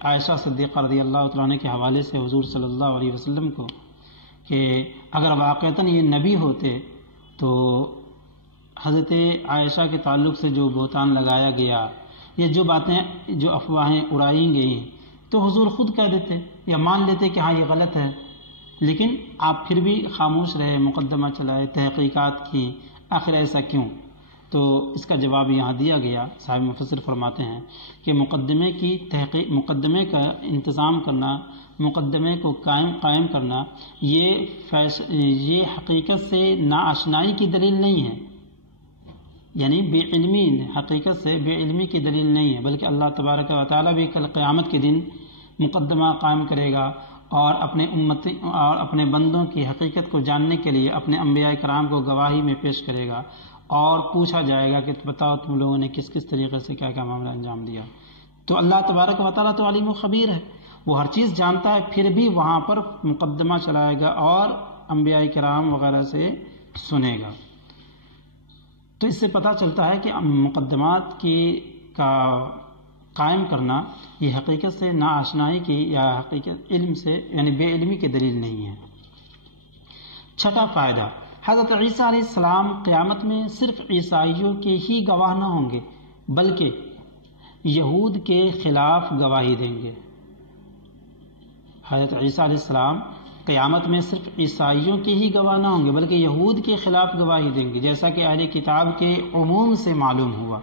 عائشہ صدیقہ رضی اللہ تعالیٰ عنہ کے حوالے سے حضور صلی اللہ علیہ وسلم کو، کہ اگر واقعتاً یہ نبی ہوتے تو حضرت عائشہ کے تعلق سے جو بہتان لگایا گیا، یہ جو باتیں، جو افواہیں اڑائی گئیں، تو حضور خود کہہ دیتے یا مان لیتے کہ ہاں یہ غلط ہے، لیکن آپ پھر بھی خاموش رہے، مقدمہ چلائے، تحقیقات کی۔ آخر ایسا کیوں؟ تو اس کا جواب یہاں دیا گیا. صاحب مفسر فرماتے ہیں کہ مقدمے کا انتظام کرنا، مقدمے کو قائم کرنا یہ حقیقت سے ناآشنائی کی دلیل نہیں ہے، یعنی بے علمی، حقیقت سے بے علمی کی دلیل نہیں ہے، بلکہ اللہ تبارک و تعالیٰ بھی کل قیامت کے دن مقدمہ قائم کرے گا اور اپنے بندوں کی حقیقت کو جاننے کے لیے اپنے انبیاء کرام کو گواہی میں پیش کرے گا اور پوچھا جائے گا کہ بتاؤ تم لوگوں نے کس کس طریقے سے کیا کیا معاملہ انجام دیا. تو اللہ تبارک و تعالیٰ تو علیم و خبیر ہے، وہ ہر چیز جانتا ہے، پھر بھی وہاں پر مقدمہ چلائے گا اور انبیاء کرام وغیرہ سے سنے گا. تو اس سے پتہ چلتا ہے کہ مقدمات کا قائم کرنا یہ حقیقت سے ناآشنائی کی یا حقیقت علم سے یعنی بے علمی کی دلیل نہیں ہے. چھٹا فائدہ، حضرت عیسیٰ علیہ السلام قیامت میں صرف عیسائیوں کے ہی گواہ نہ ہوں گے بلکہ یہود کے خلاف گواہی دیں گے. حضرت عیسیٰ علیہ السلام قیامت میں صرف عیسائیوں کے ہی گواہ نہ ہوں گے بلکہ یہود کے خلاف گواہی دیں گے، جیسا کہ اہل کتاب کے عموم سے معلوم ہوا.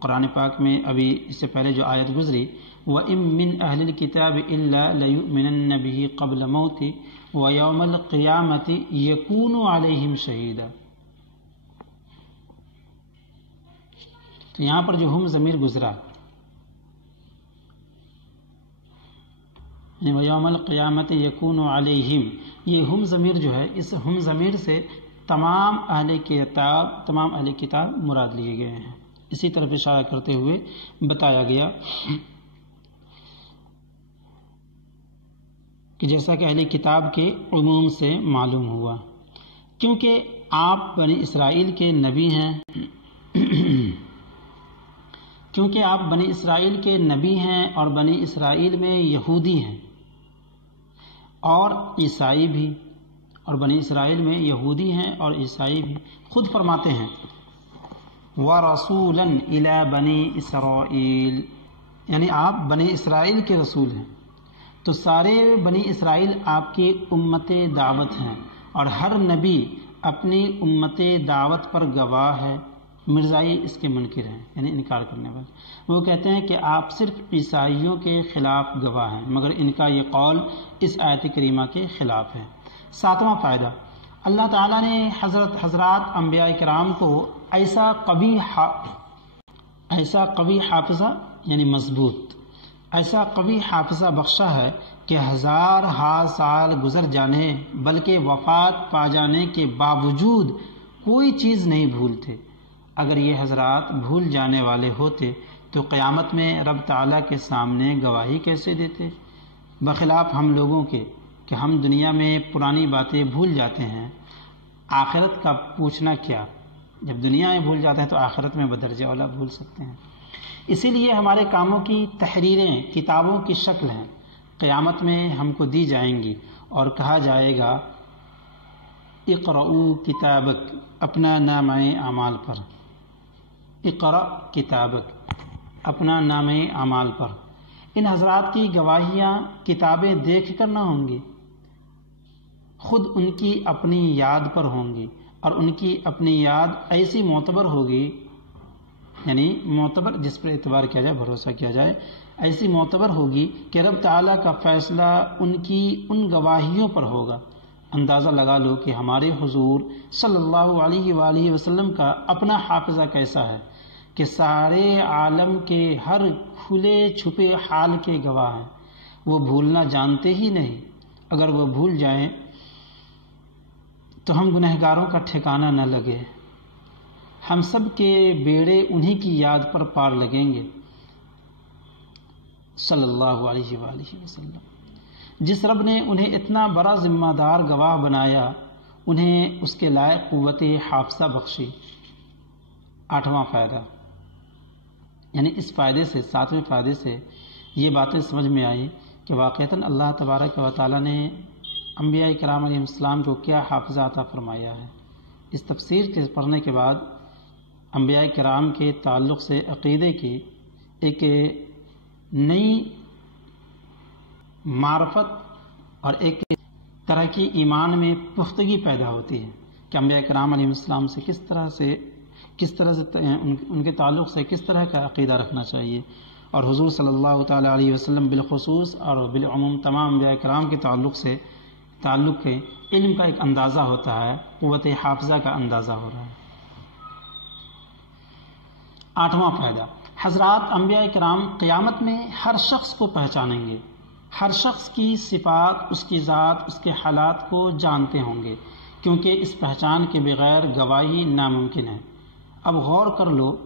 قرآن پاک میں ابھی اس سے پہلے جو آیت گزری، وَإِن مِّنْ أَهْلِ الْكِتَابِ إِلَّا لَيُؤْمِنَنَّ بِهِ قَبْلَ مَوْتِهِ وَيَوْمَ الْقِيَامَةِ يَكُونُ عَلَيْهِمْ شَهِيدًا. تو یہاں پر جو ہم ضمیر گزرا، وَيَوْمَ الْقِيَامَةِ يَكُونُ عَلَيْهِمْ، یہ ہم ضمیر جو ہے، اس ہم ضمیر سے تمام اہل کتاب مراد لیے گئے ہیں. اسی طرف اشارہ کرتے ہوئے بتایا گیا کہ جیسا کہ اہل کتاب کے عموم سے معلوم ہوا، کیونکہ آپ بنی اسرائیل کے نبی ہیں اور بنی اسرائیل میں یہودی ہیں اور عیسائی بھی، اور بنی اسرائیل میں یہودی ہیں اور عیسائی بھی. خود فرماتے ہیں وَرَسُولًا إِلَى بَنِي إِسْرَائِيل، یعنی آپ بنی اسرائیل کے رسول ہیں. تو سارے بنی اسرائیل آپ کی امت دعوت ہیں اور ہر نبی اپنی امت دعوت پر گواہ ہے. مرزائی اس کے منکر ہیں، یعنی انکار کرنے والے. وہ کہتے ہیں کہ آپ صرف عیسائیوں کے خلاف گواہ ہیں، مگر ان کا یہ قول اس آیت کریمہ کے خلاف ہے. ساتواں فائدہ، اللہ تعالیٰ نے حضرات انبیاء کرام کو ایسا قوی حافظہ یعنی مضبوط، ایسا قوی حافظہ بخشا ہے کہ ہزار سال گزر جانے بلکہ وفات پا جانے کے باوجود کوئی چیز نہیں بھولتے. اگر یہ حضرات بھول جانے والے ہوتے تو قیامت میں رب تعالیٰ کے سامنے گواہی کیسے دیتے؟ بخلاف ہم لوگوں کے کہ ہم دنیا میں پرانی باتیں بھول جاتے ہیں، آخرت کا پوچھنا کیا؟ جب دنیا میں بھول جاتے ہیں تو آخرت میں بدرجہ اولا بھول سکتے ہیں. اسی لیے ہمارے کاموں کی تحریریں کتابوں کی شکل ہیں، قیامت میں ہم کو دی جائیں گی اور کہا جائے گا اقرؤوا کتابک، اپنا نامہ اعمال پر، اقرأ کتابک، اپنا نامہ اعمال پر. ان حضرات کی گواہیاں کتابیں دیکھ کر نہ ہوں گی، خود ان کی اپنی یاد پر ہوں گی، اور ان کی اپنی یاد ایسی معتبر ہوگی، یعنی معتبر جس پر اعتبار کیا جائے، بھروسہ کیا جائے، ایسی معتبر ہوگی کہ رب تعالیٰ کا فیصلہ ان کی ان گواہیوں پر ہوگا. اندازہ لگا لو کہ ہمارے حضور صلی اللہ علیہ وآلہ وسلم کا اپنا حافظہ کیسا ہے کہ سارے عالم کے ہر کھلے چھپے حال کے گواہ ہیں. وہ بھولنا جانتے ہی نہیں. اگر وہ بھول جائیں تو ہم گنہگاروں کا ٹھکانہ نہ لگے. ہم سب کے بیڑے انہی کی یاد پر پار لگیں گے صلی اللہ علیہ وآلہ وسلم. جس رب نے انہیں اتنا بڑا ذمہ دار گواہ بنایا، انہیں اس کے لائق قوت حافظہ بخشی. آٹھواں فائدہ، یعنی اس فائدے سے، ساتویں فائدے سے یہ باتیں سمجھ میں آئی کہ واقعتاً اللہ تبارک و تعالیٰ نے انبیاء کرام علیہ السلام کو کیا حافظہ عطا فرمایا ہے. اس تفسیر کے پڑھنے کے بعد انبیاء کرام کے تعلق سے عقیدے کی ایک نئی معرفت اور ایک طرح کی ایمان میں پختگی پیدا ہوتی ہے کہ انبیاء کرام علیہ السلام سے کس طرح سے کس طرح سے ان کے تعلق سے کس طرح کا عقیدہ رکھنا چاہیے، اور حضور صلی اللہ تعالیٰ علیہ وسلم بالخصوص اور بالعموم تمام انبیاء کرام کے تعلق کے علم کا ایک اندازہ ہوتا ہے، قوت حافظہ کا اندازہ ہو رہا ہے۔ 8واں فائدہ، حضرات انبیاء کرام قیامت میں ہر شخص کو پہچانیں گے، ہر شخص کی صفات، اس کی ذات، اس کے حالات کو جانتے ہوں گے، کیونکہ اس پہچان کے بغیر گواہی ناممکن ہے۔ اب غور کر لو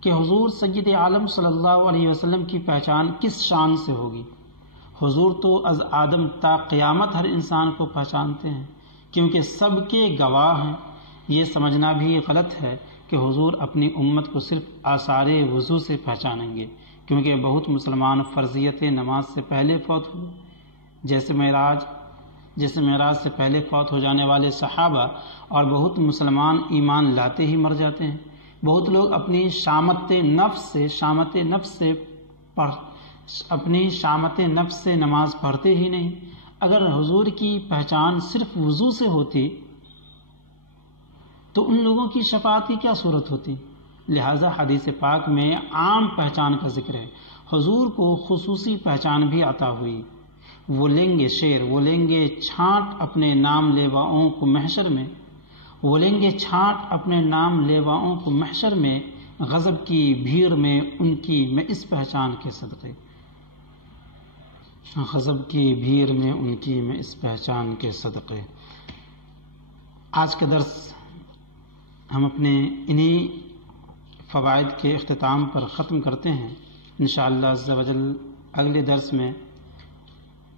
کہ حضور سید عالم صلی اللہ علیہ وسلم کی پہچان کس شان سے ہوگی۔ حضور تو از آدم تا قیامت ہر انسان کو پہچانتے ہیں، کیونکہ سب کے گواہ ہیں۔ یہ سمجھنا بھی غلط ہے کہ حضور اپنی امت کو صرف آثار وضو سے پہچانیں گے، کیونکہ بہت مسلمان فرضیت نماز سے پہلے فوت ہوئے، جیسے معراج سے پہلے فوت ہو جانے والے صحابہ، اور بہت مسلمان ایمان لاتے ہی مر جاتے ہیں۔ بہت لوگ اپنی شامت نفس سے نماز پڑھتے ہی نہیں۔ اگر حضور کی پہچان صرف وضو سے ہوتی تو ان لوگوں کی شفاعت کی کیا صورت ہوتی؟ لہذا حدیث پاک میں عام پہچان کا ذکر ہے، حضور کو خصوصی پہچان بھی عطا ہوئی۔ وہ لیں گے چھانٹ اپنے نام لیواؤں کو محشر میں، غضب کی بھیڑ میں ان کی میں اس پہچان کے صدقے۔ آج کا درس ہم اپنے انہی فوائد کے اختتام پر ختم کرتے ہیں۔ انشاءاللہ عز و جل اگلے درس میں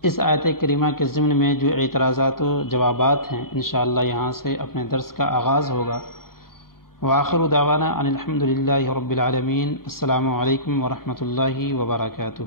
اس آیت کریمہ کے ضمن میں جو اعتراضات و جوابات ہیں، انشاءاللہ یہاں سے اپنے درس کا آغاز ہوگا۔ وآخر دعوانا ان الحمد للہ رب العالمین۔ السلام علیکم ورحمۃ اللہ وبرکاتہ۔